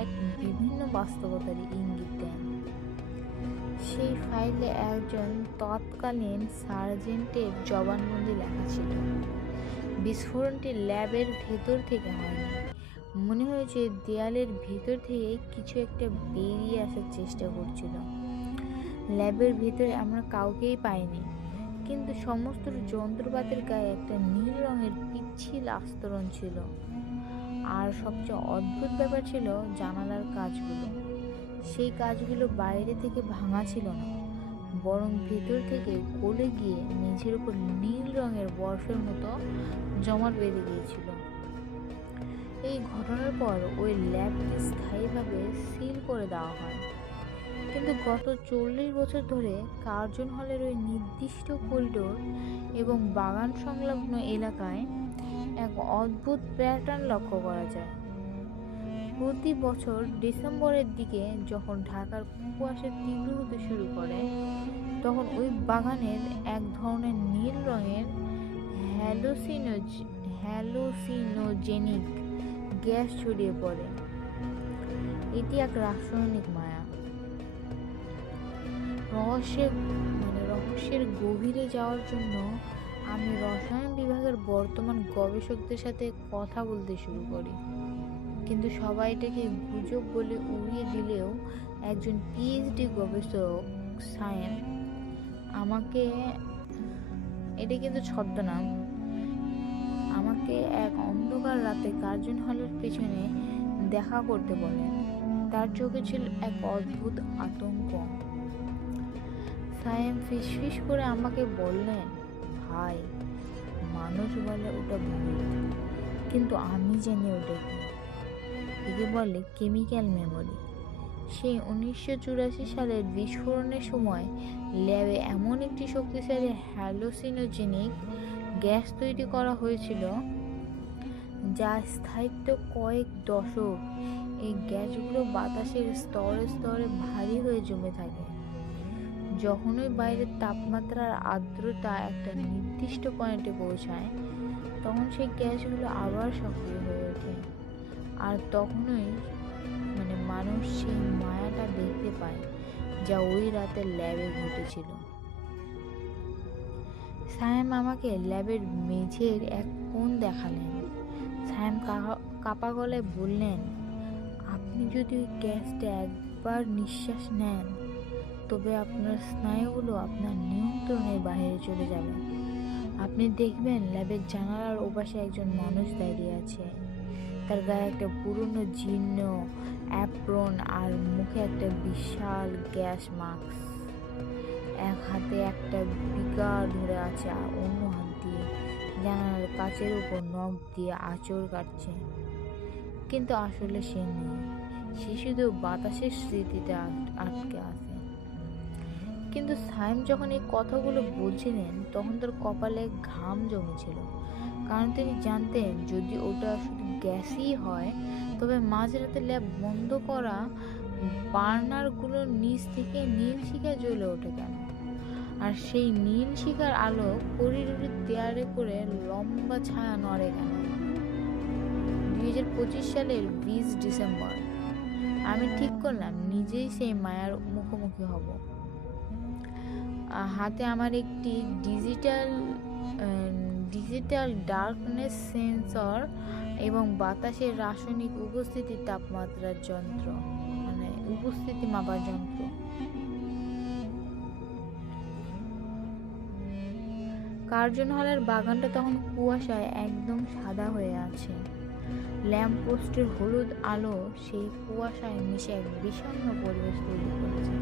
এক বিভিন্ন বাস্তবতার ইঙ্গিত দেয়। সেই ফাইলে একজন তৎকালীন সার্জেন্টের জবানবন্দি লেখা ছিল। বিস্ফোরণটি ল্যাবের ভেতর থেকে হয়নি, মনে হয়েছে দেয়ালের ভেতর থেকে কিছু একটা বেরিয়ে আসার চেষ্টা করছিল। ল্যাবের ভেতরে আমরা কাউকেই পাইনি, কিন্তু সমস্ত যন্ত্রপাতির গায়ে একটা নীল রঙের পিচ্ছিল আস্তরণ ছিল। আর সবচেয়ে অদ্ভুত ব্যাপার ছিল জানালার কাঁচগুলো, সেই কাঁচগুলো বাইরে থেকে ভাঙা ছিল না, বরং ভেতর থেকে গলে গিয়ে মেঝের উপর নীল রঙের বরফের মতো জমাট বেঁধে গিয়েছিল। এই ঘটনার পর ওই ল্যাবটি স্থায়ীভাবে সিল করে দেওয়া হয়। কিন্তু গত 40 বছর ধরে কার্জন হলের ওই নির্দিষ্ট করিডোর এবং বাগান সংলগ্ন এলাকায় এক অদ্ভুত প্যাটার্ন লক্ষ্য করা যায়। প্রতি বছর ডিসেম্বরের দিকে যখন ঢাকার কুয়াশা তীব্র হতে শুরু করে, তখন ওই বাগানের এক ধরনের নীল রঙের হ্যালোসিনোজেনিক গ্যাস ছড়িয়ে পড়ে। এটি এক রাসায়নিক মায়া। রহস্যের গভীরে যাওয়ার জন্য আমি রসায়ন বিভাগের বর্তমান গবেষকদের সাথে কথা বলতে শুরু করি, কিন্তু সবাই এটাকে গুজব বলে উড়িয়ে দিলেও একজন পিএইচডি গবেষক সায়েম আমাকে, এটা কিন্তু ছদ্মনাম, আমাকে এক অন্ধকার রাতে কার্জন হলের পেছনে দেখা করতে বলেন। তার চোখে ছিল এক অদ্ভুত আতঙ্ক। সায়েম ফিসফিস করে আমাকে বললেন, ভাই, মানুষ বলে ওটা ভূত, কিন্তু আমি জানি ওটা কি। একে বলে কেমিক্যাল মেমোরি। সেই 1984 সালের বিস্ফোরণের সময় ল্যাবে এমন একটি শক্তিশালী হ্যালোসিনোজেনিক গ্যাস তৈরি করা হয়েছিল যার স্থায়িত্ব কয়েক দশক। এই গ্যাসগুলো বাতাসের স্তরে স্তরে ভারী হয়ে জমে থাকে। যখনই বাইরের তাপমাত্রা আর আর্দ্রতা একটা নির্দিষ্ট পয়েন্টে পৌঁছায়, তখন সেই গ্যাসগুলো আবার সক্রিয় হয়ে ওঠে। আর তখনই মানুষ সেই মায়াটা দেখতে পায় যা ওই রাতে ল্যাবে ঘটেছিল। সায়েম আমাকে ল্যাবের মেঝের এক কোণ দেখালেন। সায়েম কাপা গলায় বললেন, আপনি যদি ওই গ্যাসটা একবার নিঃশ্বাস নেন, তবে আপনার স্নায়ুগুলো আপনার নিয়ন্ত্রণের বাইরে চলে যাবে। আপনি দেখবেন ল্যাবের জানালার ওপাশে একজন মানুষ দাঁড়িয়ে আছে। তার গায়ে একটা পুরনো জীর্ণ অ্যাপ্রন আর মুখে একটা বিশাল গ্যাস মাস্ক। এক হাতে একটা বিকার ধরে আছে আর অন্য হাত দিয়ে জানালার কাচের উপর নখ দিয়ে আঁচড় কাটছে। কিন্তু আসলে সে নেই, সে শুধু বাতাসের স্মৃতিতে আটকে আছে। কিন্তু সায়েম যখন এই কথাগুলো বলছিলেন, তখন তার কপালে ঘাম জমেছিল, কারণ তিনি জানতেন যদি ওটা শুধু গ্যাসই হয়, তবে মাঝরাতে ল্যাব বন্ধ করা বার্নারগুলোর নিচ থেকে নীল শিখা জ্বলে ওঠে কেন? আর সেই নীল শিখার আলো করিডোরের দেয়ালে করে লম্বা ছায়া নড়ে কেন? 2025 সালের 20 ডিসেম্বর আমি ঠিক করলাম নিজেই সেই মায়ার মুখোমুখি হব। হাতে আমার একটি ডিজিটাল ডার্কনেস সেন্সর এবং বাতাসের রাসায়নিক উপস্থিতির তাপমাত্রার যন্ত্র, উপস্থিতি মাপার যন্ত্র। কার্জন হলের বাগানটা তখন কুয়াশায় একদম সাদা হয়ে আছে। ল্যাম্পপোস্টের হলুদ আলো সেই কুয়াশায় মিশে এক বিষণ্ণ পরিবেশ তৈরি করেছে।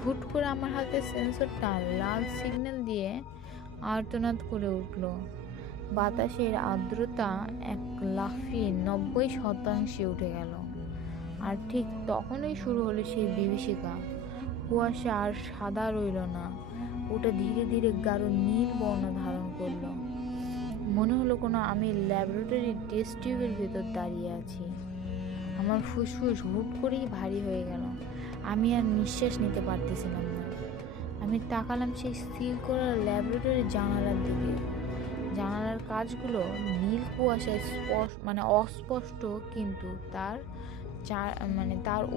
হুট করে আমার হাতে সেন্সরটা লাল সিগন্যাল দিয়ে আর্তনাদ করে উঠল। বাতাসের আর্দ্রতা এক লাফিয়ে 90% উঠে গেল। আর ঠিক তখনই শুরু হলো সেই বিভীষিকা। কুয়াশা আর সাদা রইল না, ওটা ধীরে ধীরে গাঢ় নীল বর্ণ ধারণ করলো। মনে হলো আমি ল্যাবরেটরি টেস্ট টিউবের ভেতর দাঁড়িয়ে আছি। আমার ফুসফুস হুট করেই ভারী হয়ে গেল। আমি আর নিঃশ্বাস নিতে পারতেছিলাম না। আমি তাকালাম সেই সিল করা ল্যাবরেটরির জানালার দিকে। জানালার কাঁচগুলো নীল কুয়াশায় অস্পষ্ট, কিন্তু তার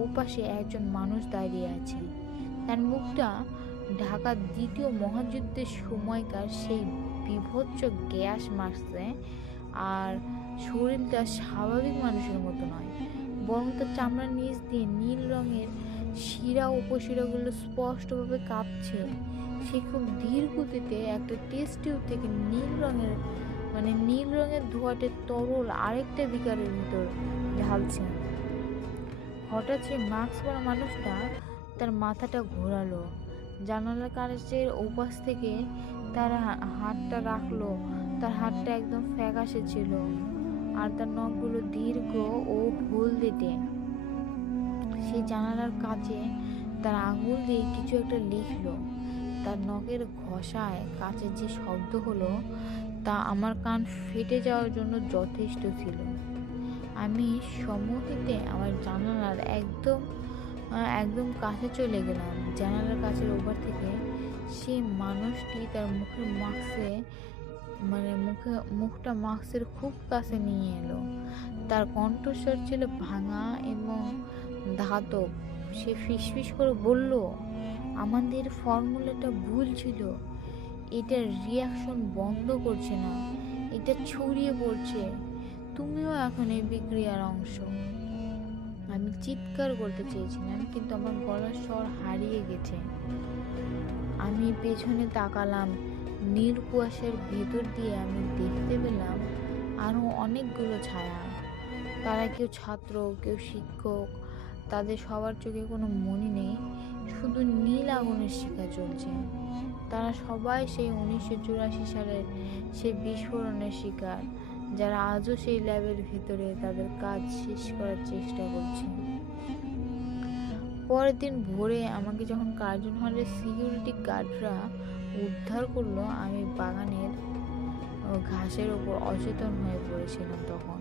ওপাশে একজন মানুষ দাঁড়িয়ে আছে। তার মুখটা ঢাকা দ্বিতীয় মহাযুদ্ধের সময়কার সেই বিভৎস গ্যাস মাস্কে, আর শরীরটা স্বাভাবিক মানুষের মতো নয়, বরং তার চামড়ার নিচ দিয়ে নীল রঙের শিরা উপশিরাগুলো স্পষ্টভাবে কাঁপছে। সে খুব ধীর গতিতে একটা টেস্ট টিউব থেকে নীল রঙের ধোঁয়াটে তরল আরেকটা বিকারের ভিতর ঢালছে। হঠাৎ সেই মাস্ক পরা মানুষটা তার মাথাটা ঘোরালো, জানালার কাচের ওপাশ থেকে তার হাতটা রাখলো। তার হাতটা একদম ফ্যাকাশে ছিল, আর তার নখগুলো দীর্ঘ ও হলদেটে। সে জানালার কাছে তার আঙুল দিয়ে কিছু একটা লিখলো। তার নখের ঘষায় কাচের যে শব্দ হলো তা আমার কান ফেটে যাওয়ার জন্য যথেষ্ট ছিল। আমি সম্মুখীতে আমার জানালার একদম কাছে চলে গেলাম। জানালার কাছের ওপার থেকে সেই মানুষটি তার মুখটা মাস্কের খুব কাছে নিয়ে এলো। তার কণ্ঠস্বর ছিল ভাঙা এবং ধাতব। সে ফিসফিস করে বলল, আমাদের ফর্মুলাটা ভুল ছিল, এটার রিয়াকশন বন্ধ করছে না, এটা ছড়িয়ে পড়ছে, তুমিও এখন এই বিক্রিয়ার অংশ। আমি চিৎকার করতে চেয়েছিলাম, কিন্তু আমার গলার স্বর হারিয়ে গেছে। আমি পেছনে তাকালাম। নীল কুয়াশার ভেতর দিয়ে আমি দেখতে পেলাম আরো অনেকগুলো ছায়া। তারা কেউ ছাত্র, কেউ শিক্ষক। তাদের সবার চোখে কোনো মনি নেই, শুধু নীল আগুনের শিখা চলছে। তারা সবাই সেই 1984 সালের সেই বিস্ফোরণের শিকার, যারা আজও সেই ল্যাবের ভিতরে তাদের কাজ শেষ করার চেষ্টা করছে। পরের দিন ভোরে আমাকে যখন কার্জন হলের সিকিউরিটি গার্ডরা উদ্ধার করলো, আমি বাগানের ঘাসের ওপর অচেতন হয়ে পড়েছিলাম। তখন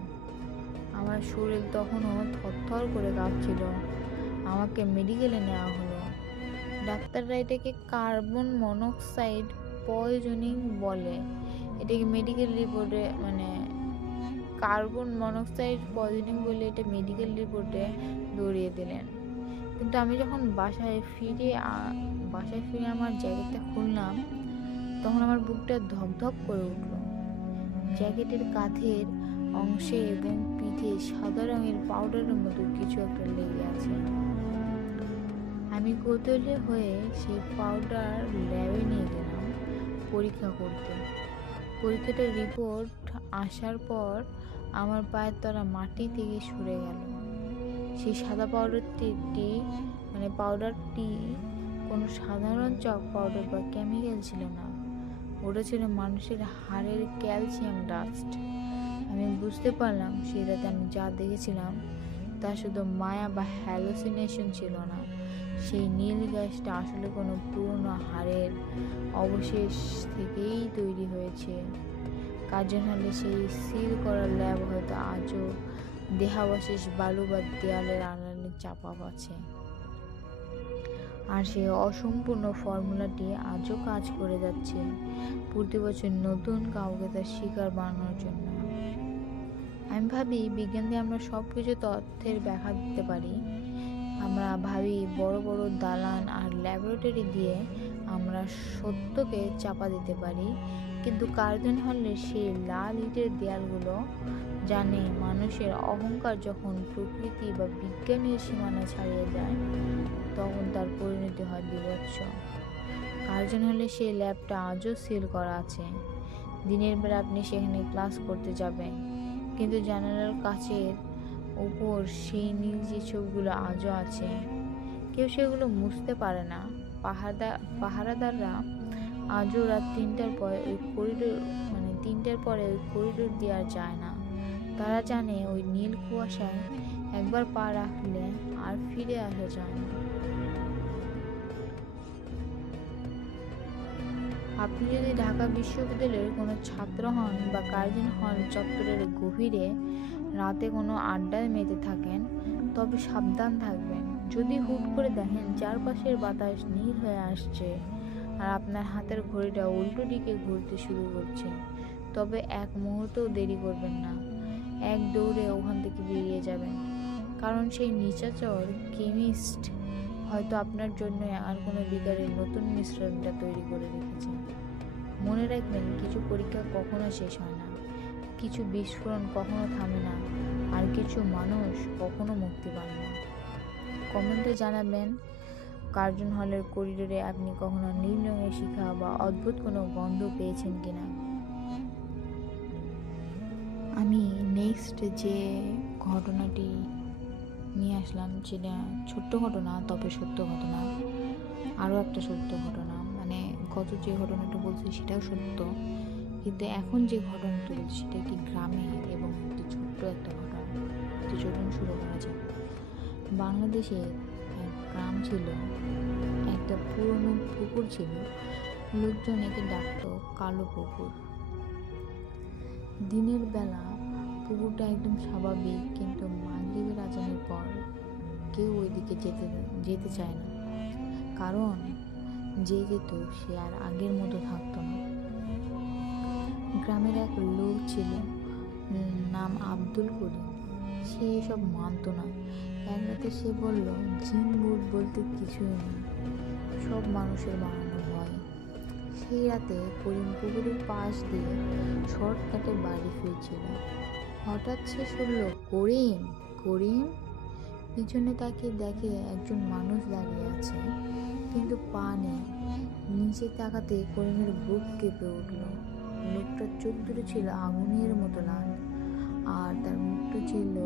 আমার শরীর তখনও থরথর করে কাঁপছিল। আমাকে মেডিকেলে নেওয়া হলো। ডাক্তাররা এটাকে কার্বন মনোক্সাইড পয়জনিং বলে। এটাকে মেডিকেল রিপোর্টে কার্বন মনোক্সাইড পয়জনিং বলে এটা মেডিকেল রিপোর্টে দৌড়িয়ে দিলেন। কিন্তু আমি যখন বাসায় ফিরে আমার জ্যাকেটটা খুললাম, তখন আমার বুকটা ধকধক করে উঠল। জ্যাকেটের কাঁধের অংশে এবং পিঠে সাদা রঙের পাউডারের মতো কিছু একটা লেগে আছে। আমি কৌতূহলী হয়ে সেই পাউডার ল্যাবে নিয়ে গেলাম পরীক্ষা করতে। পরীক্ষাটার রিপোর্ট আসার পর আমার পায়ের তলা মাটি থেকে সরে গেল। সেই সাদা পাউডারটি কোনো সাধারণ চক পাউডার বা কেমিক্যাল ছিল না, ওটা ছিল মানুষের হাড়ের ক্যালসিয়াম ডাস্ট। আমি বুঝতে পারলাম সেই রাতে আমি যা দেখেছিলাম তা শুধু মায়া বা হ্যালোসিনেশন ছিল না। সেই নীল গ্যাসটা আসলে কোনো পুরনো হাড়ের অবশেষ থেকেই তৈরি হয়েছে। কার্জন হলে সেই সিল করা ল্যাব হয়তো আজও দেহাবশেষ বালু বা দেয়ালের আড়ালে চাপা আছে, আর সেই অসম্পূর্ণ ফর্মুলাটি আজও কাজ করে যাচ্ছে প্রতি বছর নতুন কাউকে তার শিকার বানানোর জন্য। আমি ভাবি বিজ্ঞান দিয়ে আমরা সব কিছু তথ্যের ব্যাখ্যা দিতে পারি। আমরা ভাবি বড় বড় দালান আর ল্যাবরেটরি দিয়ে আমরা সত্যকে চাপা দিতে পারি, কিন্তু কার্জন হলের সেই লাল ইটের দেয়ালগুলো জানে মানুষের অহংকার যখন প্রকৃতি বা বিজ্ঞানের সীমানা ছাড়িয়ে যায় তখন তার পরিণতি হয় বিভৎস। কার্জন হলে সেই ল্যাবটা আজও সিল করা আছে। দিনের বেলা আপনি সেখানে ক্লাস করতে যাবেন, কিন্তু জানালার কাচের উপর সেই নীল যে ছবিগুলো আজও আছে। কেউ সেগুলো মুছতে পারে না। পাহারাদাররা আজও রাত 3টার পরে ওই করিডোর দিয়ে আর যায় না। তারা জানে ওই নীল কুয়াশায় একবার পা রাখলে আর ফিরে আসা যায় না। আপনি যদি ঢাকা বিশ্ববিদ্যালয়ের কোনো ছাত্র হন বা কার্জন হল চত্বরের গভীরে রাতে কোনো আড্ডায় মেতে থাকেন, তবে সাবধান থাকবেন। যদি হুট করে দেখেন চারপাশের বাতাস নীল হয়ে আসছে আর আপনার হাতের ঘড়িটা উল্টো দিকে ঘুরতে শুরু করছে, তবে এক মুহূর্তও দেরি করবেন না। এক দৌড়ে ওখান থেকে বেরিয়ে যাবেন, কারণ সেই নিচাচর কেমিস্ট হয়তো আপনার জন্য আর কোনো বিকারের নতুন মিশ্রণটা তৈরি করে রেখেছে। মনে রাখবেন, কিছু পরীক্ষা কখনো শেষ হয় না, কিছু বিস্ফোরণ কখনো থামে না, আর কিছু মানুষ কখনো মুক্তি পান না। কমেন্টে জানাবেন কার্জন হলের করিডোরে আপনি কখনো নীল রঙের শিখা বা অদ্ভুত কোনো গন্ধ পেয়েছেন কিনা। আমি নেক্সট যে ঘটনাটি নিয়ে আসলাম, সেটা ছোট্ট ঘটনা তবে সত্য ঘটনা। আরও একটা সত্য ঘটনা, মানে গত যে ঘটনাটা বলছি সেটাও সত্য, কিন্তু এখন যে ঘটনাটা বলছি সেটা একটি গ্রামে এবং একটি ছোট্ট একটা ঘটনা। তো চলুন শুরু করা যাক। বাংলাদেশে এক গ্রাম ছিল, একটা পুরনো পুকুর ছিল, লোকজন একে ডাকতো কালো পুকুর। দিনের বেলা পুকুরটা একদম স্বাভাবিক, কিন্তু মাগরিবের আজানের পর কেউ ওইদিকে যেতে চায় না, কারণ যে যেত সে আর আগের মতো থাকতো না। গ্রামের এক লোক ছিল, নাম আব্দুল করিম। সে এসব মানতো না। এক রাতে সে বলল, জিন ভূত বলতে কিছুই নেই, সব মানুষের বানানো ভয়। সেই রাতে করিম পুকুরের পাশ দিয়ে শর্টকাটে বাড়ি ফিরছিল। হঠাৎ সে শুনল, করিম করিম। পিছনে তাকিয়ে দেখে একজন মানুষ দাঁড়িয়ে আছে, কিন্তু পা নেই। নিচে তাকাতে করিমের বুক কেঁপে উঠল। লোকটার চোখ দুটো ছিল আগুনের মতো লাল, আর তার মুখটা ছিল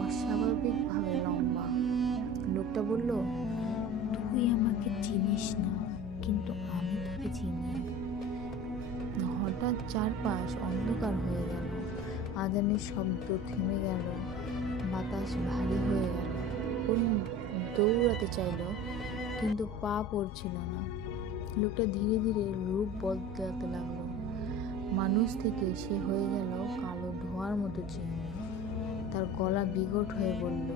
অস্বাভাবিকভাবে লম্বা। লোকটা বলল, তুই আমাকে চিনিস না, কিন্তু আমি তোকে চিনি। হঠাৎ চারপাশ অন্ধকার হয়ে গেল, আজানের শব্দ থেমে গেল, বাতাস ভারী হয়ে গেল। করিম দৌড়াতে চাইল, কিন্তু পা পড়ছিল না। লোকটা ধীরে ধীরে রূপ বদলাতে লাগলো। মানুষ থেকে সে হয়ে গেল কালো ধোঁয়ার মতো চিহ্ন। তার গলা বিকট হয়ে বলল,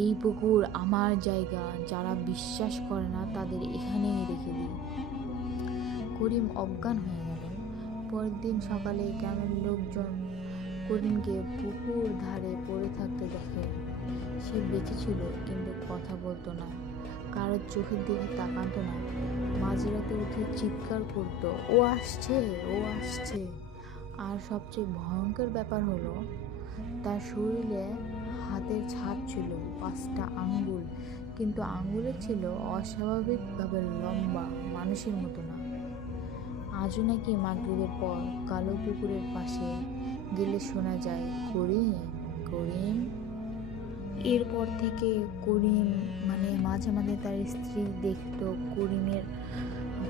এই পুকুর আমার জায়গা, যারা বিশ্বাস করে না তাদের এখানেই রেখে দিই। করিম অজ্ঞান হয়ে গেল। পরের দিন সকালে গ্রামের লোকজন করিমকে পুকুর ধারে পড়ে থাকতে দেখে। সে বেঁচে ছিল, কিন্তু কথা বলতো না, কারোর চোখের দিকে তাকাতো না। মাঝরাতে উঠে চিৎকার করতো, ও আসছে, ও আসছে। আর সবচেয়ে ভয়ঙ্কর ব্যাপার হলো, তার শরীরে হাতের ছাপ ছিল 5টা আঙ্গুল, কিন্তু আঙ্গুলে ছিল অস্বাভাবিকভাবে লম্বা, মানুষের মতো না। আজও নাকি মাগরিবের পর কালো পুকুরের পাশে গেলে শোনা যায়, করিম করিম। এরপর থেকে করিম মাঝে মাঝে তার স্ত্রী দেখতো করিমের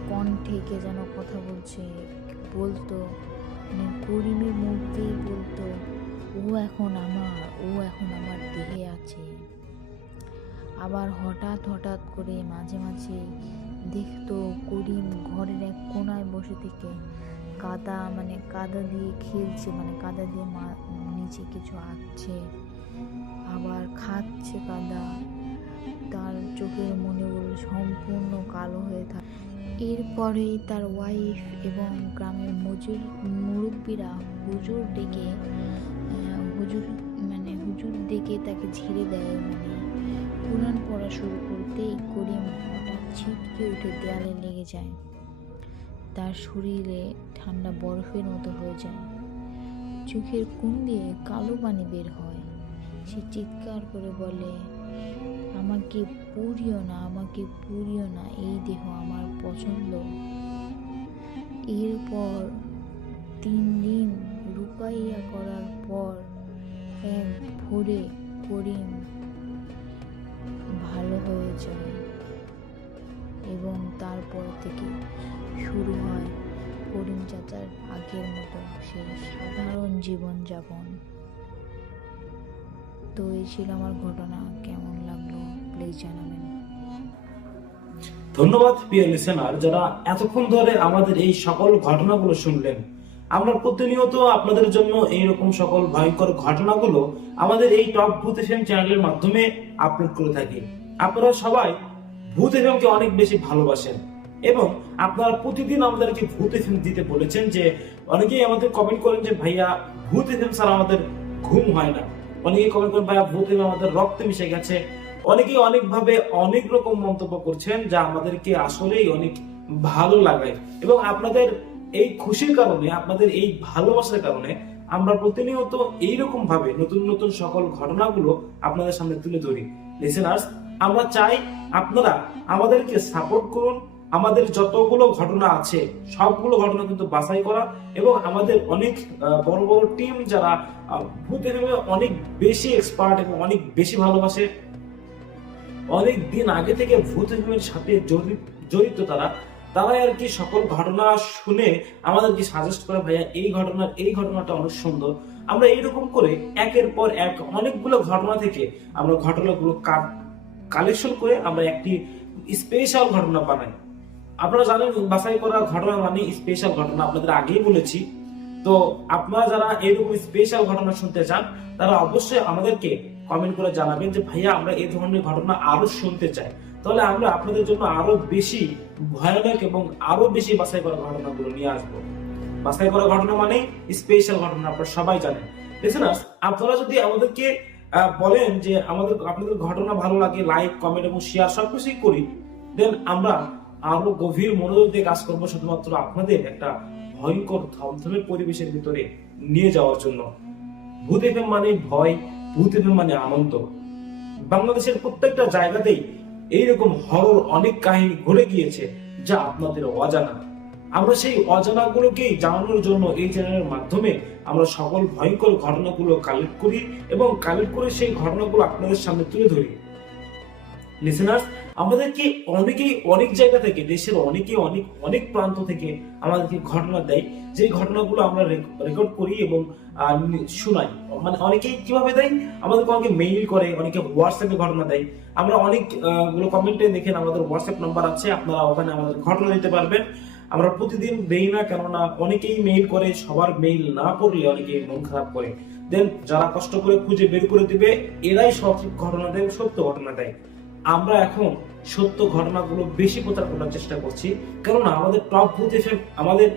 কণ্ঠে কে যেন কথা বলতো, করিমের মুখ দিয়ে বলতো, ও এখন আমার দেহে আছে। আবার হঠাৎ করে মাঝে মাঝে দেখতো করিম ঘরের এক কোনায় বসে থেকে কাদা দিয়ে খেলছে, কাদা দিয়ে নিচে কিছু আঁকছে, আবার খাচ্ছে কাদা। তার চোখের মণিগুলো সম্পূর্ণ কালো হয়ে থাকে। এরপরেই তার ওয়াইফ এবং গ্রামের মুরব্বীরা হুজুর ডেকে তাকে ঝেড়ে দেয়। কুরআন পড়া শুরু করতেই করিম হঠাৎ ছিটকে উঠে দেয়ালে লেগে যায়। তার শরীরে ঠান্ডা বরফের মতো হয়ে যায়, চোখের কোণ দিয়ে কালো পানি বের হয়। সে চিৎকার করে বলে, আমাকে পুড়িও না, এই দেহ আমার পছন্দ। এরপর 3 দিন রুকাইয়া করার পর এক ভোরে করিম ভালো হয়ে যায়, এবং তারপর থেকে শুরু হয় করিম চাচার আগের মতো সেই সাধারণ জীবনযাপন। তো এই ছিল আমার ঘটনা। কেমন লাগলো প্লিজ জানাবেন। ধন্যবাদ প্রিয় লিসেনার, যারা এতক্ষণ ধরে আমাদের এই সকল ঘটনাগুলো শুনলেন। আমরা প্রতিনিয়ত আপনাদের জন্য এইরকম সকল ভয়ঙ্কর ঘটনাগুলো আমাদের এই টপ ভূত এফএম চ্যানেলের মাধ্যমে আপলোড করে থাকি। আপনারা সবাই ভূত এফএমকে অনেক বেশি ভালোবাসেন, এবং আপনারা প্রতিদিন আমাদেরকে ভূত এফএম দিতে বলেছেন। যে অনেকেই আমাদের কমেন্ট করেন যে ভাইয়া ভূত এফএম ছাড়া আমাদের ঘুম হয় না। অনেকেই কমেন্ট করেন ভাইয়া ভূত এফএম আমাদের রক্তে মিশে গেছে। অনেকেই অনেকভাবে অনেক রকম মন্তব্য করছেন, যা আমাদেরকে আসলেই অনেক ভালো লাগায়। এবং আপনাদের এই খুশির কারণে, আপনাদের এই ভালোবাসার কারণে আমরা প্রতিনিয়ত এইরকম ভাবে নতুন নতুন সকল ঘটনাগুলো আপনাদের সামনে তুলে ধরি। লিসেনার্স, আমরা চাই আপনারা আমাদেরকে সাপোর্ট করুন। আমাদের যতগুলো ঘটনা আছে সবগুলো ঘটনা কিন্তু বাছাই করা, এবং আমাদের অনেক বড় বড় টিম যারা ভূত এফএমে অনেক বেশি এক্সপার্ট এবং অনেক বেশি ভালোবাসে, অনেক দিন আগে থেকে ভূত এফএমের সাথে জড়িত তারাই আর কি সকল ঘটনা শুনে আমাদেরকে সাজেস্ট করে, ভাইয়া এই ঘটনাটা অনেক সুন্দর। আমরা এইরকম করে একের পর এক অনেকগুলো ঘটনা থেকে আমরা ঘটনাগুলো কালেকশন করে আমরা একটি স্পেশাল ঘটনা বানাই। আপনারা জানেন বাছাই করা ঘটনা মানে স্পেশাল ঘটনা, আপনাদের আগেই বলেছি। তো আপনারা যারা এরকম স্পেশাল ঘটনা শুনতে চান তারা অবশ্যই আমাদেরকে কমেন্ট করে জানাবেন যে ভাইয়া আমরা এই ধরনের ঘটনা আরো শুনতে চাই, তাহলে আমরা আপনাদের জন্য আরো বেশি ভয়ানক এবং আরো বেশি বাছাই করা ঘটনাগুলো নিয়ে আসবো। বাছাই করা ঘটনা মানে স্পেশাল ঘটনা, আপনারা সবাই জানেন। লিসেনার্স, আপনারা যদি আমাদেরকে বলেন যে আপনাদের ঘটনা ভালো লাগে, লাইক, কমেন্ট এবং শেয়ার সবকিছুই করি, দেন আমরা আরো গভীর মনোযোগ দিয়ে কাজ করবো শুধুমাত্র আপনাদের একটা ভয়ঙ্কর থমথমে পরিবেশের ভিতরে নিয়ে যাওয়ার জন্য। ভূত এফএম মানে ভয়, ভূত এফএম মানে আনন্দ। বাংলাদেশের প্রত্যেকটা জায়গাতেই এইরকম হরর অনেক কাহিনী ঘটে গিয়েছে যা আপনাদের অজানা। আমরা সেই অজানা গুলোকেই জানানোর জন্য এই চ্যানেলের মাধ্যমে আমরা সকল ভয়ঙ্কর ঘটনাগুলো কালেক্ট করি এবং কালেক্ট করে সেই ঘটনাগুলো আপনাদের সামনে তুলে ধরি। লিসেনার্স, আমাদেরকে অনেকেই অনেক জায়গা থেকে, দেশের অনেক প্রান্ত থেকে আমাদেরকে ঘটনা দেয়, যে ঘটনাগুলো আমরা রেকর্ড করি এবং শোনাই। মানে অনেকেই কিভাবে দেয়, আমাদেরকে অনেকে মেইল করে, অনেকে হোয়াটসঅ্যাপে ঘটনা দেয়। আমরা অনেক গুলো কমেন্টে দেখেন আমাদের হোয়াটসঅ্যাপ নাম্বার আছে, আপনারা ওখানে আমাদের ঘটনা দিতে পারবেন। আমরা প্রতিদিন দেই না, কেননা অনেকেই মেইল করে, সবার মেইল না পড়লে অনেকেই মন খারাপ করে। দেন যারা কষ্ট করে খুঁজে বের করে দিবে এরাই সঠিক ঘটনা দেয়, সত্য ঘটনা দেয়। আমরা এখন সত্য ঘটনাগুলো বেশি প্রচার করার চেষ্টা করছি, কেননা আমাদের টপ ভূত এফএম আমাদের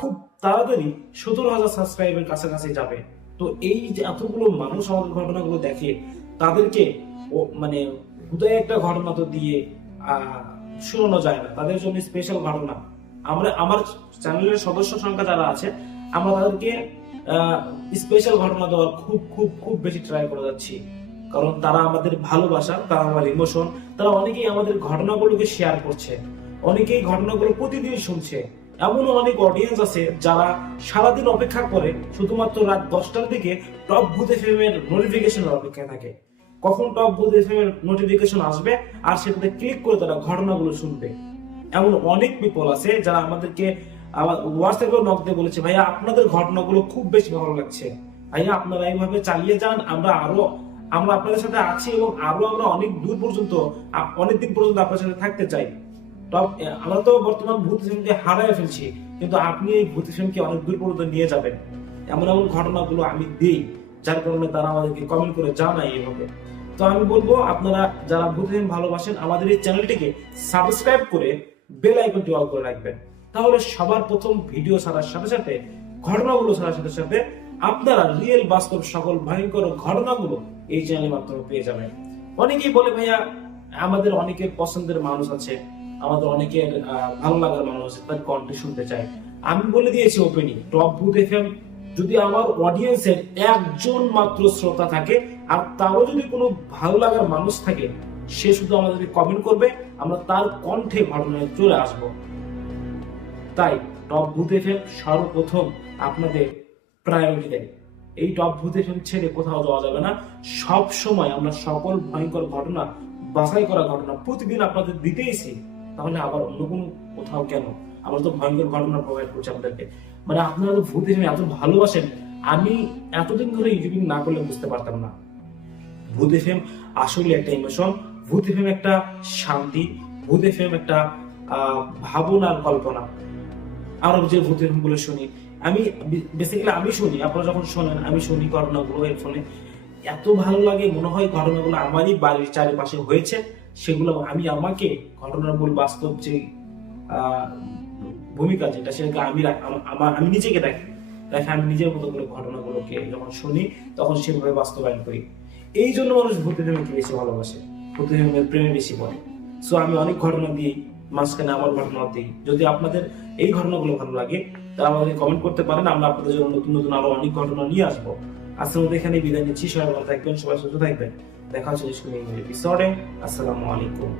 খুব তাড়াতাড়ি 17,000 সাবস্ক্রাইবের কাছাকাছি যাবে। তো এই যে এতগুলো মানুষ আমাদের ঘটনাগুলো দেখে, তাদেরকে মানে হুদায় একটা ঘটনা তো দিয়ে শোনানো যায় না, তাদের জন্য স্পেশাল ঘটনা। আমার চ্যানেলের সদস্য সংখ্যা যারা আছে, আমরা তাদেরকে স্পেশাল ঘটনা দেওয়ার খুব খুব খুব বেশি ট্রাই করে যাচ্ছি, কারণ তারা আমাদের ভালোবাসা, তারা আমার ইমোশন। তারা অনেকেই আমাদের ঘটনাগুলোকে শেয়ার করছে, অনেকেই ঘটনাগুলো প্রতিদিন শুনছে। এমনও অনেক অডিয়েন্স আছে যারা সারাদিন অপেক্ষা করে শুধুমাত্র রাত 10টার দিকে টপ ভূত এফএম এর নোটিফিকেশনের অপেক্ষায় থাকে, কখন টপ ভূত এফএম এর নোটিফিকেশন আসবে আর সেটাতে ক্লিক করে তারা ঘটনাগুলো শুনবে। এমন অনেক পিপল আছে যারা আমাদেরকে হোয়াটসঅ্যাপে নক দিয়ে বলেছে, ভাইয়া আপনাদের ঘটনাগুলো খুব বেশি ভালো লাগছে, ভাইয়া আপনারা এইভাবে চালিয়ে যান, আমরা আপনাদের সাথে আছি এবং আমরা অনেক দূর পর্যন্ত, অনেকদিন পর্যন্ত আপনার সাথে থাকতে চাই। আমরা তো বর্তমান ভূত এফএমকে হারায় ফেলছি, কিন্তু আপনি এই ভূত এফএমকে অনেক দূর পর্যন্ত নিয়ে যাবেন। এমন ঘটনাগুলো আমি দিই, যার কারণে তারা আমাদেরকে কমেন্ট করে জানায় এইভাবে। তো আমি বলবো, আপনারা যারা ভূত এফএম ভালোবাসেন আমাদের এই চ্যানেলটিকে সাবস্ক্রাইব করে বেল আইকনটি অল করে রাখবেন, তাহলে সবার প্রথম ভিডিও ছাড়ার সাথে সাথে, ঘটনাগুলো ছাড়ার সাথে সাথে আপনারা রিয়েল বাস্তব সকল ভয়ঙ্কর ঘটনাগুলো এই চ্যানেলের মাধ্যমে পেয়ে যাবেন। অনেকেই বলে, ভাইয়া আমাদের অনেকের পছন্দের মানুষ আছে, আমাদের অনেকের ভালো লাগার মানুষ আছে, তার কণ্ঠে শুনতে চাই। আমি বলে দিয়েছি ওপেনিং, টপ ভূত এফএম যদি আমার অডিয়েন্সের একজন মাত্র শ্রোতা থাকে আর তারও যদি কোনো ভালো লাগার মানুষ থাকে, সে শুধু আমাদেরকে কমেন্ট করবে, আমরা তার কণ্ঠে ঘটনায় চলে আসব। তাই টপ ভূত এফএম সর্বপ্রথম আপনাদের প্রায়োরিটি দেয়। এই টপ ভূত এফএম ছেড়ে কোথাও যাওয়া যাবে না। সব সময় আমরা সকল ভয়ঙ্কর ঘটনা, বাছাই করা ঘটনা প্রতিদিন আপনাদের দিতেইছি, তাহলে আবার অন্য কোনো কোথাও কেন? আমরা তো ভয়ঙ্কর ঘটনা প্রোভাইড করছি আপনাদেরকে। মানে আপনারা তো ভূত এফএম এত ভালোবাসেন, আমি এতদিন ধরে ইউটিউবিং না করলে বুঝতে পারতাম না। ভূত এফএম আসলে একটা ইমোশন, ভূত এফএম একটা শান্তি, ভূত এফএম একটা ভাবনার কল্পনা। আরো যে ভূত এফএম গুলো শুনি, আমি শুনি, আপনারা যখন শোনেন আমি শুনি ঘটনাগুলো হেডফোনে, এত ভালো লাগে, মনে হয় ঘটনাগুলো আমারই বাড়ির চারিপাশে হয়েছে, সেগুলো আমাকে ঘটনার মূল বাস্তব যে ভূমিকা যেটা, সেটাকে আমি নিজেকে দেখি, আমি নিজের মতো করে ঘটনাগুলোকে যখন শুনি তখন সেভাবে বাস্তবায়ন করি। এই জন্য মানুষ ভূত এফএমকে বেশি ভালোবাসে, ভূত এফএমের প্রেমে বেশি পড়ে। সো আমি অনেক ঘটনা দিই, মাঝখানে আমার ঘটনা দিই। যদি আপনাদের এই ঘটনাগুলো ভালো লাগে তারা আমাদের কমেন্ট করতে পারেন, আমরা আপনাদের জন্য নতুন নতুন আরো অনেক ঘটনা নিয়ে আসবো। আজকের মধ্যে এখানে বিদায় নিচ্ছি, সবাই ভালো থাকবেন, সবাই সুস্থ থাকবেন। দেখা হচ্ছে এপিসোডে। আসসালামু আলাইকুম।